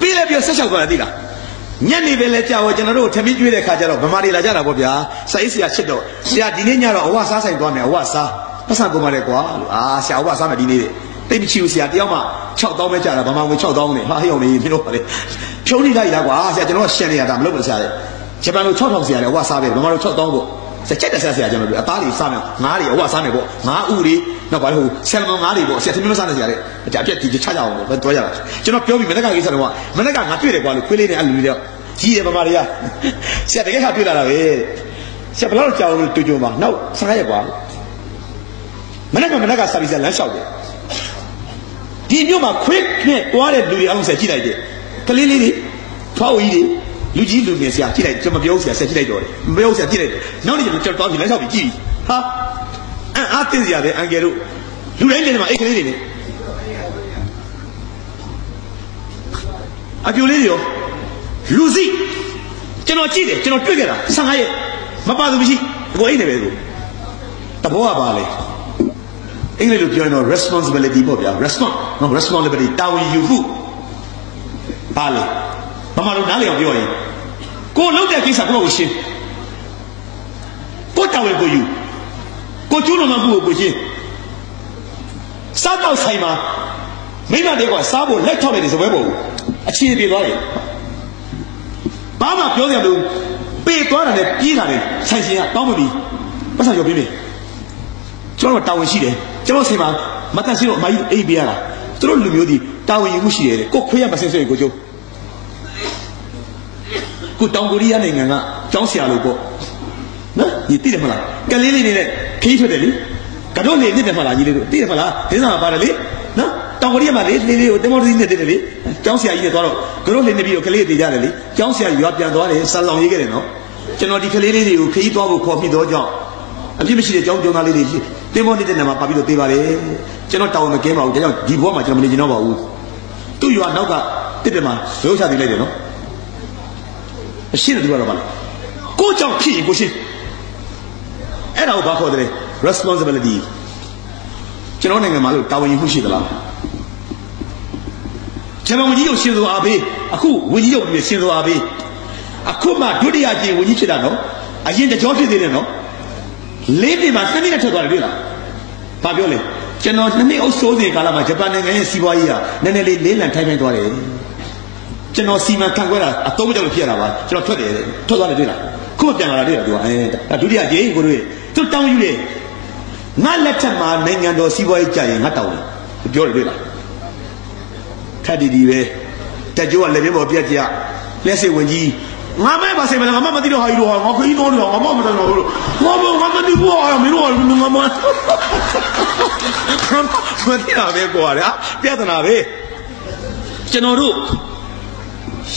ပြီးလည်းပြဆက်လျှောက်သွားတာသိလားညနေပဲလဲကြာတော့ကျွန်တော်တို့ထမင်းကျွေးတဲ့ခါကျတော့ဗမာတွေလာကြတာပေါ့ဗျာစာရေးဆရာချစ်တော့ဆရာဒီနေ့ညတော့အဝစားဆိုင်သွားမယ်အဝစားပတ်စံကုန်ပါတယ်ကွာလို့ဆရာအဝစားမယ်ဒီနေ့တိတ်မချီဘူးဆရာတယောက်မှ6000ပဲကြာတာဗမာငွေ6000နဲ့ဟာဟိုနေမင်းတို့ပါလေဖြုံးနေလိုက်လားကွာဆရာကျွန်တော်ကရှန်နေရတာမလုပ်ဘူးဆရာလေဂျပန်လို6000ဆရာလေအဝစားပဲဗမာလို6000ပေါ့ချက်တဲ့ဆရာကျွန်တော်တို့အသားတွေစားမယ်ငါးတွေအဝစားမယ်ပေါ့ငါးဥတွေနောက်ပါလေဟိုဆယ်မငါးတွေပေါ့ဆရာသမီးမစားနေဆရာလေအပြက်ဒီချကြအောင်ပဲတွဲရတာကျွန်တော်ပြောပြီးမနေ့ကကိစ္စတော့မနေ့ကငါတွေ့တယ်ကွာလို့ခွေးလေးနဲ့အလူတွေကြီးတယ်ဗမာတွေကဆရာတကယ်ခါတွေ့လာတာပဲဆရာဘယ်လောက်ကြောင်လို့တွေ့ကြမှာနောက်15ရက်ကွာမနေ့ကစာပြီးဆရာလမ်းလျှောက်တယ်ဒီမြို့မှာခွေးနဲ့တွားတဲ့လူတွေအောင်ဆရာကြည့်လိုက်တယ်ကလေးလေးတွေဖွားဝကြီးတွေလူကြီးလူငယ်ဆရာကြည့်လိုက်ကျွန်မပြောဆရာကြည့်လိုက်တော့တယ်မပြောဆရာကြည့်လိုက်တယ်နောက်နေ့ကျွန်တော်တွားပြီးလမ်းလျှောက်ပြီးကြည့်ဟာအားသိစရာပဲအန်ကယ်တို့လူတိုင်းနေမှာအိတ်ကလေးတွေနဲ့အပြိုလေးတွေရောလူစီကျွန်တော်ကြည့်တယ်ကျွန်တော်တွေ့ခဲ့တာ15ရက်မပါသူမရှိကိုအိတ်နေပဲကိုတဘောကပါလေအင်္ဂလိပ်လိုပြောရင်တော့ responsibility ပေါ့ဗျာ responsibility တာဝန်ယူမှုပါလေဘာမှလို့နားလည်အောင်ပြောရင်ကိုလုပ်တဲ့ကိစ္စကိုရှင်းကိုတာဝန်ကိုယူကိုကျူးလွန်မှုကိုရှင်းစားတော့ဆိုင်မှာမိမတွေကစားဖို့လက်ထောက်လိုက်တယ်စပွဲပေါ်အခြေပြေသွားတယ်ဘာမှပြောရလို့ပေသွားတာနဲ့ပြေးလာတယ်ဆိုင်ရှင်ကတောင်းမပြီးပတ်စံရောပြေးပြီကျွန်တော်တာဝန်ရှိတယ်ကျွန်တော်ဆိုင်မှာမတန်ရှင်းတော့အမကြီးအိပ်ပေးရတာသူတို့လူမျိုးဒီတာဝန်ယူမှုရှိတယ်ကိုခွေးရမစင်ဆွေကိုကျိုးကိုတောင်ကိုရီးယားနိုင်ငံကကျောင်းဆရာလို့ပေါ့နော်ညီသိတယ်မလားကလေးလေးနဲ့ခီးထွက်တယ်လေကတော့လေနှစ်တယ်မလားညီလေးတို့သိတယ်မလားဒင်းစာပါတယ်လေနော်တောင်ကိုရီးယားမှာလေးလေးကိုတင်မော်တီနဲ့တက်တယ်လေကျောင်းဆရာကြီးနဲ့သွားတော့ကတော့လေနေပြီးတော့ကလေးတွေကြတယ်လေကျောင်းဆရာရွာပြန်သွားတယ်ဆန်လောင်ရေးခဲ့တယ်နော်ကျွန်တော်ဒီကလေးလေးတွေကိုခီးသွားဖို့ခေါ်ပြီးတော့ကြောင်းအပြစ်မရှိတဲ့ကျောင်းကျောင်းသားလေးတွေတင်မော်တီတဲ့နေမှာပါပြီးတော့သေးပါတယ်ကျွန်တော်တောင်းမကင်းပါဘူးဒါကြောင့်ဒီဘဝမှာကျွန်တော်မနေချင်တော့ပါဘူးသူ့ရွာနောက်ကတစ်တယ်မှာရိုးချသေးလိုက်တယ်နော်အရှင်းတယ်သူကတော့ပါလေကိုကြောင့်ဖြစ်ရင်ကိုရှင်းအဲ့ဒါကိုဘာခေါ်တယ် responsibility ကျွန်တော်နိုင်ငံမှာလို့တာဝန်ယူမှုရှိသလားကျွန်တော်ဝန်ကြီးချုပ်ရှင်သောအားပေးအခုဝန်ကြီးချုပ်ပြည်ရှင်သောအားပေးအခုမှဒုတိယကြိမ်ဝန်ကြီးဖြစ်တာနော်အရင်တကြောဖြစ်သေးတယ်နော်၄နှစ်မှာ2နှစ်နဲ့ထွက်သွားတယ်တွေ့လားဘာပြောလဲကျွန်တော်2နှစ်အုပ်စိုးစဉ်ကာလမှာဂျပန်နိုင်ငံရဲ့စီးပွားရေးကနည်းနည်းလေးလေးလံထိုင်ထိုင်သွားတယ်ကျွန်တော်စီမံခန့်ခွဲတာအသုံးကြောင့်ဖြစ်ရတာပါကျွန်တော်ထွက်သွားတယ်တွေ့လားခုမှပြန်လာတာတွေ့လားသူကဒုတိယကြိမ်ကိုတို့သူတောင်းယူတယ်ငါလက်ထက်မှာနိုင်ငံတော်စီးပွားရေးကြာရင်ငါတောင်းတယ်ပြောတယ်တွေ့လားခက်တီပဲတက်ကြိုးကလည်းပြပေါ်ပြက်ကြလက်စိတ်ဝင်ကြီးငါမဲပါစေမလားငါမသိတော့ဟာယူတော့ငါခရီးတော့ငါမတော်တော့ငါမသိဘူးဟာမင်းတို့ကငါမသိတာပဲကွာပြဿနာပဲကျွန်တော်တို့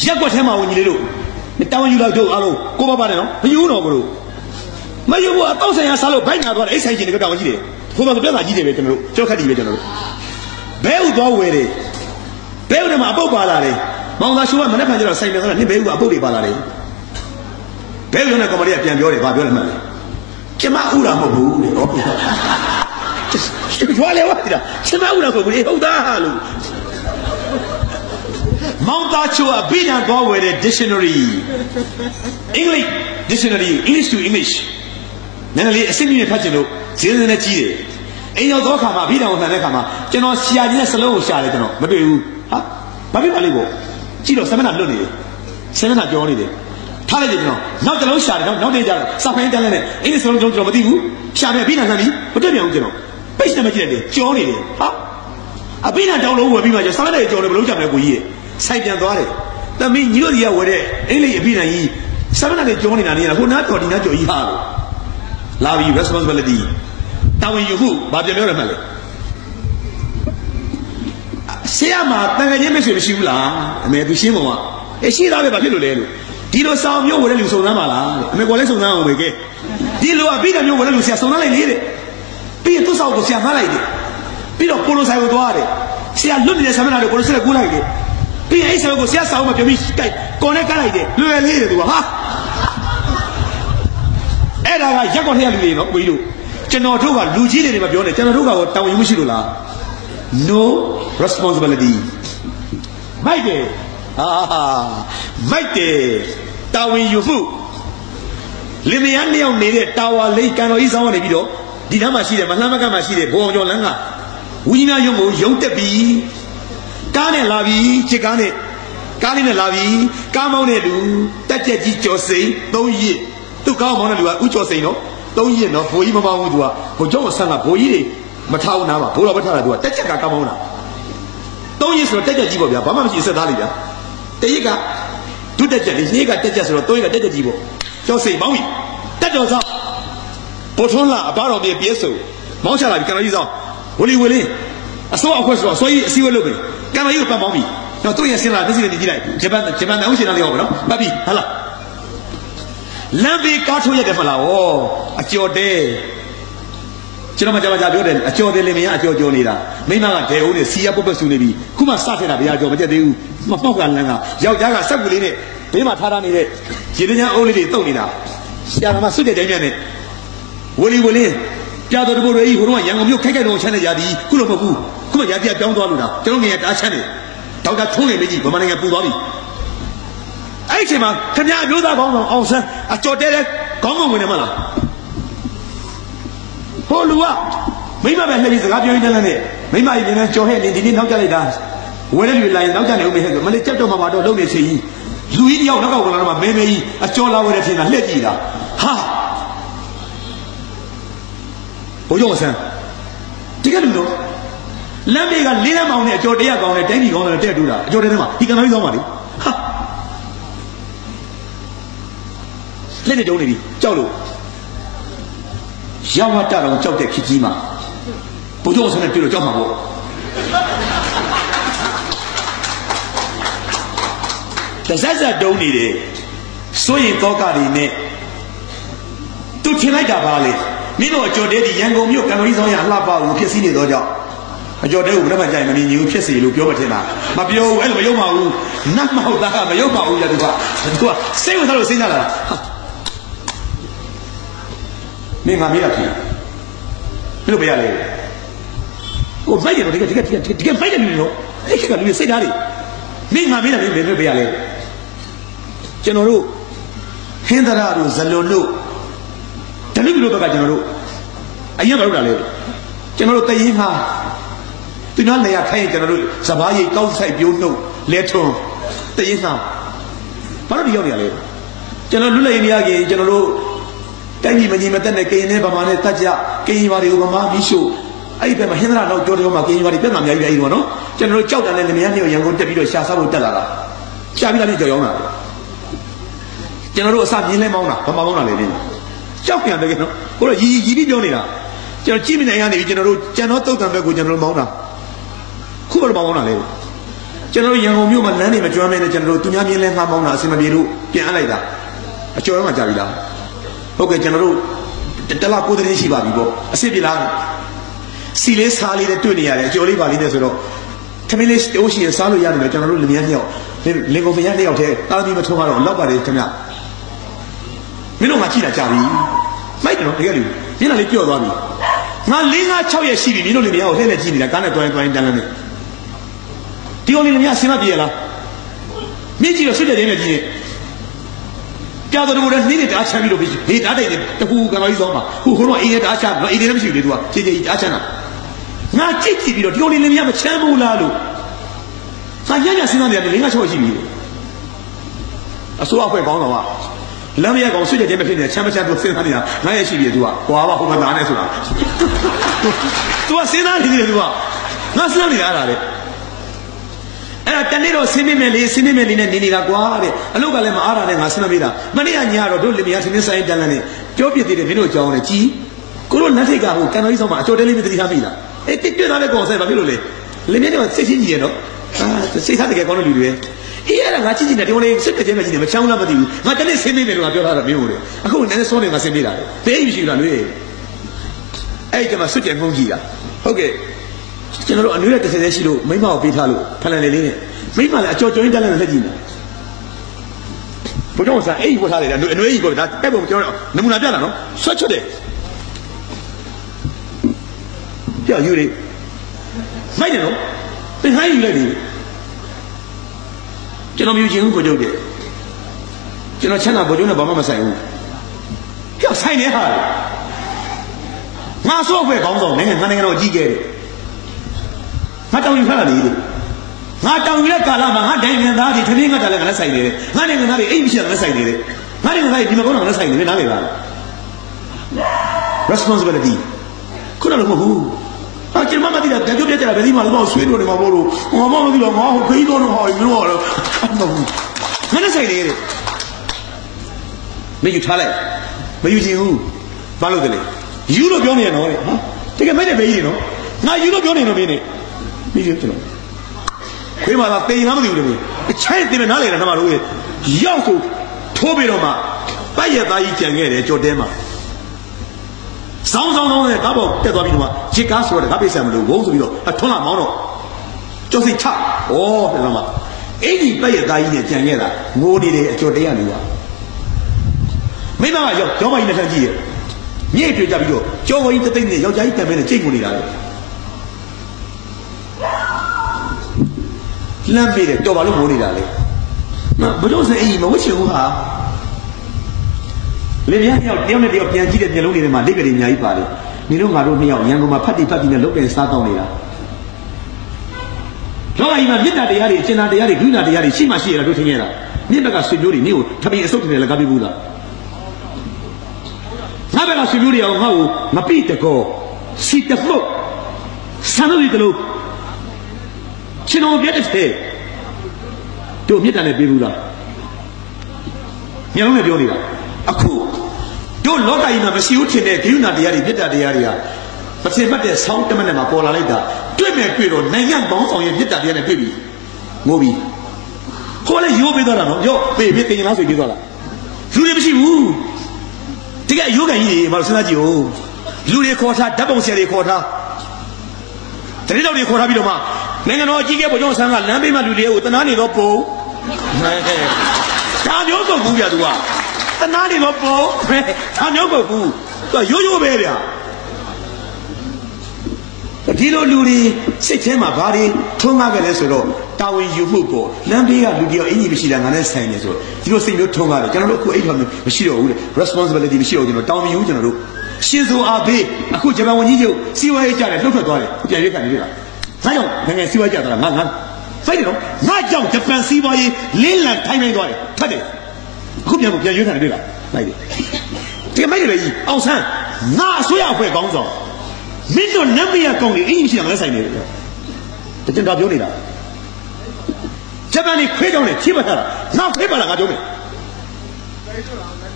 ရက်ွက်ထဲမှာဝင်ကြီးလေးတို့တောင်းယူလိုက်တို့အားလုံးကိုပါတယ်နော်မယူတော့ဘူးလို့မယူဘူးအတော့ဆိုင်ရစားလို့ဘိုက်နာသွားတယ်အိတ်ဆိုင်ချင်းတွေတောင်းကြီးတယ်ခိုးပါဆိုပြဿနာကြီးတယ်ပဲကျွန်တော်တို့ကြောက်ခက်တီပဲကျွန်တော်တို့ဘဲဥသွားဝယ်တယ်ဘဲဥထဲမှာအပုတ်ပါလာတယ်မောင်သာရှိုးကမနေ့ကကျတော့ဆိုင်ပြန်တော့နှစ်ဘဲဥကအပုတ်တွေပါလာတယ်ဘဲဥနဲ့ကောင်မလေးကပြန်ပြောတယ်ဘာပြောလဲမှန်းလဲကျမဥတာမဟုတ်ဘူးလေဟောကျွားလေဝါဒီလားကျမဥတာကိုဘူးဟုတ်သားလို့မောင်သားချိုးအဘိဓမ္မာသွားဝယ်တဲ့ dictionary English dictionary English to English နည်းနည်းလေးအစစ်မြင့်ဖတ်ချင်လို့ဈေးစင်းနဲ့ကြီးတယ်အိမ်ရောက်သောအခါမှာအဘိဓမ္မာကိုနှံတဲ့အခါမှာကျွန်တော်ရှာခြင်းနဲ့စလုံးကိုရှာတယ်ကျွန်တော်မတွေ့ဘူးဟာဘာဖြစ်ပါလိမ့်ပေါ့ကြည့်တော့7မိနစ်လွတ်နေတယ်7မိနစ်ကြောနေတယ်ထားလိုက်တယ်ကျွန်တော်နောက်တစ်လုံးရှာတယ်နောက်တစ်ကြတော့စဖိုင်းတန်းနဲ့အင်းဒီစလုံးကျွန်တော်မသိဘူးရှာတယ်အဘိဓမ္မာဆန်းပြီးမတွေ့ပြန်ဘူးကျွန်တော်ပိတ်နေမှကြည့်လိုက်တယ်ကြောနေတယ်ဟာအဘိဓမ္မာတောင်းလုံးဝယ်ပြီးမှကျွန်တော်7မိနစ်ကြောနေဘယ်လိုကြမလဲကိုကြီးရဲ့ဆိုင်ပြန်သွားတယ်သမီးညီတို့ကြီးကဝယ်တဲ့အင်္ဂလိပ်အပြီးနိုင်ကြီး7မိနစ်ကြောနေတာနေရဟိုနားတော်ဒီနားကြော်ကြီးဟာလို့လာပြီး responsibility တာဝန်ယူမှုဘာပြန်ပြောရမှလဲဆရာမတန်ခါချင်းမရှိဘူးလားအမေသူရှင်းပါဦးရှိသားပဲဘာဖြစ်လို့လဲလို့ဒီလိုဆောင်မျိုးဝယ်တဲ့လူစုံစမ်းပါလားအမေကလည်းစုံစမ်းအောင်ပဲကဲဒီလိုအပြီးတဲ့မျိုးဝယ်တဲ့လူဆရာစုံစမ်းလိုက်လေတဲ့ပြီးရင်သူ့ဆောင်ကိုဆရာဖမ်းလိုက်တယ်ပြီးတော့ပိုလိုဆိုင်ကိုသွားတယ်ဆရာလွတ်နေတဲ့ဆမ်းမနာတွေကိုလည်းဆက်ကူးလိုက်တယ်ပြီးရင်အဲ့ဆောင်ကိုဆရာဆောင်မပြောပြီးကြိုက်ကော်နဲ့ကလိုက်တယ်လွယ်လေးတယ်သူကဟာအဲ့ဒါကရက်ကွက်ထရလူတွေနော်ကိုကြီးတို့ကျွန်တော်တို့ကလူကြီးတွေမပြောနဲ့ကျွန်တော်တို့ကတောင်းယူမရှိလို့လား no responsibility မိုက်တယ်မိုက်တယ်တာဝန်ယူမှုလင်မယားနှစ်ယောက်နေတဲ့တာဝါလိတ်ကန်တော်ကြီးဆောင်နေပြီးတော့ဒီနားမှာရှိတယ်မလှမ်းမကမ်းမှာရှိတယ်ဘုံအောင်ကျော်လန်းကဝီနာယုံကိုယုံတက်ပြီးကားနဲ့လာပြီးချစ်ကားနဲ့ကားလေးနဲ့လာပြီးကားမောင်းတဲ့လူတက်ကြက်ကြီးကျော်စိန်3ရစ်သူ့ကားမောင်းတဲ့လူကဥကျော်စိန်နော်3ရစ်နော်ဘိုးကြီးမမောင်းဘူးသူကဘိုးကျောင်းဆန်းကဘိုးကြီးတွေမထားဘူးနားပါဘိုးတော်မထားတာသူကတက်ကြက်ကကားမောင်းတာ3ရစ်ဆိုတော့တက်ကြက်ကြီးပေါ့ဗျာဘာမှမရှိဆက်သားလိဗျာတရစ်ကဒုတက်ကြက်လေးနေ့ကတက်ကြက်ဆိုတော့3ရစ်ကတက်ကြက်ကြီးပေါ့ကျော်စိန်မောင်းပြီတက်တော်ဆောင်ပေါ်ထွန်းလာအဘတော်ပြေပြည့်စုံမောင်းချလာပြီကန်တော်ကြီးဆောင်ဝလီဝလင်းအစိုးအခွက်ဆိုတော့ဆွေးအစည်းအဝေးလုပ်ပြီကံမကြီးကိုပတ်မောင်းပြီတော့သူ့ရဲ့စင်လာမျက်စိနဲ့ကြည့်လိုက်ဂျပန်တောင်းရှင်လာလေးဟောပါနော်ပတ်ပြီဟာလားလမ်းဘေးကားထိုးရတယ်မလားဩအကျော်တဲကျွန်တော်မှကြာပြောတယ်အကျော်တဲလေးမင်းအကျော်ကျော်နေတာမိမကဒဲဦးနဲ့စီရပုတ်ပတ်ဆူနေပြီခုမှစထက်တာဗျာကျော်မကျက်သေးဘူးမပေါက်ကလမ်းကယောက်ျားကစက်ကူလေးနဲ့ဘေးမှာထားနေတဲ့ရေတန်းအိုးလေးတွေတုတ်နေတာဆရာကမှစွတ်တဲ့တိုင်းပြန်နဲ့ဝလီဝလင်းပြတော်တဘိုးတွေဟိုတော့ရန်ကုန်မြို့ခိုက်တော့ချမ်းနေကြသည်ခုလိုမဟုတ်ဘူးခုမှရပြပြောင်းသွားလို့တာကျွန်တော်ငယ်တားချမ်းနေဒေါက်တာထုံးနေမကြီးဗမာနိုင်ငံပူသွားပြီအဲ့ဒီချိန်မှာခင်ဗျာအမျိုးသားကောင်းဆောင်အောင်ဆန်းအကျော်တဲတဲ့ခေါင်းကောင်ဝင်နေမလားဟိုလူကမိမပဲလှည့်ပြီးစကားပြောရင်းနဲ့မိမကြီးလည်းကြော်ဟဲ့နေဒီနေ့နောက်ကျလိုက်တာဝဲတဲ့လူလိုက်နောက်ကျနေဦးမေဟဲ့ဆိုမလေးကြက်တော့မှာပါတော့လုံနေချိန်ကြီးလူကြီးတယောက်နောက်ကဝင်လာတော့မဲမဲကြီးအကျော်လာဝဲတဲ့ထင်တာလှည့်ကြည့်တာဟာဘိုးကျော်ဆန်းဒီကလူတော့လမ်းမေကလေးလမ်းမောင်နဲ့အကျော်တရားကောင်းနဲ့တိုင်းပြည်ကောင်းနဲ့တဲ့တူတာအကျော်တဲထဲမှာဒီကံတော်ကြီးဆောင်ပါလေဟာလက်နဲ့တုံးနေပြီကြောက်လို့ရဝတ္တတော်ကြောက်တဲ့ခကြီးမှာဘုရားဆန်းနဲ့တွေ့လို့ကြောက်မှာပေါ့တဆက်ဆက်တုံးနေတယ်စိုးရင်တောကတွေနဲ့သူထင်လိုက်တာပါလေမင်းတို့အကျော်တဲဒီရန်ကုန်မြို့ကံတော်ကြီးဆောင်ရလှပအောင်ဖြစ်စည်းနေတော့ကြောက်အကျော်တဲကိုဘယ်မှကြိုင်မမြင်ဘူးဖြစ်စီလို့ပြောမထင်တာမပြောဘူးအဲ့လိုမယုံပါဘူးနတ်မဟုတ်သားကမယုံပါဘူးကြသူကစိတ်ဝင်စားလို့စဉ်းစားလာတာမင်းငါမေးတာဖြစ်ဘယ်လိုပြရလဲ ဟိုဖိုက်တယ်တကယ်ဖိုက်တယ်လူနော်အဲ့ခက်ကလူစိတ်ဓာတ်တွေမင်းငါမင်းလည်းမင်းပေးရလေကျွန်တော်တို့ဟင်္ဒရာတို့ဇလွန်တို့တလူတို့ဘက်ကကျွန်တော်တို့အရင်မလုပ်တာလေကျွန်တော်တို့တရင်ဟာသူများနေရာခိုင်းရင်ကျွန်တော်တို့စပားရိတ်ကောက်ဆိုင်ပြိုးနှုတ်လဲထွန်းတရင်ဟာဘာလို့ဒီရောက်နေရလဲကျွန်တော်လွတ်လပ်ရေးနေရကြီးကျွန်တော်တို့တိုင်းပြည်မကြီးမတက်နဲ့ကရင်နဲ့ဗမာနဲ့တတ်ကြကရင်ဘာတွေကိုဗမာမိရှုအဲ့ဒီဘက်မှာဟင်္ဒရာတော့ကြောတော်မှာကရင်ဘာတွေပြတ်မှာအများကြီးပဲအဲ့ဒီပေါ့နော်ကျွန်တော်တို့ကြောက်တယ်နဲ့လျှက်နေရန်ကုန်တက်ပြီးတော့ရှာစားဖို့တက်လာတာရှာပြီးတော့ကြောက်ရောက်လာတယ်ကျွန်တော်တို့အစမြင်းလဲမောင်းတာဗမာမောင်းတာလေနင်းကြောက်ပြန်တယ်နော်ကိုတော့ရီပြီးပြောနေတာကျွန်တော်ကြည့်မနိုင်ရနေပြီကျွန်တော်တို့ကျန်တော့တုတ်တံဘက်ကိုကျွန်တော်တို့မောင်းတာခုဘယ်လိုမောင်းတာလဲကျွန်တော်တို့ရန်ကုန်မြို့မှာလမ်းတွေမကျွမ်းမဲနဲ့ကျွန်တော်တို့သူများမြင်းလဲငှားမောင်းတာအစင်မပြေလို့ပြန်အပ်လိုက်တာအကျော်ရောမှကြာပြီလားဟုတ်ကဲ့ကျွန်တော်တို့တလားကိုယ်တည်းရှိပါပြီပေါ့အစ်စ်ပြလားစီလေးစားလေးနဲ့တွေ့နေရတယ်အကျော်လေးပါလေးနဲ့ဆိုတော့ထမင်းလေးတိုးရှိရင်စားလို့ရတယ်ကျွန်တော်တို့လင်မယားနှစ်ယောက်လင်ကုန်မယားနှစ်ယောက်တည်းတာသမီမထုံးကတော့လောက်ပါတယ်ခင်ဗျမင်းတို့ငါကြည့်တာကြာပြီမိုက်တယ်နော်တကယ်လို့မျက်နှာလေးပြော့သွားပြီငါ4-5-6ရက်ရှိပြီမင်းတို့လင်မယားကိုလှည့်လှည့်ကြည့်နေတာကားနဲ့တွိုင်းတန်းတန်းနဲ့ဒီကောင်လင်မယားဆင်မပြေရလားမြင့်ကြည့်တော့ဆွတ်တဲ့တင်းနဲ့ကြည့်နေကြာတော့ဘုရားနှင်းနဲ့တအားချမ်းပြီးတော့ဟေးတားတိုင်တယ်တခုကံတော်ကြီးသွားမှာဟိုတော့အေးနဲ့တအားချအေးနဲ့မရှိဘူးလေသူကခြေခြေကြီးတအားချမ်းတာငါကြည့်ပြီးတော့ဒီကောင်လင်မယားမချမ်းဘူးလားလို့ငါညညစဉ်းစားနေတယ်4-5-6ရက်ရှိပြီအစိုးရအဖွဲ့ကောင်းတော့ကလမ်းမရကောင်ဆွတ်တဲ့တင်းမဖြစ်နေချမ်းမချမ်းသူစဉ်းစားနေတာ9ရက်ရှိပြီသူကကွာပါဟိုမှာသားနေဆိုတာ तू ကစဉ်းစားနေတယ် तू ကငါစဉ်းစားနေတာအဲ့ဒါလေအဲ့ဒါတနေ့တော့ဆင်းနေမယ်လေနဲ့နေနေတာကွာတဲ့အလုပ်ကလည်းမအားတာနဲ့ငါစဉ်းစားမိတာမနေ့ကညတော့တို့လင်မယားဆင်းနေဆိုင်တန်းလန်းနဲ့ပြောပြသေးတယ်မင်းတို့ကြောင်းနဲ့ကြီးကိုတို့လက်ထိတ်ကဟိုကန်တော်ကြီးဆောင်မှာအကျော်တဲလေးမသိထားမိလားအေးတွေ့တာလည်းကောင်ဆိုင်ဘာဖြစ်လို့လဲလင်မယားတွေကစိတ်ချင်းကြီးရတော့စိတ်ထားတကယ်ကောင်းတဲ့လူတွေအေးအဲ့ဒါငါကြည့်နေတယ်ဒီလိုစိတ်ကြဲမကြည့်နေမချောင်းလားမသိဘူးငါတနေ့ဆင်းနေမယ်လို့ငါပြောထားတာမင်းတို့လေအခုနည်းနည်းစောနေငါဆင်းနေတာလေဘယ်ရှိလားလွေးအဲ့ဒီမှာစွတ်ကြံငုံကြည့်တာဟုတ်ကဲ့ကျွန်တော်တို့အနွေးတဲ့30ရှိလို့မိမကိုပေးထားလို့ဖလန်လေးနဲ့မိမလည်းအကျော်ကျော်ရင်းတက်လက်လက်ကြည့်နေဘုရားဆန်အဲ့ဒီပို့ထားတယ်အနွေးကြီးပေါ့ဒါတက်ပုံကျွန်တော်နမူနာပြတာနော်ဆွတ်ချွတ်တယ်ပြယူလေမိုက်တယ်နော်သင်ဟိုင်းယူလိုက်တယ်ကျွန်တော်မြူချင်းကိုကြုတ်တယ်ကျွန်တော်ချမ်းသာဘိုးကျုံနဲ့ဘာမှမဆိုင်ဘူးကြောက်ဆိုင်နေဟာငါစော့ဖွဲ့ကောင်းဆောင်နိုင်ငံတော်ကြီးခဲ့တယ်ငါတောင်းယူထားတာလေငါတောင်းယူတဲ့ကာလမှာငါနိုင်ငံသားတွေထမင်းငါတာလည်းငါလည်းဆိုင်နေတယ်ငါနိုင်ငံသားတွေအိမ်မရှိတာလည်းဆိုင်နေတယ်ငါနိုင်ငံသားတွေဒီမှာကောင်းတာလည်းဆိုင်နေတယ်နားလေလား responsibility ခုနကမဟုတ်ဘူးအကျမမတိတာကြုတ်ပြတ်ကြတာဘယ်ဒီမှာတော့ဆွေးလို့နေမှာမို့လို့ငါမမသိတော့ငါဟိုခေးတော့ဟောမလို့တော့ငါနဲ့ဆိုင်နေတယ်မယူထားလိုက်မယူချင်ဘူးဘာလို့တလဲယူလို့ပြောနေရနော်ဟာတကယ်မဲ့တဲ့ဘေးကြီးနော်ငါယူလို့ပြောနေတော့မင်းနေမယူကျွန်တော်ခွေးမှာသာတင်လားမသိဘူးလေအချိုက်တင်မနားလေတယ်နှမတို့ရောက်ဆိုထိုးပြီးတော့မှပတ်ရသားကြီးကြံခဲ့တယ်ကြော်တဲမှာစောင်းနဲ့ကားပေါ်တက်သွားပြီးတော့မှရစ်ကားဆိုတော့ကားပေးဆံမလို့ဝုန်းဆိုပြီးတော့ထွန်းလာမောင်းတော့ကျော်စိတ်ချဩပြန်တော့မှအဲ့ဒီပတ်ရသားကြီးနဲ့ကြံခဲ့တာငိုနေတယ်အကျော်တဲရနေပါမိမကရောက်မကြီးနဲ့ထမ်းကြည့်ရဲ့မြည့်တွေ့ကြပြီးတော့ကျော်ဝင်းတသိမ့်နဲ့ယောက်ျားကြီးတံမဲနဲ့ကြိတ်ကိုနေတာလေလမ်းပေးတယ်တော်ပါလို့ငိုနေတာလေဘယ်လိုစအိမ်မဝှချင်ဘူးဟာလေမြတ်တယောက်နဲ့တယောက်ပြန်ကြည့်တဲ့မျက်လုံးတွေထဲမှာလက်ကြတွေအများကြီးပါတယ်နေလို့ငါတို့နှစ်ယောက်ရန်ကုန်မှာဖတ်တိနဲ့လုတ်တယ်စားတော့နေတာလောကကြီးမှာမြတ်တရားတွေအကျဉ်းတရားတွေဒုနာတရားတွေရှိမှရှိရတာတို့ထင်ရတာမြတ်ဘက်ကဆွေမျိုးတွေနေကိုထမင်းအစုပ်တွေလည်းကားပြဘူးလားငါဘက်ကဆွေမျိုးတွေအောင်ငါ့ကိုမပိတကောစီတဖို့ဆန္ဒတွေတလို့ချင်းတော်ပြတဲ့တို့မြတ်တယ်ပြေးဘူးလားညလုံးနဲ့ပြောနေတာအခုတို့လောကကြီးမှာမရှိဘူးထင်တဲ့ဂိယုဏတရားတွေမြတ်တရားတွေကမစင်ပတ်တဲ့ဆောင်းတမက်နဲ့မှာပေါ်လာလိုက်တာတွေ့မယ်တွေ့တော့နိုင်ငံပေါင်းဆောင်ရဲ့မြတ်တရားနဲ့တွေ့ပြီငိုပြီခေါ်လဲရိုးပေးသွားတာနော်ရော့ပေးကင်လားဆိုပေးသွားတာလူတွေမရှိဘူးတကယ်ရိုးကန်ကြီးတွေမလို့စဉ်းစားကြည့်ဦးလူတွေခေါ်ထားဓာတ်ပုံဆရာတွေခေါ်ထားတတိတော်တွေခေါ်ထားပြီးတော့မှနိုင်ငံတော်အကြီးအကဲဗိုလ်ချုပ်ဆန်းကလမ်းဘေးမှာလူတွေကိုတနာနေတော့ပုံဒါမျိုးဆိုဘူးဗျာသူကတနာနေတော့ပုံဒါမျိုးကိုဘူးသူကရိုးပဲဗျာ ဒီလိုလူတွေစိတ်ထဲမှာဘာတွေထုံးကားကြလဲဆိုတော့တာဝန်ယူမှုပေါ့လမ်းဘေးကလူတွေအင်ကြီးမရှိတာငါနဲ့ဆိုင်နေဆိုတော့ဒီလိုစိတ်မျိုးထုံးကားတယ်ကျွန်တော်တို့အခုအဲ့လိုမရှိတော့ဘူးလေ responsibility မရှိတော့ကျွန်တော်တောင်းမယူကျွန်တော်တို့ရှင်းစိုးအားပေးအခုဂျပန်ဝန်ကြီးချုပ်စီဝါရေးကြတယ်လှုပ်ထွက်သွားတယ်ပြန်ရွေးခံနေပြီလားဒါကြောင့်နိုင်ငံစီဝါကြတာငါဖိုက်တယ်နော်ငါကြောင့်ဂျပန်စီဝါရေးလင်းလံထိုင်းနိုင်သွားတယ်ဖတ်တယ်အခုပြန်ရွေးခံနေပြီလားလိုက်တယ်ဒီမိုက်တယ်ကြီးအောင်ဆန်းငါအစိုးရအဖွဲ့ကောင်းဆောင်မင်းတို့နတ်မရကောင်းလေအင်းကြီးရှိတာမလဲဆိုင်နေတယ်တကြံတော်ပြောနေတာဂျပန်နေခွေးကြောင်းနဲ့ချိပတ်ထားတာငါခွေးပါလားငါပြောမယ်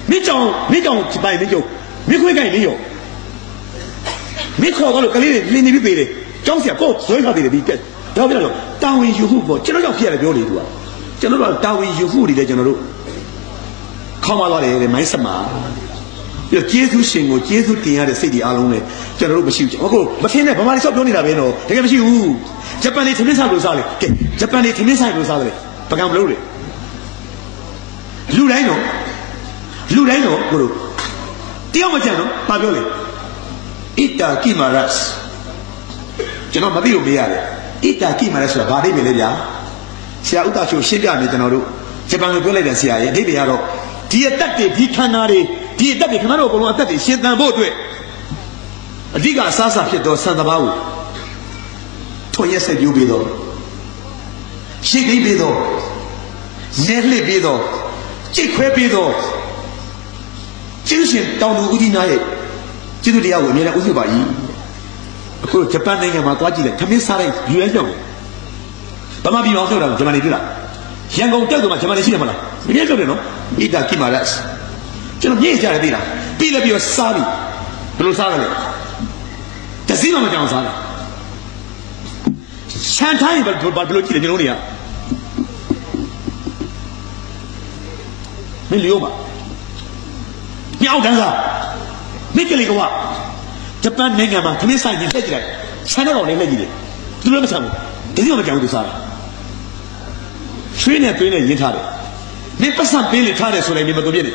မင်းကြောင်ပိုင်မင်းကြောင်မင်းခွေးကိုင်မင်းရောမင်းခေါ်တော့လို့ကလေးတွေလင်းနေပြီးပေတယ်ကျောင်းဆရာကိုဇွဲထားတယ်ဒီတော့ပြတော့တာဝန်ယူမှုပေါ့ကျွန်တော်ကြောင့်ဖြစ်ရတယ်ပြောနေသူကကျွန်တော်တို့တာဝန်ယူမှုတွေလည်းကျွန်တော်တို့ခေါင်းမသွားတယ်မိုင်းဆက်မှာပြီးတော့ကျေးဇူးရှင်ကိုကျေးဇူးတင်ရတဲ့စိတ်တွေအားလုံးနဲ့ကျွန်တော်တို့မရှိဘူးအခုမထင်နဲ့ဗမာတွေဆောက်ပြောနေတာပဲနော်တကယ်မရှိဘူးဂျပန်တွေထမင်းစားလို့စားလေကဲဂျပန်တွေထမင်းစားလို့စားတယ်ပကံမလို့လေလူတိုင်းတော့ကိုတို့တယောက်မကြံတော့ဘာပြောလဲဣတာကိမာရတ်ကျွန်တော်မသိလို့မေးရတယ်ဣတာကိမာရတ်ဆိုတာဘာအိဗယ်လဲဗျာဆရာဥတ္တချိုရှင်းပြနေကျွန်တော်တို့ဂျပန်ကိုပြောလိုက်တယ်ဆရာရဲ့အိဗယ်ကတော့ဒီအသက်တွေဒီခန္ဓာတွေဒီအသက်တွေခင်ဗျားတို့အကုန်လုံးအသက်တွေရှင်းသန်ဖို့အတွက်အဓိကအစားအစာဖြစ်သောဆန်တဘာကိုထွန်ရက်ဆက်ပြိုးပေးတော့ရှိသိပေးတော့နဲလှစ်ပေးတော့ကြိတ်ခွဲပေးတော့ကျေးဇူးရှင်တောင်သူဦးဒီနာရဲ့ကျေးဇူးတရားကိုအမြဲတမ်းဥသိပါ၏အခုဂျပန်နိုင်ငံမှာသွားကြည့်တယ်ခမင်းစားတဲ့ယူရဲကြောက်တယ်ဗမာပြည်မှာဆိုတော့ဂျပန်နေတွေ့လားရန်ကုန်တက်တော့မှဂျပန်နေရှိတယ်မလားမင်းကြောက်တယ်နော်ဣတာကိမာရတ်ကျွန်တော်ညှိကြတယ်သိလားပြီးလည်းပြီးတော့စားပြီဘယ်လိုစားရလဲတစည်းမှမကြောင်စားတယ်ရှန်တိုင်းဘယ်လိုကြည့်လဲကျွန်တော်တွေကမင်းလျောပါမြောက်တန်းစားမိကလေးကဂျပန်နိုင်ငံမှာခမင်းဆိုင်ကြီးလက်ကြည့်လိုက်ဆန်းတော့လည်းလက်ကြည့်တယ်သူလည်းမဆန်းဘူးတစည်းမှမကြောင်သူစားတယ်ရွှေနဲ့သွေးနဲ့ရင်းထားတယ်မင်းပတ်စံပေးလေထားတယ်ဆိုရင်မင်းမတုံပြည့်နဲ့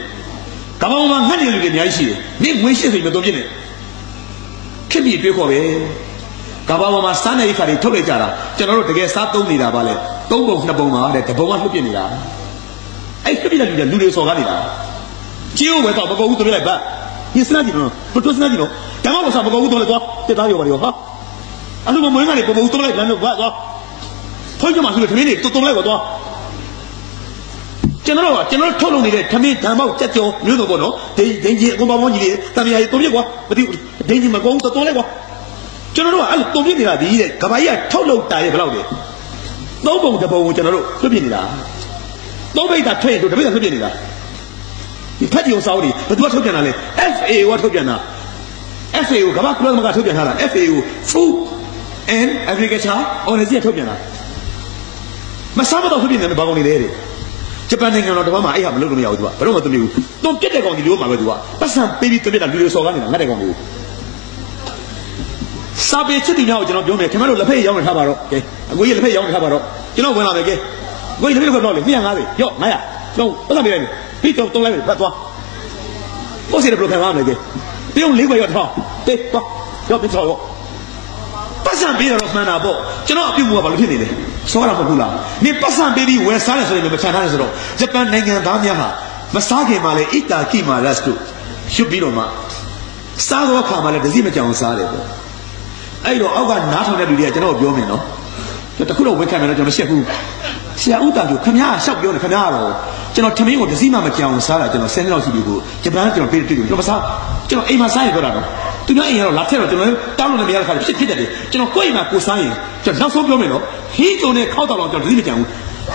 ကမ္ဘာမှာငတ်နေလူတွေအများကြီးရှိတယ်မင်းငွေရှိဆိုရင်မတုံပြည့်နဲ့ခင်ဗျတွေးခေါ်ပဲကမ္ဘာမှာစားနေရခါတွေထုတ်လိုက်ကြတာကျွန်တော်တို့တကယ်စားသုံးနေတာပါလေသုံးပုံနှစ်ပုံပါတဲ့တပုံကလှုပ်ပြနေတာအဲ့ခင်ဗျတဲ့လူတွေစော်ကားနေတာကြီးဦးပဲတော့မကုန်ဘူးသူလိုက်ပါညစနာကြည့်နော်ဘတ်စနာကြည့်နော်ဓမ္မဘောစားမကုန်ဘူးတော့လေသွားတက်သားရောပါရောဟာအဲ့လိုမွေးကနေပုံပုံတုံးလိုက်လမ်းတော့သွားဖွင့်ကြမှာဆိုလို့ခမင်းတွေတုံးလိုက်တော့ကျွန်တော်ထုတ်လုပ်နေတဲ့ခမင်းဓမ္မောက်ကြက်ကြောမျိုးစုံပေါ့နော်ဒိန်ကြီးအကုန်ပေါင်းကြီးတွေတမယာကြီးတုံးပြကွာမသိဘူးဒိန်ကြီးမကုန်တုံးလိုက်ကွာကျွန်တော်တို့ကအဲ့လိုတုံးပြနေတာဒီတဲ့ကဘာကြီးကထုတ်လုပ်တာရဲ့ဘယ်လောက်လဲသုံးပုံတစ်ပုံကိုကျွန်တော်တို့လွတ်ပြနေတာသုံးပိတ်တာထွက်ရင်တို့တပိတ်တာလွတ်ပြနေတာဒီဖက်ကြီးအောင်စားဦးတွေဘယ်သူကထုတ်ပြန်တာလဲ FAO ကထုတ်ပြန်တာ FAO ကမ္ဘာကုလသမဂ္ဂထုတ်ပြန်ထားတာ FAO Food and Agriculture Organization ထုတ်ပြန်တာမစားမတော့ထုတ်ပြန်တယ်ဘာကောင်နေလဲတဲ့ဂျပန်နိုင်ငံတော်တပတ်မှာအဲ့ဟာမလုပ်လို့မရဘူးသူကဘယ်တော့မှမသိဘူးသူပြက်တဲ့ကောင်ဒီလိုမှပဲသူကပတ်စံပေးပြီးပြက်တာလူတွေစော်ကားနေတာငတ်တဲ့ကောင်တွေကိုစာပေချစ်တီများကိုကျွန်တော်ပြောမယ်ခင်ဗျားတို့လက်ဖက်ရောင်းနေထားပါတော့ကဲအကိုကြီးလက်ဖက်ရောင်းနေထားပါတော့ကျွန်တော်ဝင်လာမယ်ကဲအကိုကြီးလက်ဖက်ကတော့လေ250ရော့900ကျွန်တော်ပတ်စံပေးလိုက်မယ်ပြီးတော့တုံးလိုက်မယ်ဖတ်သွားကိုစီရဘယ်လိုခံရမလဲကဲပြုံး၄ခွေရော့ထားတေးသွားရော့ပြီးတော့ပတ်စံပေးတော့မှန်တာပေါ့ကျွန်တော်အပြုတ်ကဘာလို့ဖြစ်နေလဲစောရမဟုတ်ဘူးလားနေပတ်စံပေးပြီးဝယ်စားတယ်ဆိုရင်မချန်ထားတယ်ဆိုတော့ဂျပန်နိုင်ငံသားများဟာမစားခင်မှာလေဣတာကိမာရတ်တို့ရွတ်ပြီးတော့မှစားတော့ခါမှလည်းတစည်းမကြောင်စားတယ်ပေါ့အဲ့တော့အောက်ကနားထောင်တဲ့လူတွေကကျွန်တော်ပြောမယ်နော်တခုတော့ဝက်ခံမယ်တော့ကျွန်တော်ရှက်ဘူးဆရာဥတ္တကျခမရရှောက်ပြောနေခမရတော့ကျွန်တော်ထမင်းကိုတစည်းမှမကြောင်စားတာကျွန်တော်10နှစ်လောက်ရှိပြီကိုဂျပန်ကျွန်တော်ပေးတွေ့တယ်ကျွန်တော်မစားကျွန်တော်အိမ်မှာစားရပြောတာတော့သူများအိမ်ကတော့လာထက်တော့ကျွန်တော်တောင်းလို့လည်းမရတဲ့ခါဖြစ်တယ်ကျွန်တော်ကိုယ့်အိမ်မှာကိုစားရင်ကျွန်တော်နောက်ဆုံးပြောမယ်နော်ဟင်းကျုံနဲ့ခောက်တော့ကျွန်တော်တစည်းမကြောင်ဘူး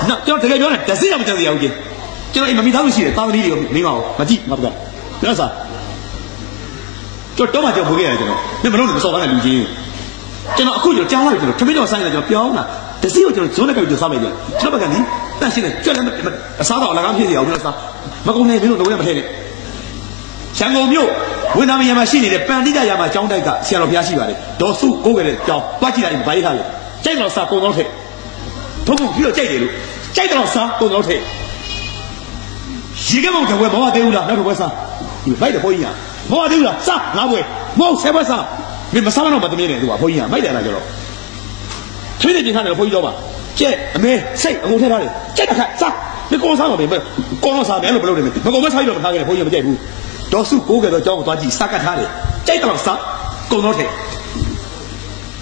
နော်ကျွန်တော်တကယ်ပြောတယ်တစည်းမှမကြောင်ရဘူးကြီးကျွန်တော်အိမ်မှာမိသားစုရှိတယ်သားသမီးတွေမင်းမအောင်မကြည့်ငါပြောပြောစားကျွန်တော်တော့မှကြောင်ပို့ခဲ့ရတယ်ကျွန်တော်မင်းမလုံးလို့မစော်ကားတဲ့လူကြီးကျွန်တော်အခုကြားလိုက်ကျွန်တော်ထမင်းတော်ဆိုင်တယ်ကျွန်တော်ပြောင်းလာတစည်းကိုကျွန်တော်ဇွန်းနဲ့ကြိုက်စားမယ်ကျွန်တော်ဘက်ကနီးတန့်ရှင်းတယ်ကြွက်လည်းအစားတော့အလကားဖြစ်စီအောင်ကျွန်တော်စားမကုန်နဲ့မင်းတို့တော့မထည့်နဲ့ရန်ကုန်မြို့ဝင်းသားမရမှာရှိနေတဲ့ပန်တိတရာမှာကျောင်းတိုက်ကဆရာတော်ဘုရားရှိပါတယ်ဒေါ်စုကိုးကြတဲ့ကျောင်းတွားကြည့်လိုက်ဘာရေးထားလဲကြိုက်တော့စားကုန်တော့ထည့်ဘုံဘုံပြီးတော့ကြိုက်တယ်လို့ကြိုက်တော့စားကုန်တော့ထည့်ရေကမောင်တဝဲမဟုတ်သေးဘူးလားနောက်တစ်ပွဲစားဒီဘိုက်တော့ဘုန်းကြီးကမဟုတ်သေးဘူးလားစားငါးပွဲမဟုတ်ဆယ်ပွဲစား没么啥玩意儿，没得面的，对吧？不一样，买点那就了。推的平常那个不一样吧？这没谁，我听他的，这他看啥？你讲啥我明白，讲啥面都不漏的没？我们差一点不他给不一样不在乎，多数个个都叫我抓鸡，啥个他的，这当啥？讲到听。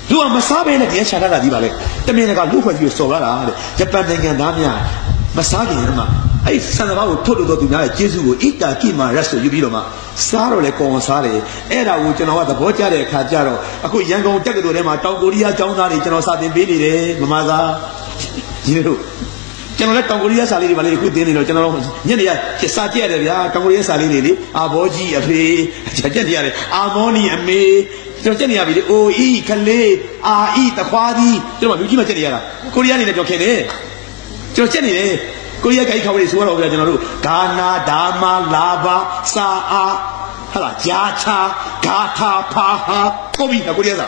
如果没啥面的，别想他那地方嘞，这面那个路会就少了啦的，这半天跟他们呀，没啥的嘛。哎，三十八我偷偷到对面来接触过，一打起嘛，人手就比了嘛，啥了来讲啥嘞？哎，那我就那话在国家里看家了，啊，个员工这个多的嘛，到国里啊，到哪里就那啥点比例嘞，妈妈啥，记住，就那到国里啊啥里的嘛，你固定的了，就那人家这啥家的呀，到国里啥里的，阿婆鸡阿飞，这这的阿摩尼阿妹，就这里阿比的，哦伊看嘞，阿伊的花的，就嘛有几嘛这里啊，国里啊里的就看的，就这里的。ကိုရီးယားကြိုက်ခေါ်လို့ဆိုတော့ဗျာကျွန်တော်တို့ဂါနာဒါမလာဘာစာအာဟာလားဂျာချာဂါထာဖာဟာကိုပြီးကိုရီးယားစာ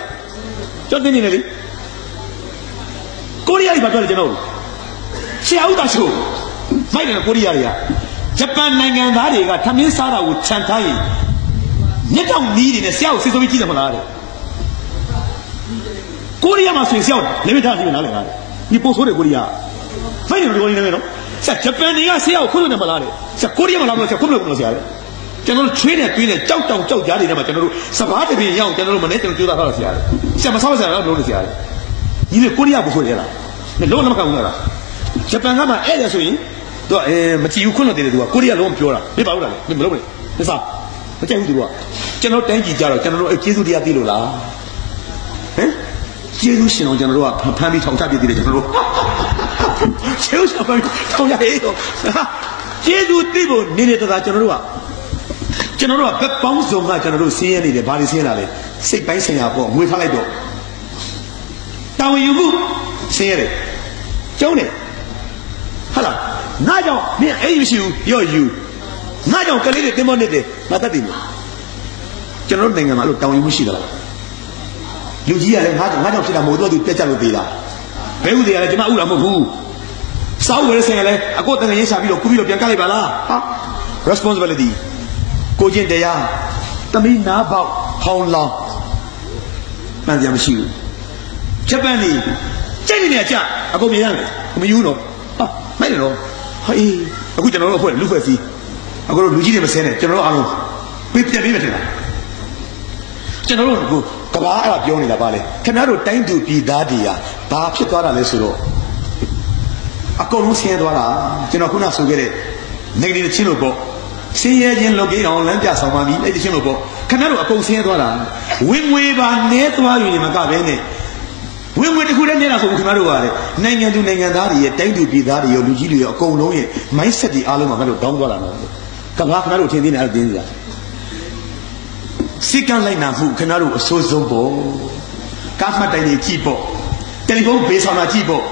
ကျွန်တော်သိနေတယ်လေကိုရီးယားကြီးဘာပြောလဲကျွန်တော်ဆရာဦးတာချိုမိုက်တယ်ကိုရီးယားတွေကဂျပန်နိုင်ငံသားတွေကထမင်းစားတာကိုခြံထားရင်မြက်တောင်နီးတွေနဲ့ဆရာကိုစစ်ဆိုးပြီးကြည့်တယ်မလားတဲ့ကိုရီးယားမှာဆိုရင်ဆရာကိုလက်မထားကြည့်နားလည်လားဒီပို့ဆိုးတယ်ကိုရီးယားမိုက်တယ်ကိုရီးယားနဲ့နော်ဆရာဂျပန်တွေကဆရာကိုခွင့်လို့မလားတဲ့ဆရာကိုရီးယားမှာလာလို့ဆရာခွင့်လို့မလို့ဆရာတဲ့ကျွန်တော်တို့ချွေးနေတွင်းနေကြောက်တောင်ကြောက်ကြားတွေထဲမှာကျွန်တော်တို့စဘာတပင်ရအောင်ကျွန်တော်တို့မနေ့ကျွန်တော်ကြိုးစားထားတော့ဆရာတဲ့ဆရာမဆောက်ဆရာတော့လို့ဆရာတဲ့ညီလေးကိုရီးယားကိုဆိုရလားလုံးဝမကောင်းဘူးလားဂျပန်ကမှအဲ့ဒါဆိုရင်သူကမကြည့်ဘူးခွင့်လို့တယ်သူကကိုရီးယားလုံးမပြောတာမပါဘူးလားမလုပ်ဘူးလေစားမကြိုက်ဘူးသူကကျွန်တော်တိုင်းကြည့်ကြတော့ကျွန်တော်တို့အဲ့ကျေးဇူးတရားသိလို့လားဟမ်ကျေးဇူးရှင်အောင်ကျွန်တော်တို့ကဖမ်းပြီးထောင်ချပြသေးတယ်ကျွန်တော်တို့ကျေးဇူးရှင်ထောင်ရဟေးတော့ကျေးဇူးသိဖို့နေနေတာကျွန်တော်တို့ကဘက်ပေါင်းစုံကကျွန်တော်တို့ဆင်းရဲနေတယ်ဘာတွေဆင်းလာလဲစိတ်ပိုင်းဆိုင်ရာပေါ့ငွေထားလိုက်တော့တာဝန်ယူမှုဆင်းရဲတယ်ကျုံးတယ်ဟာလားငါကြောင့်မင်းအဲ့မရှိဘူးရော့ယူငါကြောင့်ကလေးတွေတင်မနေတယ်ငါတတ်တယ်ကျွန်တော်တို့နိုင်ငံမှာလို့တာဝန်ယူမှုရှိသလားလူကြီးကလည်းငါကြောင့်ဖြစ်တာမဟုတ်တော့သူပြက်ကြလို့သေးတာဘဲဥတွေကလည်းကျွန်မဥတာမဟုတ်ဘူးစောက်ဝယ်ဆိုင်ကလည်းအကိုတန်ငယ်ရေးစားပြီးတော့ကူပြီးတော့ပြန်ကလိုက်ပါလားဟာ responsibility ကိုချင်းတရားသမီးနားပေါက်ဟောင်းလောင်းမှန်ကြမရှိဘူးဂျပန်နေကြိတ်နေကြအကုန်မြင်ရတယ်မယူတော့ဟာမိုက်တယ်တော့ဟေးအခုကျွန်တော်တို့အဖွဲ့လူဖွဲ့စီအခုတို့လူကြီးတွေမဆဲနဲ့ကျွန်တော်တို့အားလုံးပြပြပေးမယ်ထင်လားကျွန်တော်တို့ကဘာအဲ့ဒါပြောနေတာပါလေခင်ဗျားတို့တိုင်းသူပြည်သားတွေကဘာဖြစ်သွားတာလဲဆိုတော့အကုန်လုံးဆင်းရဲသွားတာကျွန်တော်ခုနဆိုခဲ့တဲ့ negative ချင်းလို့ပေါ့ဆင်းရဲခြင်းလုပ်ကြအောင်လမ်းပြဆောင်ပါပြီအဲ့ဒီချင်းလို့ပေါ့ခင်ဗျားတို့အကုန်ဆင်းရဲသွားတာဝင်ငွေပါနဲသွားယူနေမှာကပဲနဲ့ဝင်ငွေတစ်ခုတည်းနေတာဆိုခင်ဗျားတို့ကလေနိုင်ငံသူနိုင်ငံသားတွေရဲ့တိုင်းသူပြည်သားတွေရောလူကြီးတွေရောအကုန်လုံးရဲ့ mindset တွေအားလုံးမှာခင်ဗျားတို့ဒေါင်းသွားတာနော်ကဘာခင်ဗျားတို့ထင်သေးတယ်အဲ့ဒါတင်းစရာစိတ်ကလိုက်နာမှုခင်ဗျားတို့အဆိုးဆုံးပေါ့ကားမှတ်တိုင်တွေကြည့်ပေါ့တယ်လီဖုန်းဘေးဆောင်တာကြည့်ပေါ့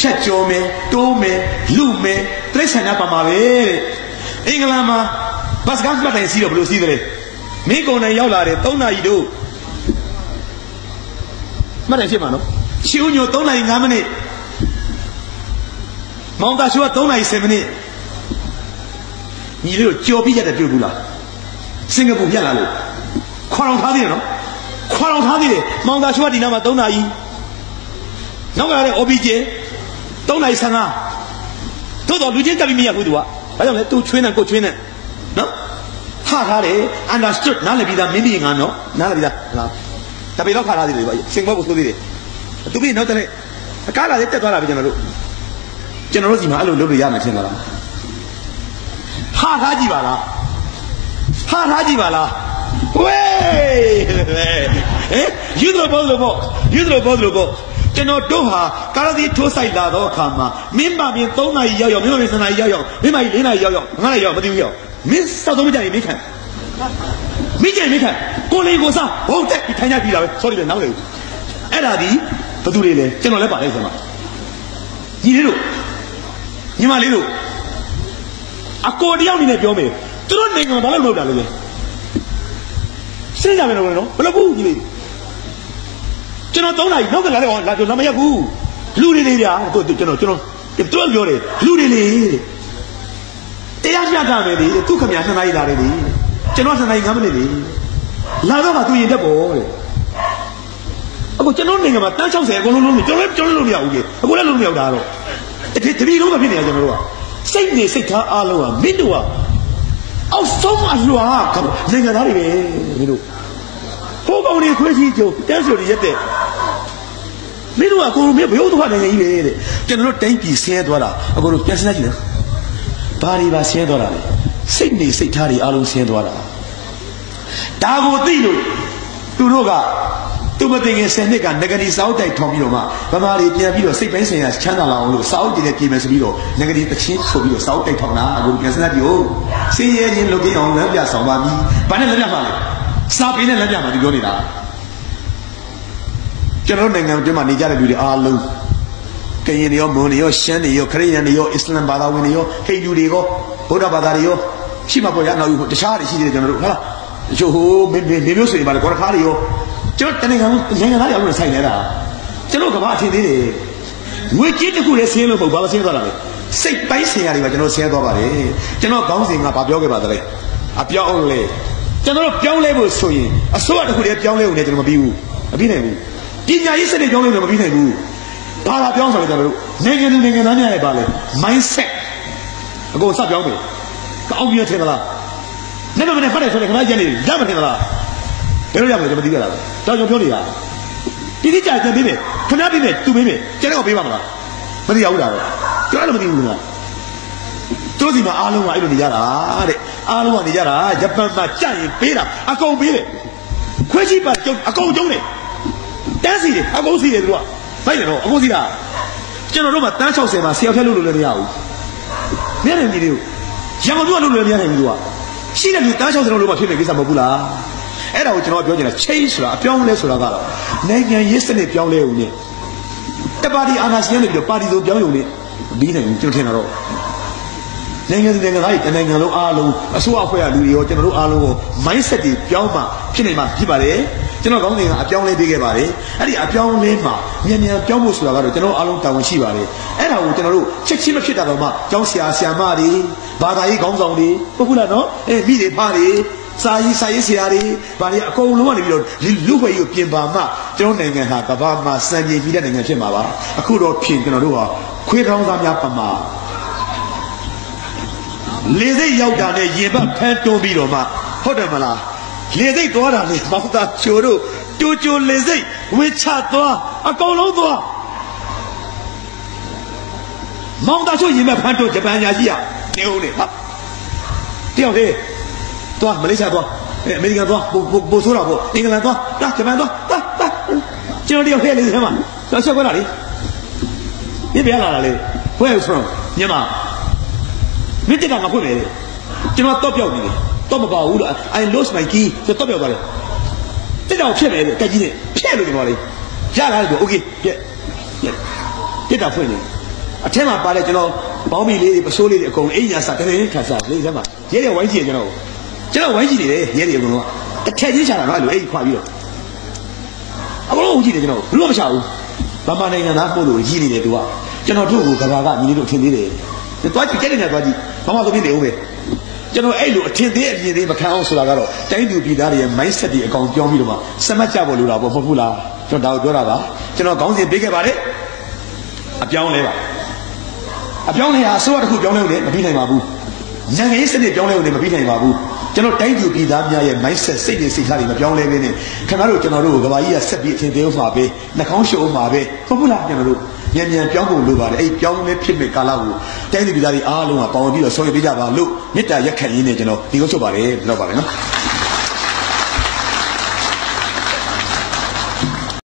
ဖြတ်ကျော်မယ်တိုးမယ်လူမယ်တိရစ္ဆာန်များပါမှာပဲတဲ့အင်္ဂလန်မှာဘတ်စကားမှတ်တိုင်စီးတော့ဘယ်လိုစီးသလဲမင်းကုန်တိုင်ရောက်လာတယ်3နာရီတို့မှတ်တိုင်ဖြစ်မှာနော်ရှင်းဦးညို3နာရီ5မိနစ်မောင်တာရှိုးက3နာရီ10မိနစ်ညီလေးတို့ကြော်ပြီးရတဲ့တွေ့ဘူးလားစင်ကာပူပြတ်လာလို့ခွာအောင်ထားသေးတယ်နော်ခွာအောင်ထားသေးတယ်မောင်သာရှိုးကဒီနားမှာ3နာရီနောက်ကလည်း OBJ 3နာရီ15သို့တော်လူချင်းတက်ပြီးမရဘူးသူကဘာကြောင့်လဲသူချွေးနေကိုချွေးနေနော်ခါထားတယ် understood နားလည်ပြီးသားမင်းကြီးငါနော်နားလည်ပြီးသားလားတပေတော့ခါထားသေးတယ်ဗျစင်ဘောကိုဆိုသေးတယ်သူပြီးနောက်တနေ့အကားလာလေးတက်သွားတာပဲကျွန်တော်တို့စီမှာအဲ့လိုလုပ်လို့ရမယ်ထင်ပါလားဟာထားကြည့်ပါလားဟာထားကြည့်ပါလားဝေးယူဒလိုဘောလို့ကျွန်တော်တို့ဟာကားသည်ထိုးဆိုင်လာတော့အခါမှာမင်းပါပြင်3နာရီရောက်မင်းပါပြင်7နာရီရောက်မင်းပါပြင်4နာရီရောက်9နာရီရောက်မသိဘူးရောက်မင်းစောက်တော့မကြရင်မင်းခံကိုလေးကိုစားဘုံတက်ပြီးထိုင်ကြပြီးတာပဲ sorry ပဲနောက်လေအဲ့ဒါဒီဘသူတွေလဲကျွန်တော်လည်းပါလိုက်စမ်းပါညီလေးတို့ညီမလေးတို့အကိုတယောက်နေနဲ့ပြောမယ်သူတို့နိုင်ငံဘာလို့လုပ်တာလဲစဉ်းစားမယ်လို့နော်ဘယ်လိုဘူးညီလေးကျွန်တော်3နာရီနောက်ကလာတယ်လာမရဘူးလူတွေလေဗျာတို့ကျွန်တော်ပြောတယ်လူတွေလေတရားပြတာပဲလေသူခမညာ2နာရီလာတယ်လေကျွန်တော်2နာရီ5မိနစ်လေလာတော့ကသူရင်တက်ပေါ့တဲ့ အခုကျွန်တော်နိုင်ငံမှာတန်း60အကုန်လုံးလုံးနေကျွန်တော်လုံးမရဘူးကြီးအခုလည်းလုံးမရတာတော့တပည့်လုံးမဖြစ်နေရကျွန်တော်တို့ကစိတ်နေစိတ်ထားအားလုံးကမင်းတို့ကအောက်ဆုံးအလွာကနိုင်ငံသားတွေပဲမင်းတို့ဟိုကောင်တွေခွဲကြီးကြုံတန်းဆိုတွေရက်တဲ့မင်းတို့ကကိုလိုမျိုးဘယ်ဟုတ်တော့နိုင်ငံကြီးပဲတဲ့ကျွန်တော်တို့တိုင်းပြည်ဆင်းရဲသွားတာအကုန်လုံးပြန်စလိုက်ကြည့်နော်ဘာတွေပါဆင်းရဲသွားတာလဲစိတ်နေစိတ်ထားတွေအားလုံးဆင်းရဲသွားတာဒါကိုသိလို့သူတို့ကသူမသိငယ်10နှစ်ကငကတိစာအုပ်တိုက်ထောင်ပြီးတော့မှဗမာတွေပြန်ပြီးတော့စိတ်ပိုင်းဆိုင်ရာချမ်းသာလာအောင်လို့စာအုပ်တွေနဲ့ပြင်မယ်ဆိုပြီးတော့ငကတိတချင်းဆိုပြီးတော့စာအုပ်တိုက်ထောင်တာအခုပြန်စလိုက်ကြည့်ဦးစင်းရဲချင်းလုပ်ကြအောင်လမ်းပြဆောင်ပါပြီဘာနဲ့လမ်းပြမှာလဲစာပေနဲ့လမ်းပြမှာဒီပြောနေတာကျွန်တော်နိုင်ငံတွင်းမှာနေကြတဲ့လူတွေအားလုံးကရင်တွေရောမွန်တွေရောရှမ်းတွေရောခရစ်ယာန်တွေရောအစ္စလာမ်ဘာသာဝင်တွေရောဟိန္ဒူတွေရောဗုဒ္ဓဘာသာတွေရောရှိမှာပေါ့ရနောက်တခြားတွေရှိသေးတယ်ကျွန်တော်တို့ဟုတ်လားချို့ဟိုနေမျိုးဆိုရင်ပါလေကော်ခါတွေရောကျွန်တော်တနိုင်ငံသားတွေအလုံးဆိုင်နေတာကျွန်တော်ကဘာအထင်သေးတယ်ငွေကြေးတစ်ခုလည်းဆင်းလို့မဟုတ်ဘာဆင်းသွားတာလဲစိတ်ပိုင်းဆင်းရတယ်ပါကျွန်တော်ဆင်းသွားပါတယ်ကျွန်တော်ခေါင်းစဉ်ကဘာပြောခဲ့ပါသလဲအပြောင်းလဲကျွန်တော်ပြောင်းလဲဖို့ဆိုရင်အစိုးရတစ်ခုလည်းပြောင်းလဲဖို့လည်းကျွန်တော်မပြီးဘူးမပြီးနိုင်ဘူးပညာရေးစနစ်ပြောင်းလဲလို့မပြီးနိုင်ဘူးဘာသာပြောင်းဆိုရင်ကျွန်တော်တို့နိုင်ငံသူနိုင်ငံသားများရဲ့ပါလဲ mindset အကုန်စပြောင်းပြီအောင်ပြထင်သလားနေ့မနေ့ဖတ်တယ်ဆိုရင်ခဏကျန်နေရမထင်သလားဘယ်လိုရမလဲကျွန်တော်မသိကြတာတောင်ကျွန်ပြောနေတာဒီတိကျကျန်ပေးမယ်ခဏပေးမယ်သူပေးမယ်ကျန်တော့ပေးပါမလားမသိရဘူးလားကျွန်တော်လည်းမသိဘူးလားတို့ဒီမှာအားလုံးကအဲ့လိုနေကြတာတဲ့အားလုံးကနေကြတာဂျပန်မှာကြရင်ပေးတာအကုန်ပေးတယ်ခွဲချိပါကျုံအကုန်ကျုံတယ်တန်းစီတယ်အကုန်စီတယ်သူကဘိုက်တယ်တော့အကုန်စီတာကျွန်တော်တို့မှာတန်း60မှာဆရာဖက်လို့လည်းမရဘူးမြဲတယ်ညီလေးရန်ကုန်ကလို့လည်းမရနိုင်ဘူးသူကရှိတဲ့လူတန်း60လုံးမှဖြစ်နေကိစ္စမဟုတ်ဘူးလားအဲ့ဒါကိုကျွန်တော်ပြောချင်တာ change ဆိုတာအပြောင်းလဲဆိုတာကတော့နိုင်ငံရေးစနစ်ပြောင်းလဲဦးနဲ့တပါတီအာဏာရှင်နေပြီးတော့ပါတီဆိုပြောင်းရုံနဲ့ပြီးနိုင်ဘူးကျွန်တော်ထင်တာတော့နိုင်ငံသားတွေတနိုင်ငံလုံးအားလုံးအစိုးရအဖွဲ့ကလူတွေရောကျွန်တော်တို့အားလုံးကို mindset တွေပြောင်းမှဖြစ်နေမှဖြစ်ပါတယ်ကျွန်တော်ကောင်းနေကအပြောင်းလဲပေးခဲ့ပါတယ်အဲ့ဒီအပြောင်းလဲမှာမြန်မြန်ပြောင်းဖို့ဆိုတာကတော့ကျွန်တော်အားလုံးတာဝန်ရှိပါတယ်အဲ့ဒါကိုကျွန်တော်တို့ချက်ချင်းမဖြစ်တာတော့မှကျောင်းဆရာမတွေဘာသာရေးခေါင်းဆောင်တွေဟုတ်ဘူးလားနော်မိတွေဖားတွေစာရေးဆရာတွေဘာတွေအကုန်လုံးကနေပြီးတော့လူ့ဘဝကြီးကိုပြင်ပါမှကျွန်တော်နိုင်ငံဟာကမ္ဘာမှာစံပြေပြီးတဲ့နိုင်ငံဖြစ်မှာပါအခုတော့ဖြင့်ကျွန်တော်တို့ဟာခွေးကောင်းသားများပမာလေစိတ်ရောက်တာနဲ့ရင်ဘတ်ဖမ်းတွန်းပြီးတော့မှဟုတ်တယ်မလားလေစိတ်သွားတာလေမောင်သားချိုတို့ကြိုလေစိတ်ဝေချသွားအကုန်လုံးသွားမောင်သားချိုရင်ဘတ်ဖမ်းတွန်းဂျပန်ညာကြီးနေဦးလေဟာတယောက်လေသွားမလေးရှားသွားအမေရိကန်သွားပို့ဆိုးတာပေါ့အင်္ဂလန်သွားဂျပန်သွားကျွန်တော်တယောက်ထဲလေးထဲမှာတော့ချက်ခွဲတာလေဒီပြလာတာလေ where you from မြန်မာမင်းတက်ကငါဖွင့်မယ်လေကျွန်တော်တော့ပြောက်နေတယ်တော့မပါဘူးလို့ I lost my key ဆိုတော့ပြောက်သွားတယ်တက်တော့ဖြစ်မယ်လေတက်ကြီးနဲ့ဖြဲ့လို့ကျွန်တော်လေရလာတယ် okay ပြက်တာဖွင့်နေအထက်မှာပါလဲကျွန်တော်ဘောင်းမီလေးတွေပစိုးလေးတွေအကုန်အိမ်ညာစားတကယ်ခါစားလေးထဲမှာရဲရဲဝိုင်းကြည့်ကျွန်တော်ဝိုင်းကြည့်နေတယ်ရဲတွေအကုန်လုံးကတစ်ထက်ချင်းချတာတော့အဲ့လိုအိမ်ခွာပြီးတော့အကုန်လုံးကြည့်တယ်ကျွန်တော်ဘူးလို့မချဘူးဗမာနိုင်ငံသားပို့လို့ရည်နေတယ်သူကကျွန်တော်တို့ကကဘာကညီလေးတို့ထင်သေးတယ်တွားကြည့်ကြတယ်နဲ့တွားကြည့်ဘာမှမဖြစ်နေဦးပဲကျွန်တော်အဲ့လိုအထင်သေးအမြင်သေးမခံအောင်ဆိုတာကတော့တိုင်းသူပြည်သားတွေရဲ့ mindset တွေအကောင်ပြောင်းပြီးတော့မှစမတ်ကြဖို့လိုတာပေါ့မဟုတ်ဘူးလားကျွန်တော်ဒါကိုပြောတာပါကျွန်တော်ခေါင်းစဉ်ပေးခဲ့ပါတယ်အပြောင်းလဲပါအပြောင်းလဲဟာအစိုးရတစ်ခုပြောင်းလဲလို့လည်းမပြီးနိုင်ပါဘူးနိုင်ငံရေးစနစ်ပြောင်းလဲလို့လည်းမပြီးနိုင်ပါဘူးကျွန်တော်တိုင်းသူပြည်သားများရဲ့ mindset စိတ်တွေစိတ်ထားတွေမပြောင်းလဲဘဲနဲ့ခင်ဗျားတို့ကျွန်တော်တို့ကဘာကြီးကဆက်ပြီးအထင်သေးဥမှာပဲနှာခေါင်းရှုံဥမှာပဲဟုတ်ဘူးလားကျွန်တော်တို့မြန်ပြောင်းဖို့လိုပါတယ်အဲ့ပြောင်းလဲဖြစ်မဲ့ကာလကိုတိုင်းသူပြည်သားတွေအားလုံးကပေါဝင်ပြီးတော့ဆောင်ရွက်ပေးကြပါလို့မေတ္တာရက်ခံရင်းနဲ့ကျွန်တော်ဒီကုန်းချုပ်ပါတယ်လောက်ပါတယ်နော်